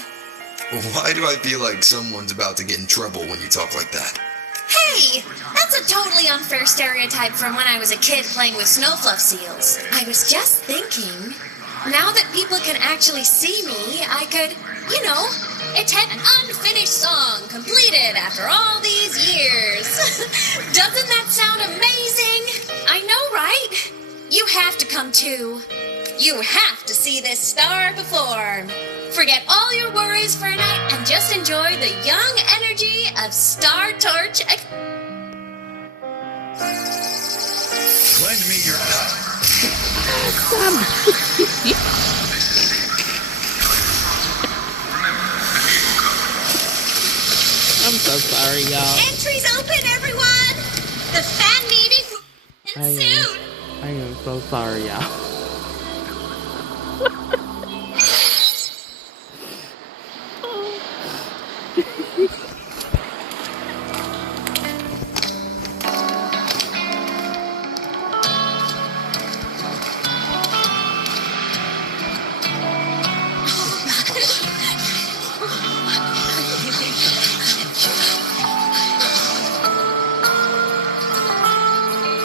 Why do I feel like someone's about to get in trouble when you talk like that? Hey, that's a totally unfair stereotype from when I was a kid playing with snowfluff seals. I was just thinking, now that people can actually see me, I could, attend an unfinished song completed after all these years. Doesn't that sound amazing? I know, right? You have to come too. You have to see this star perform. Forget all your worries for a night and just enjoy the young energy of Star Torch. Lend me your power. I'm so sorry, y'all. Entries open, everyone! The fan meeting will begin soon! I am so sorry, y'all.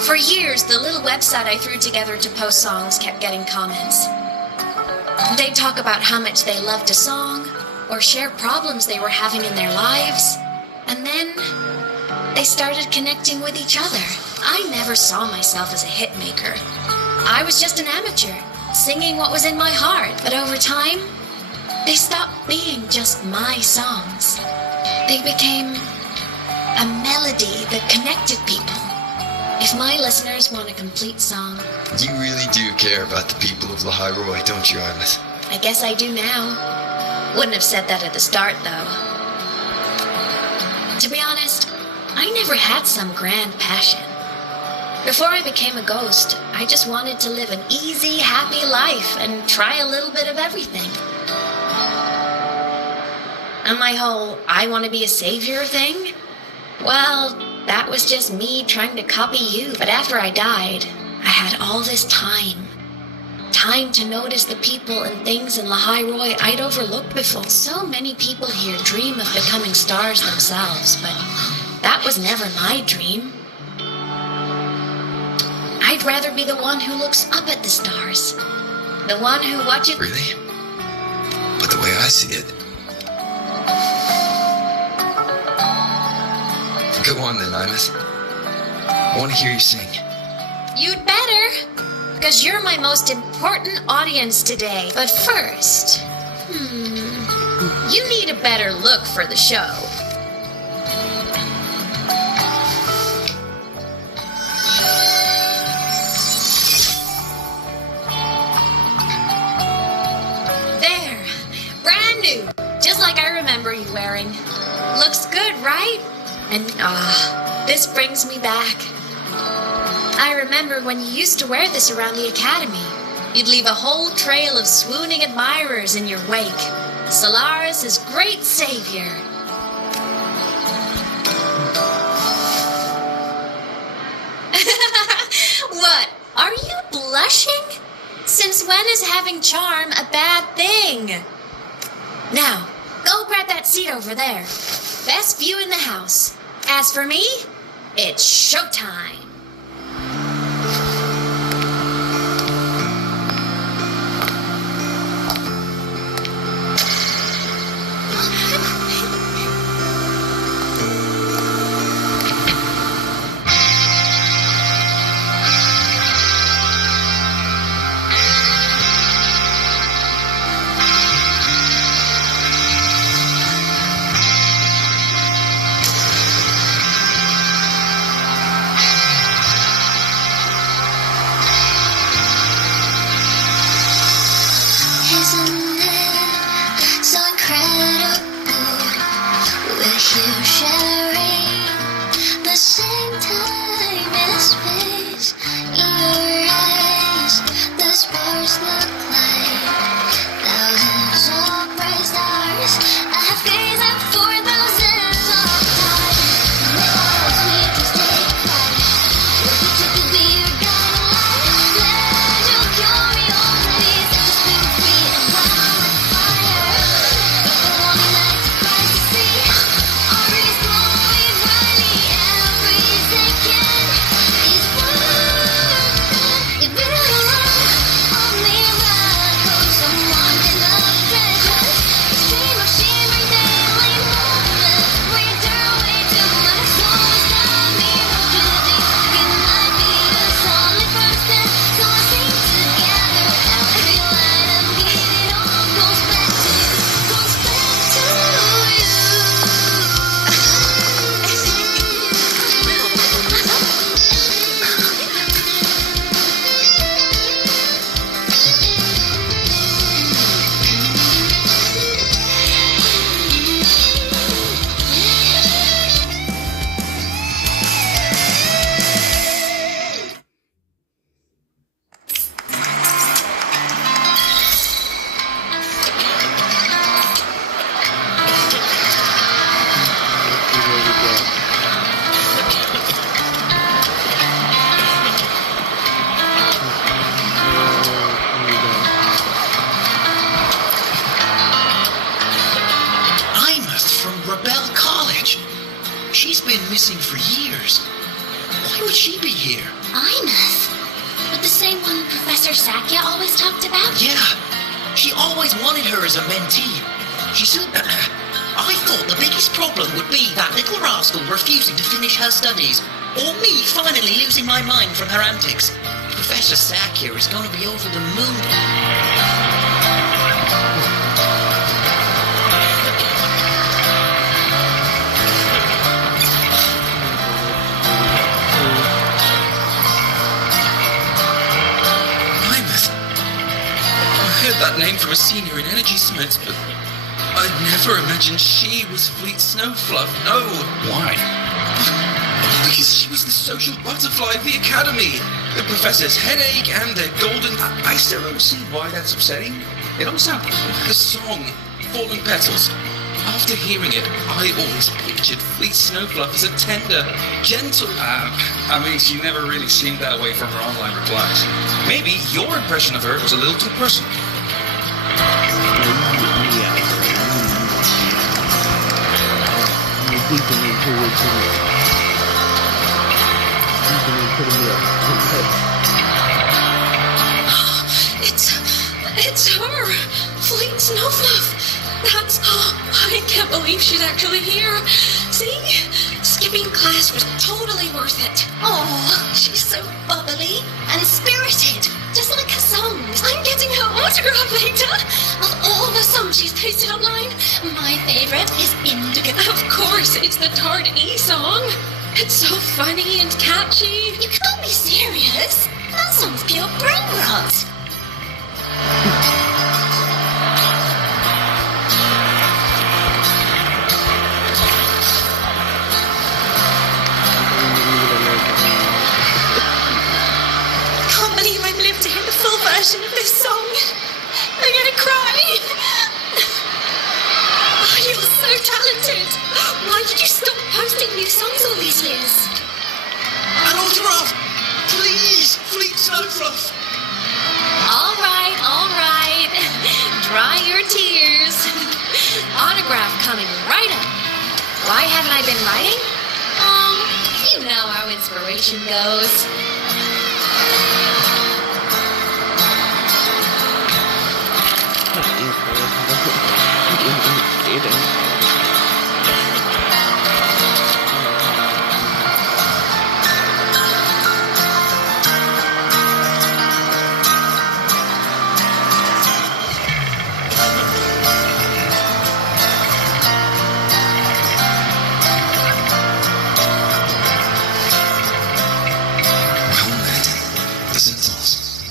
For years, the little website I threw together to post songs kept getting comments. They'd talk about how much they loved a song, or share problems they were having in their lives, and then they started connecting with each other. I never saw myself as a hit maker. I was just an amateur, singing what was in my heart. But over time, they stopped being just my songs. They became a melody that connected people. If my listeners want a complete song, You really do care about the people of Lahairoi, don't you, Amatha? I guess I do now. Wouldn't have said that at the start, though. To be honest, I never had some grand passion. Before I became a ghost, I just wanted to live an easy, happy life and try a little bit of everything. And my whole I want to be a savior thing? Well, that was just me trying to copy you. But after I died, I had all this time. Time to notice the people and things in Lahairoi I'd overlooked before. So many people here dream of becoming stars themselves, but that was never my dream. I'd rather be the one who looks up at the stars. The one who watches... Really? But the way I see it... Go on then, Amatha. I want to hear you sing. You'd better, because you're my most important audience today. But first, you need a better look for the show. There, brand new, just like I remember you wearing. Looks good, right? And this brings me back. I remember when you used to wear this around the academy. You'd leave a whole trail of swooning admirers in your wake. Solaris' great savior. What? Are you blushing? Since when is having charm a bad thing? Now, go grab that seat over there. Best view in the house. As for me, It's showtime! Isn't it so incredible with you sharing the same time and space? In your eyes, the stars look like thousands of bright stars. I have gazed up for thousands of times. They always need to stay quiet. If you could be your guiding light, let you carry on the ways that just feel free and wild like fire. The long nights bright to see, our rays glowing brightly every second is worth it. A miracle, someone in the treasures. Stream of shimmering daily moments, reach our way to my soul. Stop me from judging. It might be a solid first step, so I sing together. Every light I'm giving all goes back to you, goes back to you. Amatha from Rebel College. She's been missing for years. Why would she be here? Amatha? But the same one Professor Sakya always talked about? Yeah, she always wanted her as a mentee. She said, I thought the biggest problem would be that little rascal refusing to finish her studies, or me finally losing my mind from her antics. Professor Sakya is going to be over the moon. Amatha. I heard that name from a senior in energy science, but I'd never imagined she was Fleet Snowfluff. No. Why? Because she was the social butterfly of the academy. The professor's headache and their golden... I still don't see why that's upsetting. It all sounds like the song, Falling Petals. After hearing it, I always pictured Fleet Snowfluff as a tender, gentle... I mean, she never really seemed that way from her online replies. Maybe your impression of her was a little too personal. It's her! Fleet Snowfluff! That's... I can't believe she's actually here. See? Skipping class was totally worth it. Oh, she's so bubbly and spirited, just like her songs. I'm getting her autograph later. Of all the songs she's posted online, my favorite is Indigo. Of course, it's the Tart E song. It's so funny and catchy. You can't be serious. That song's pure brain rot. Can't believe I've lived to hear the full version of this song. I'm gonna cry. Oh, you're so talented. Why did you stop posting new songs all these years? An autograph! Please, Fleet Snowfluff! All right, all right. Dry your tears. Autograph coming right up. Why haven't I been writing? You know how inspiration goes. The Sentinels,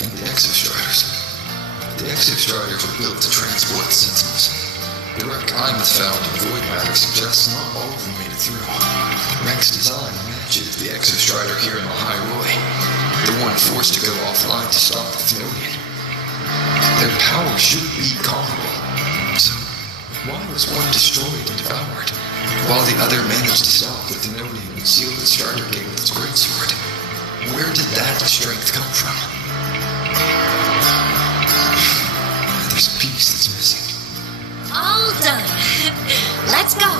and the Exostriders. The Exostriders were built to transport the Sentinels. The wreck Amatha found in void matter suggests not all of them made it through. Wreck's design matches the Exostrider here in the High Roy, the one forced to go offline to stop the Thenodian. Their power should be comparable. So, why was one destroyed and devoured, while the other managed to stop the Thenodian and seal the Strider Gate with its greatsword? Where did that strength come from? There's a piece that's missing. All done. Let's go.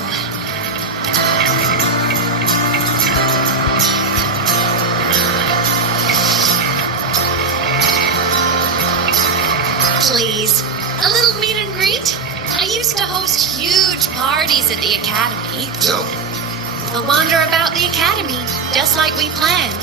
Please, a little meet and greet? I used to host huge parties at the Academy. So? We'll wander about the Academy, just like we planned.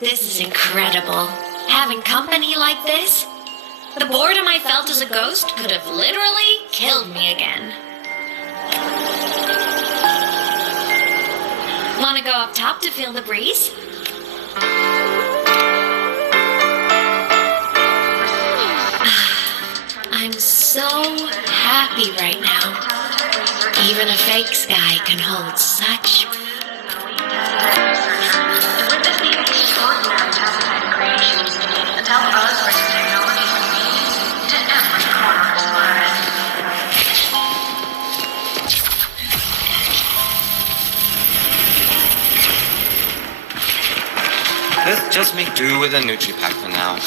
This is incredible. Having company like this? The boredom I felt as a ghost could have literally killed me again. Want to go up top to feel the breeze? I'm so happy right now. Even a fake sky can hold such... Let's just make do with a Nutri-Pack for now.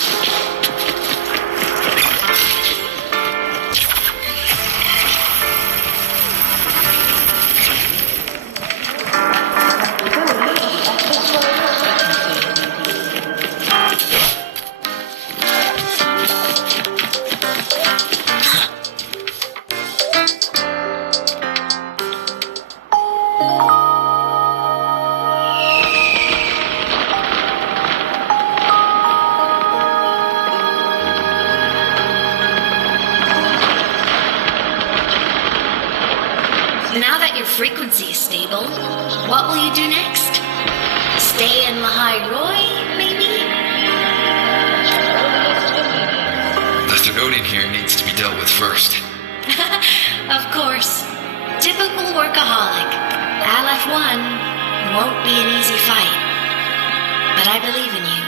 Now that your frequency is stable, what will you do next? Stay in the High Roy, maybe? The Thenodian here needs to be dealt with first. Of course. Typical workaholic. LF1 won't be an easy fight. But I believe in you.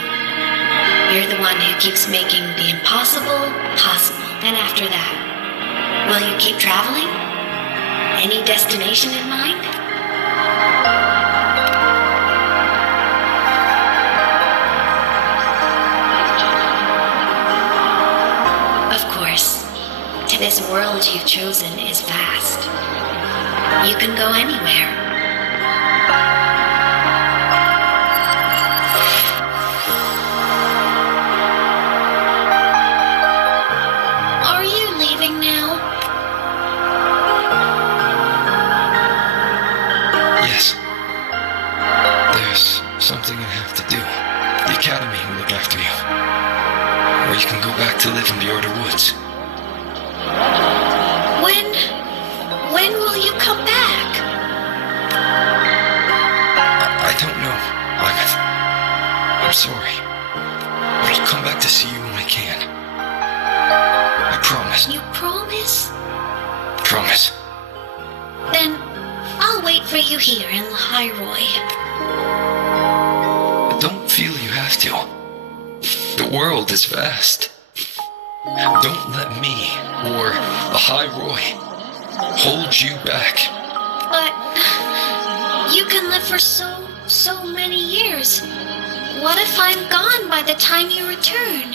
You're the one who keeps making the impossible possible. And after that, will you keep traveling? Any destination in mind? Of course. This world you've chosen is vast. You can go anywhere. Are you leaving now? Yes. There's something I have to do. The Academy will look after you. Or you can go back to live in the Order Woods. When promise? Promise. Then I'll wait for you here in Lahairoi. Don't feel you have to. The world is vast. Don't let me or the High Roy hold you back. But you can live for so many years. What if I'm gone by the time you return?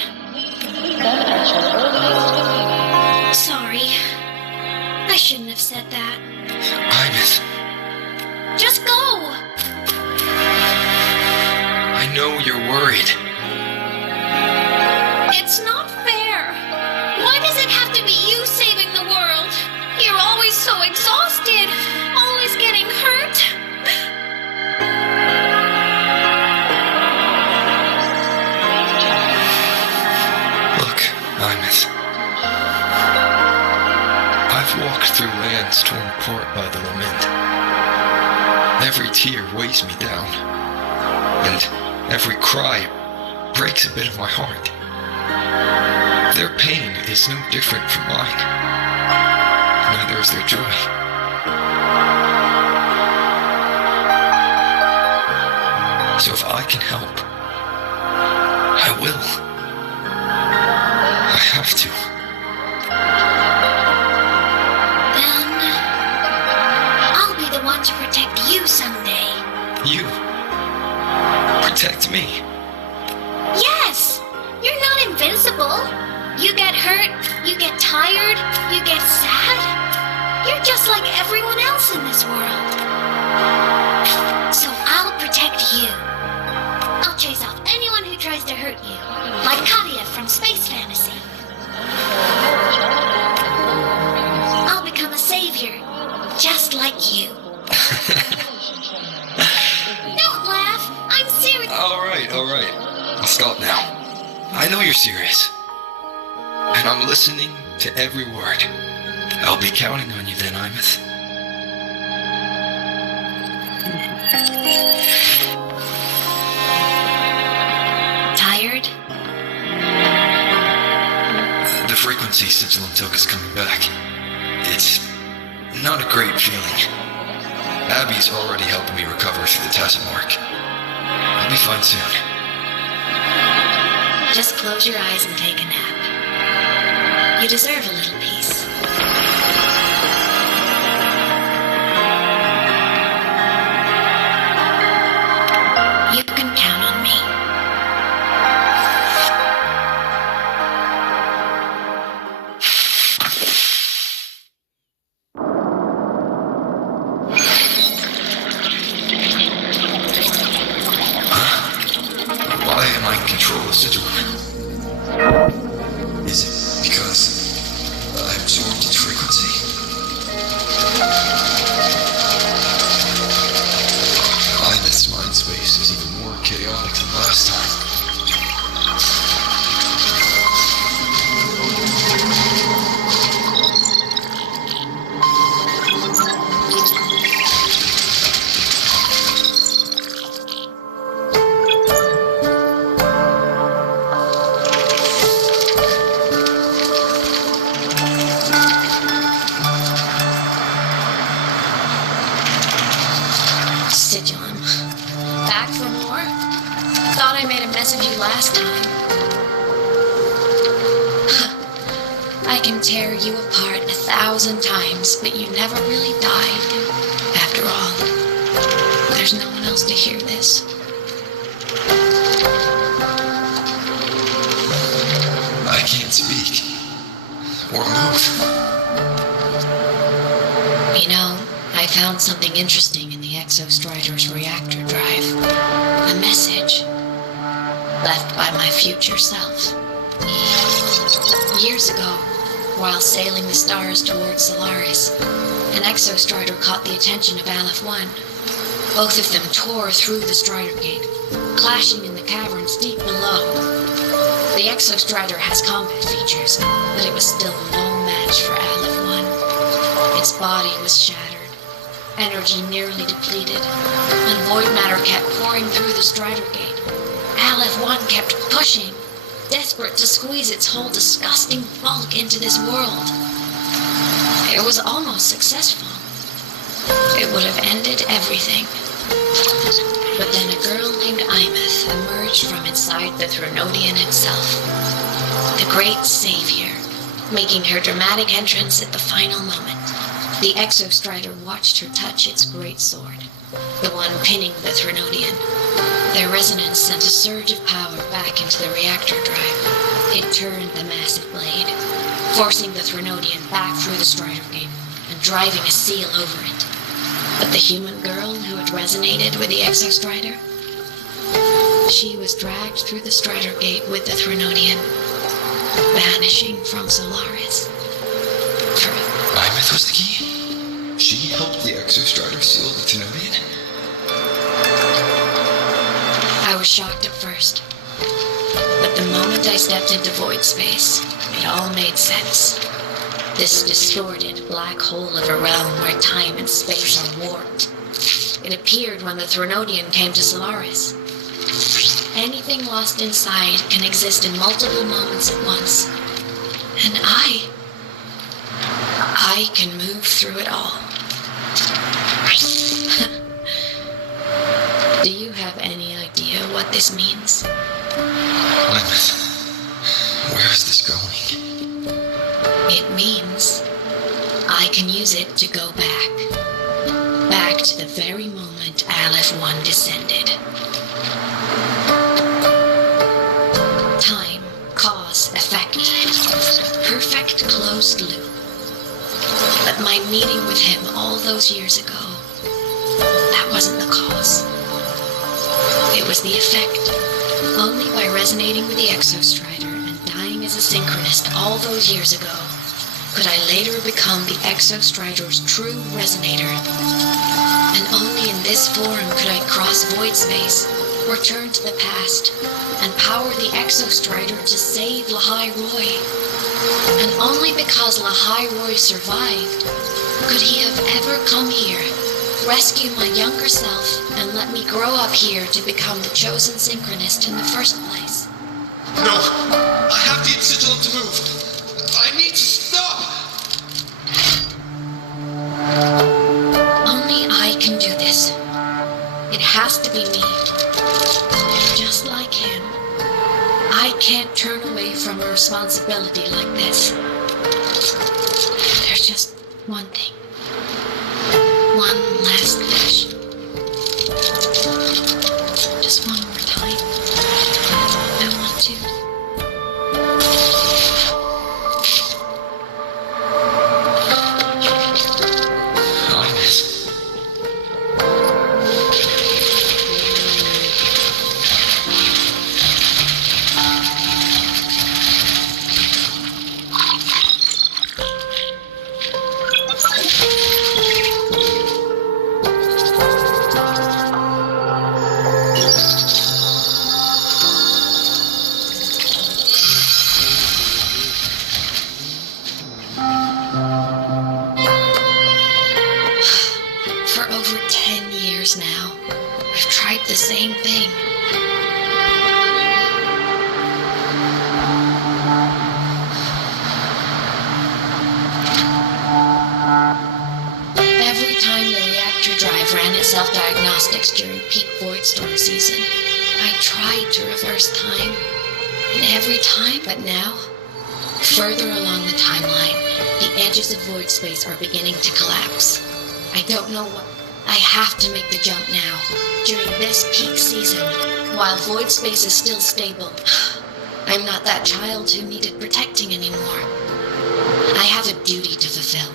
Sorry. I shouldn't have said that. Imus, Just go! I know you're worried. It's not fair. Why does it have to be you saving the world? You're always so exhausted, always getting hurt. Look, Imus. I've walked through lands torn apart by the lament. Every tear weighs me down, and every cry breaks a bit of my heart. Their pain is no different from mine. Neither is their joy. So if I can help, I will. I have to. Then I'll be the one to protect you someday. You protect me. Yes! You're not invincible. You get hurt, you get tired, you get sad. You're just like everyone else in this world. So I'll protect you. I'll chase off anyone who tries to hurt you, like Katia from Space Fantasy. I'll become a savior, just like you. Don't laugh. I'm serious. All right. I'll stop now. I know you're serious. And I'm listening to every word. I'll be counting on you then, Imus. Tired? The frequency Sigilum took is coming back. It's not a great feeling. Abby's already helping me recover through the test mark. I'll be fine soon. Just close your eyes and take a nap. You deserve a little peace. You can count on me. Why am I in control of Sigilum? Is it because I absorbed its frequency? Imus' mind space is even more chaotic than last time. Sigilum. Back for more? Thought I made a mess of you last time. I can tear you apart 1,000 times, but you never really died. After all, there's no one else to hear this. I can't speak. Or move. You know, I found something interesting in the Exostrider's reactor drive. A message left by my future self. Years ago, while sailing the stars towards Solaris, an Exostrider caught the attention of Aleph 1. Both of them tore through the Strider Gate, clashing in the caverns deep below. The Exostrider has combat features, but it was still no match for Aleph 1. Its body was shattered, energy nearly depleted, and void matter kept pouring through the Strider Gate. Aleph 1 kept pushing, desperate to squeeze its whole disgusting bulk into this world. I was almost successful. It would have ended everything. But then a girl named Amatha emerged from inside the Threnodian itself. The great savior, making her dramatic entrance at the final moment. The Exostrider watched her touch its great sword, the one pinning the Threnodian. Their resonance sent a surge of power back into the reactor drive. It turned the massive blade, forcing the Threnodian back through the Strider Gate and driving a seal over it. But the human girl who had resonated with the Exostrider, she was dragged through the Strider Gate with the Threnodian, vanishing from Solaris. Amatha was the key? She helped the Exostrider seal the Threnodian? I was shocked at first, but the moment I stepped into void space, it all made sense. This distorted black hole of a realm where time and space are warped. It appeared when the Threnodian came to Solaris. Anything lost inside can exist in multiple moments at once. And I can move through it all. Do you have any idea what this means? Amatha, where is this going? It means I can use it to go back to the very moment Aleph 1 descended. Time, cause, effect. Perfect closed loop. But my meeting with him all those years ago, that wasn't the cause. It was the effect. Only by resonating with the Exostrider and dying as a synchronist all those years ago could I later become the Exostrider's true resonator. And only in this form could I cross void space, return to the past, and power the Exostrider to save Lahai Roy. And only because Lahai Roy survived could he have ever come here, rescue my younger self, and let me grow up here to become the chosen synchronist in the first place. No! I have the Citadel to move! I need to stop! Only I can do this. It has to be me. Just like him. I can't turn away from a responsibility like this. There's just one thing. One last wish. Just one more time. I want to. For over 10 years now, I've tried the same thing. Every time the reactor drive ran its self-diagnostics during peak void storm season, I tried to reverse time. And every time, but now, further along the timeline, the edges of void space are beginning to collapse. I don't know what. I have to make the jump now, during this peak season, while void space is still stable. I'm not that child who needed protecting anymore. I have a duty to fulfill.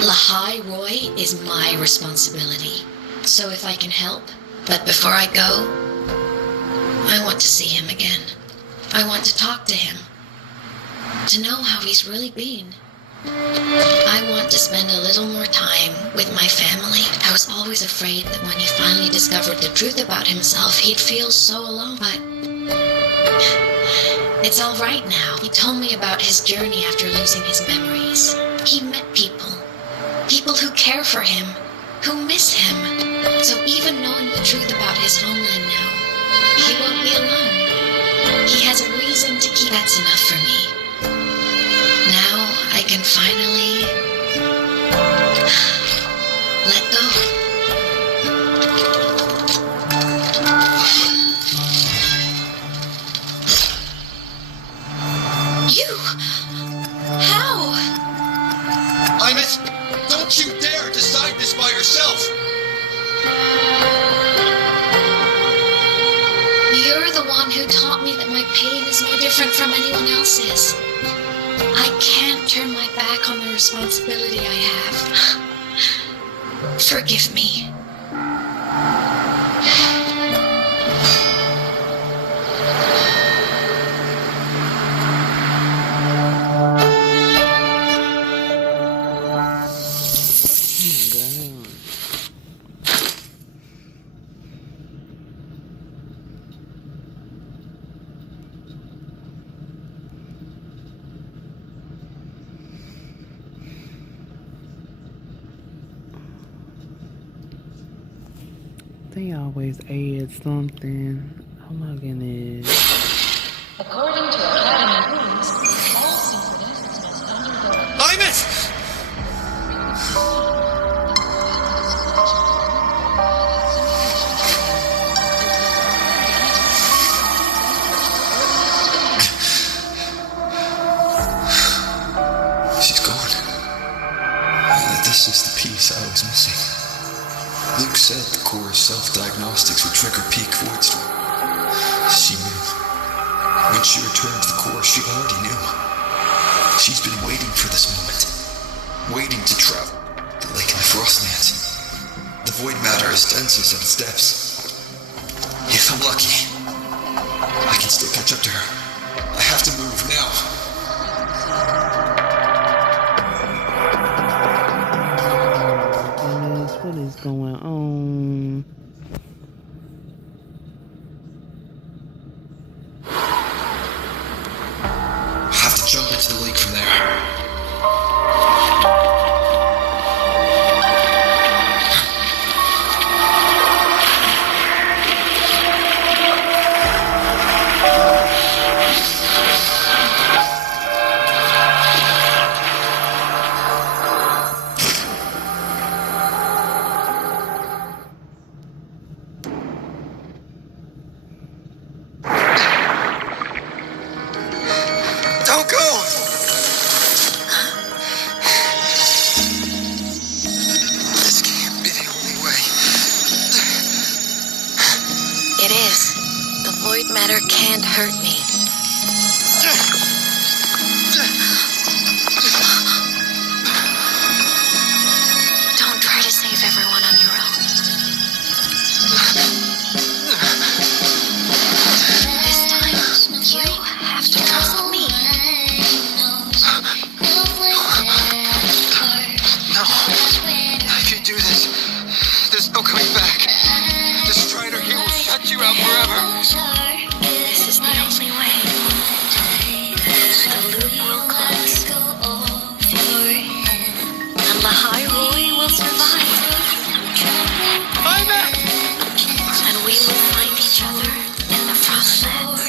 Lahai Roy is my responsibility. So if I can help, but before I go, I want to see him again. I want to talk to him. To know how he's really been. I want to spend a little more time with my family. I was always afraid that when he finally discovered the truth about himself, he'd feel so alone. But it's all right now. He told me about his journey after losing his memories. He met people. People who care for him, who miss him. So even knowing the truth about his homeland now, he won't be alone. He has a reason to keep. That's enough for me. Now I can finally Let go. You? How? Amatha, don't you dare decide this by yourself! You're the one who taught me that my pain is no different from anyone else's. I can't turn my back on the responsibility I have. Forgive me. They always add something. Oh my goodness. According to Academy rules, all synchronists must undergo... Amatha! She's gone. This is the piece I was missing. Luke said the core self-diagnostics would trigger peak void storm. She knew. When she returned to the core, she already knew. She's been waiting for this moment. Waiting to travel the lake in the Frostlands. The void matter is dense as its depths. If I'm lucky, I can still catch up to her. I have to move now. What is going on? I'll have to jump into the lake from there. Don't go! This can't be the only way. It is. The void matter can't hurt me. Don't try to save everyone on your own. This time, you have to trust me. No, if you do this, there's no coming back. The Strider here will shut you out forever. This is the only way. The loop will close. And the Hyrule will survive. And we will find each other in the Frostlands.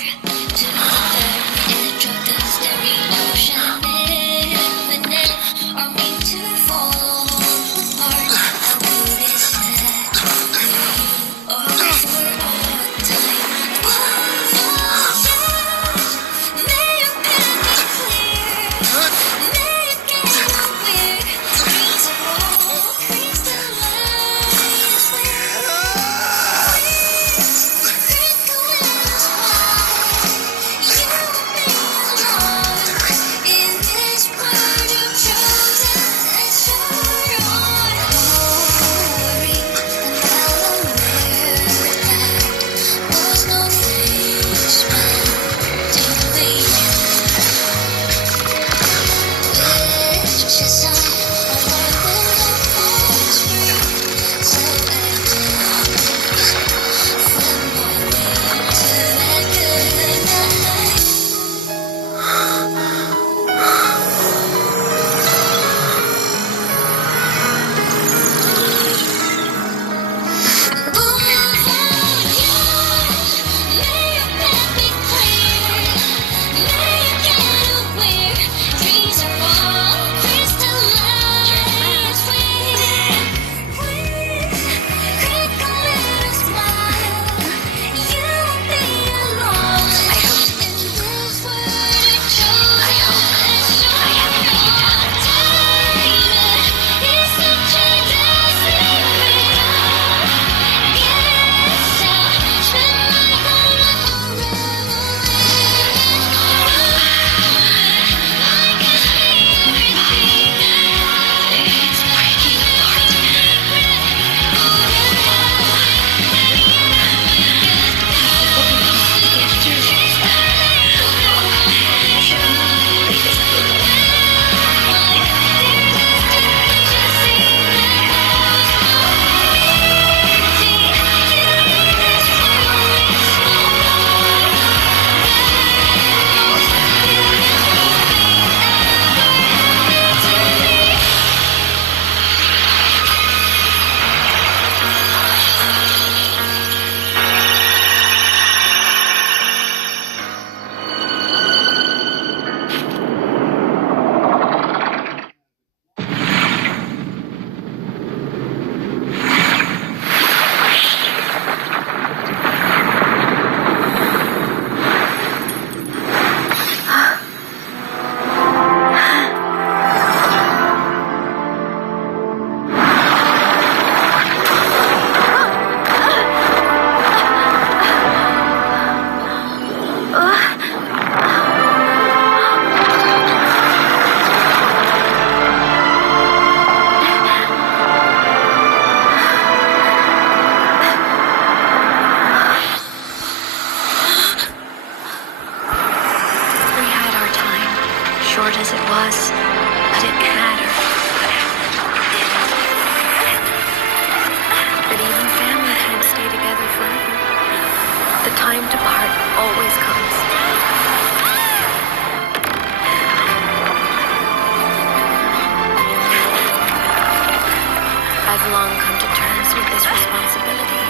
I've long come to terms with this responsibility.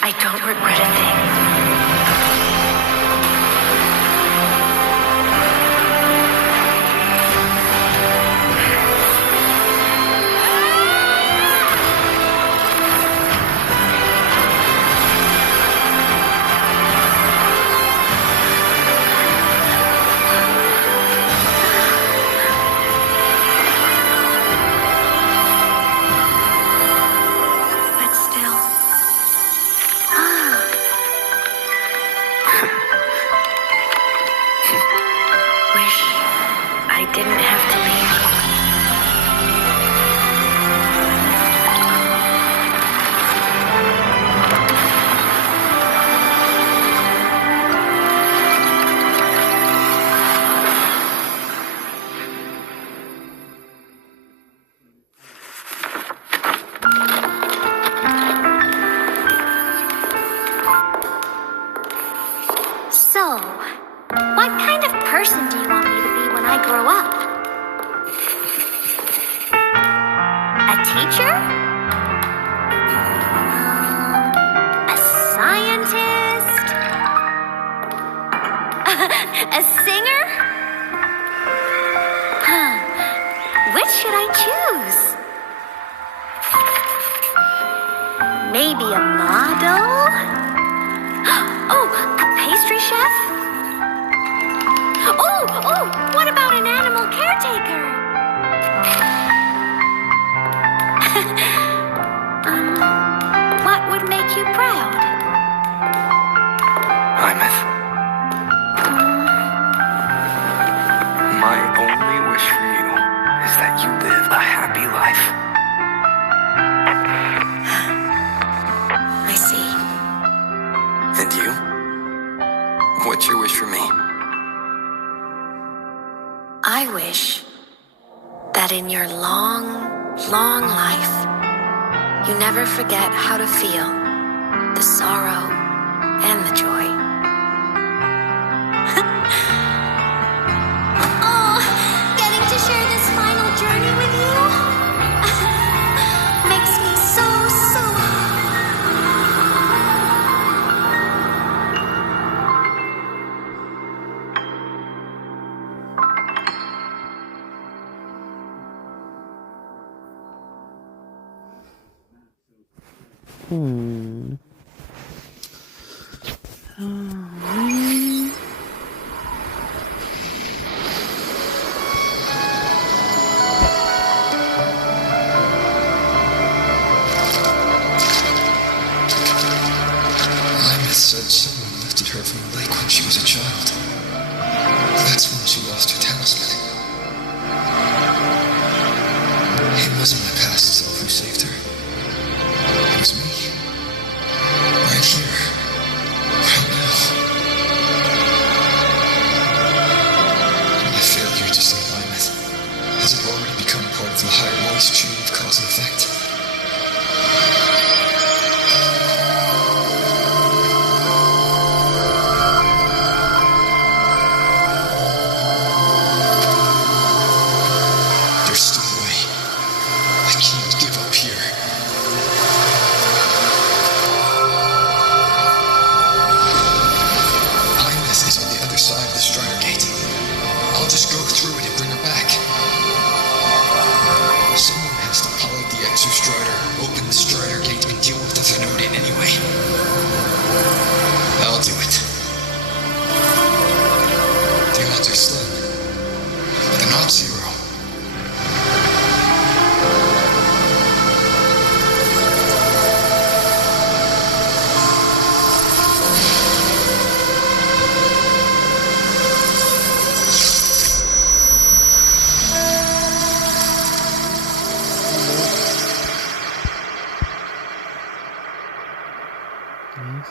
I don't regret a thing. Maybe a model? Oh, a pastry chef? Oh, what about an animal caretaker? What would make you proud? Amatha. My only wish for you is that you live a happy life. I see. And you? What's your wish for me? I wish that in your long, long life, you never forget how to feel the sorrow and the joy. Oh, getting to share this final journey with you makes me so Said someone lifted her from the lake when she was a child. That's when she lost her talisman. It wasn't my past self who saved her. It was me. Right here. Right now. My failure to save Amatha has already become part of the higher-voice chain of cause and effect.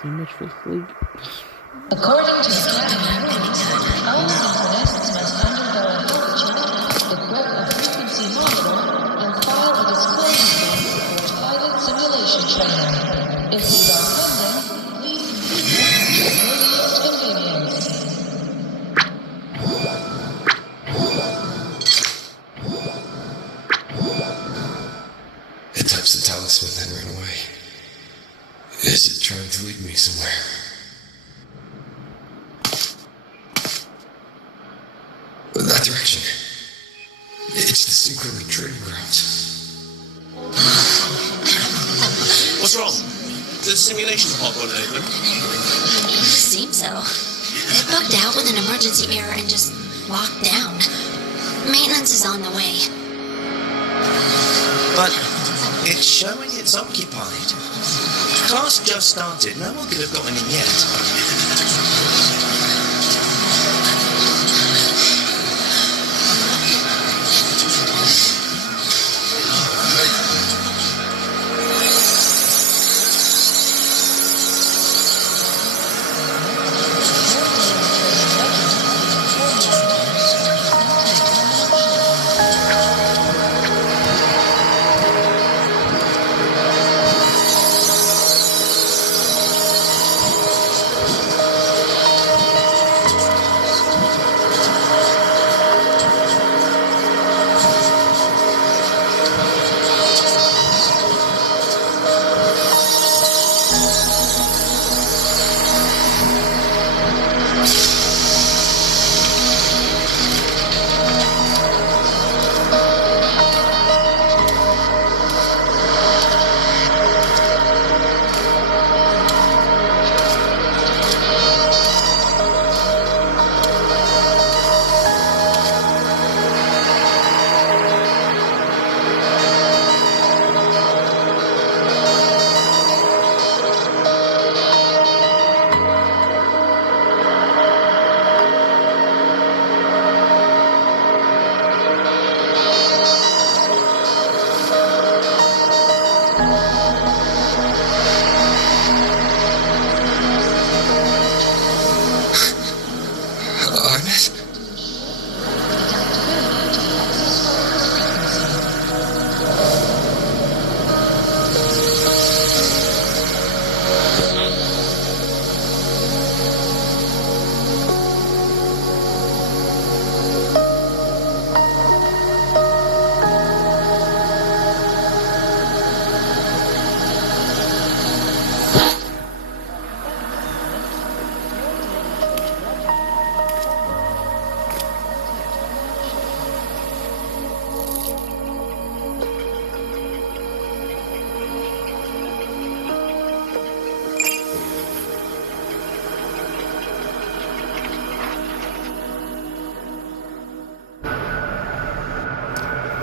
So much for sleep. According to the canon, all symphonists must undergo a health check, equip a frequency monitor, and file a disclosure form for private simulation training. If these are pending, please complete them at your earliest convenience. Smith and ran away. Is it trying to lead me somewhere? That direction. It's the synchronous trading grounds. What's wrong? Did the simulation pod go open? Seems so. It bugged out with an emergency error and just locked down. Maintenance is on the way. But it's showing it's occupied. Class just started. No one could have gotten in yet.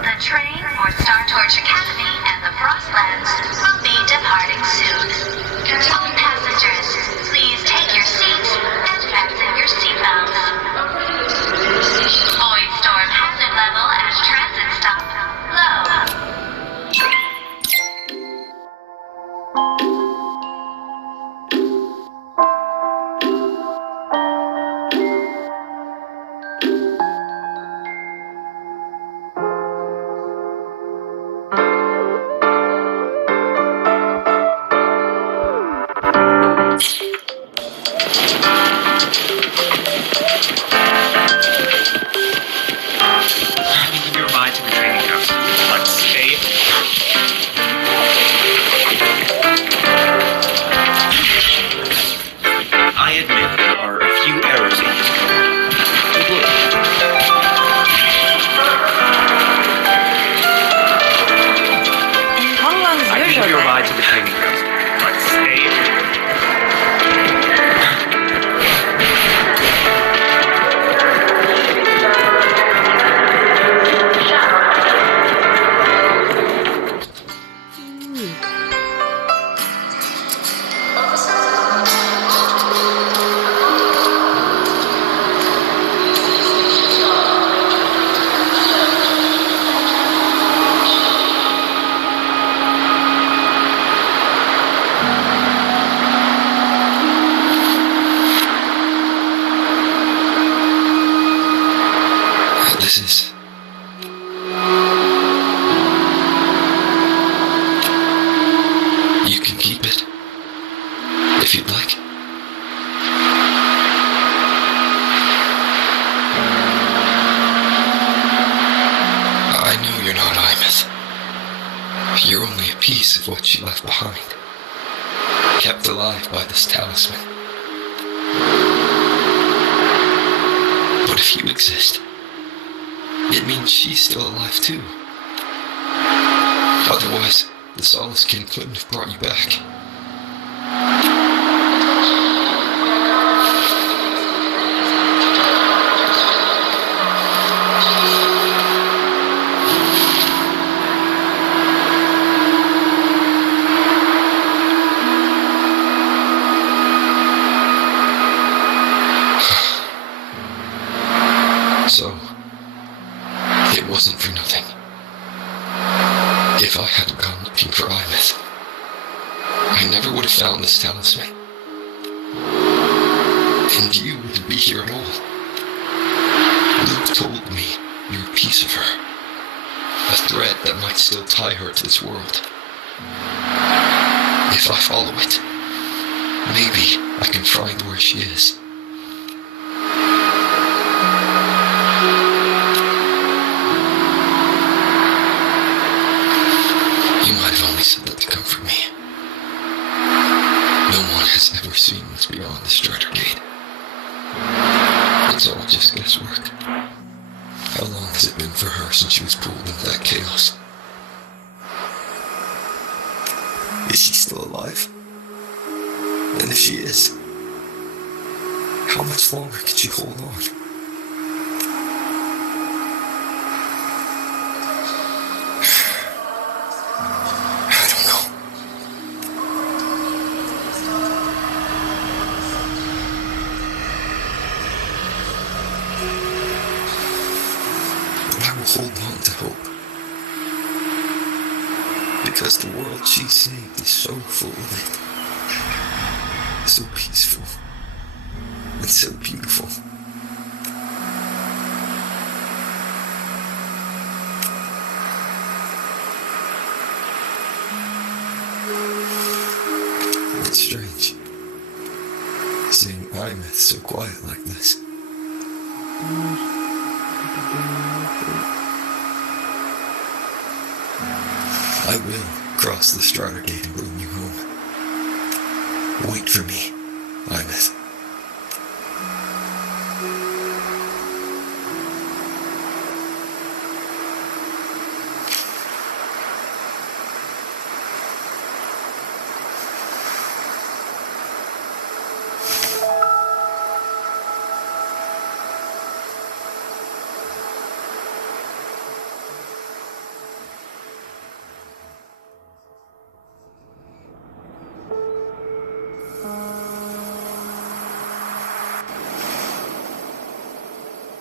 The train for Star Torch Academy and the Frostlands will be departing soon. All passengers, please take your seats and fasten your seatbelts. Void storm hazard level at transit stop low. This is... You can keep it, if you'd like. I know you're not Amatha. You're only a piece of what she left behind, kept alive by this talisman. But if you exist, it means she's still alive too. Otherwise, the Solace King couldn't have brought you back. So, it wasn't for nothing. If I hadn't gone looking for Amatha, I never would have found this talisman. And you wouldn't be here at all. Luke told me you're a piece of her. A thread that might still tie her to this world. If I follow it, maybe I can find where she is. You might have only said that to comfort me. No one has ever seen what's beyond the Strider Gate. It's all just guesswork. How long has it been for her since she was pulled into that chaos? Is she still alive? And if she is, how much longer can she hold on? Hold on to hope. Because the world she saved is so full of it. So peaceful. And so beautiful. It's strange. Seeing Amatha so quiet like this. I will cross the Strider Gate and bring you home. Wait for me, Amatha.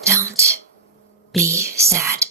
Don't be sad.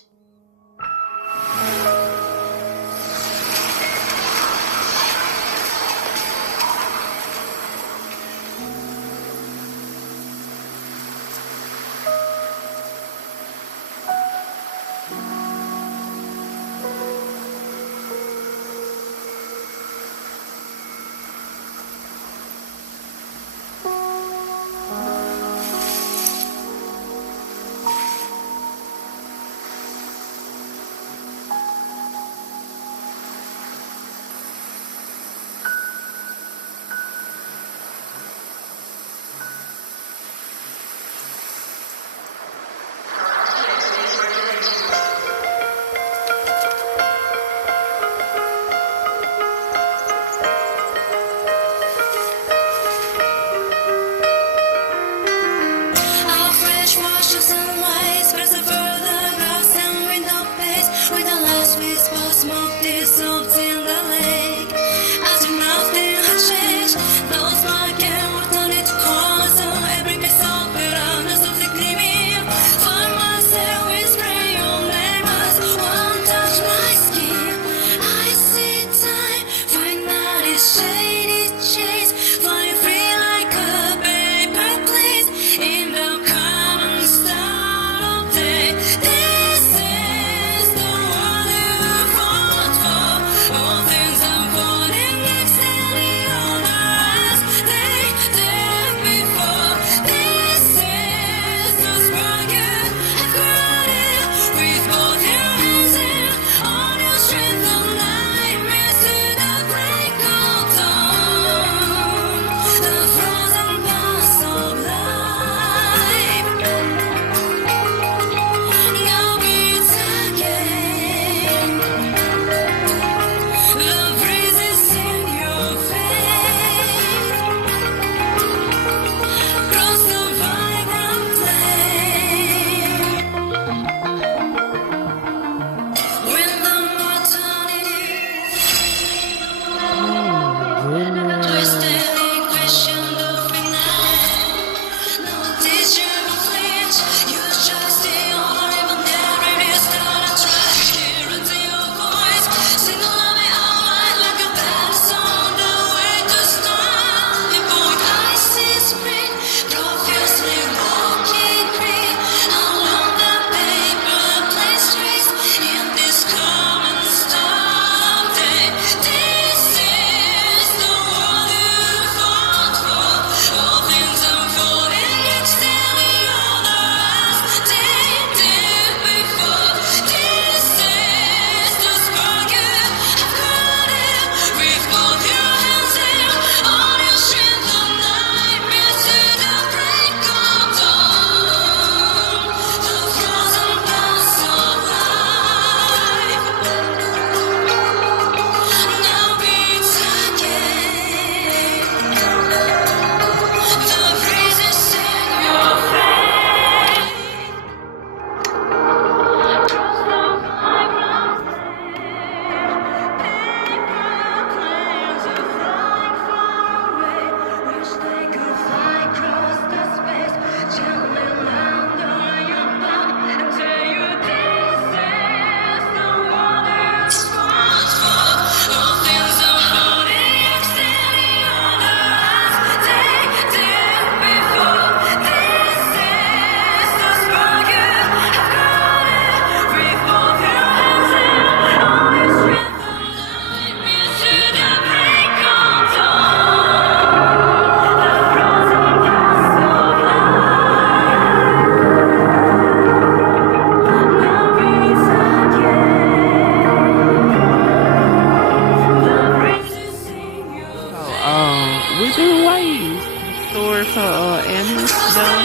to end this though.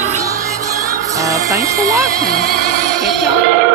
Thanks for watching. Take care.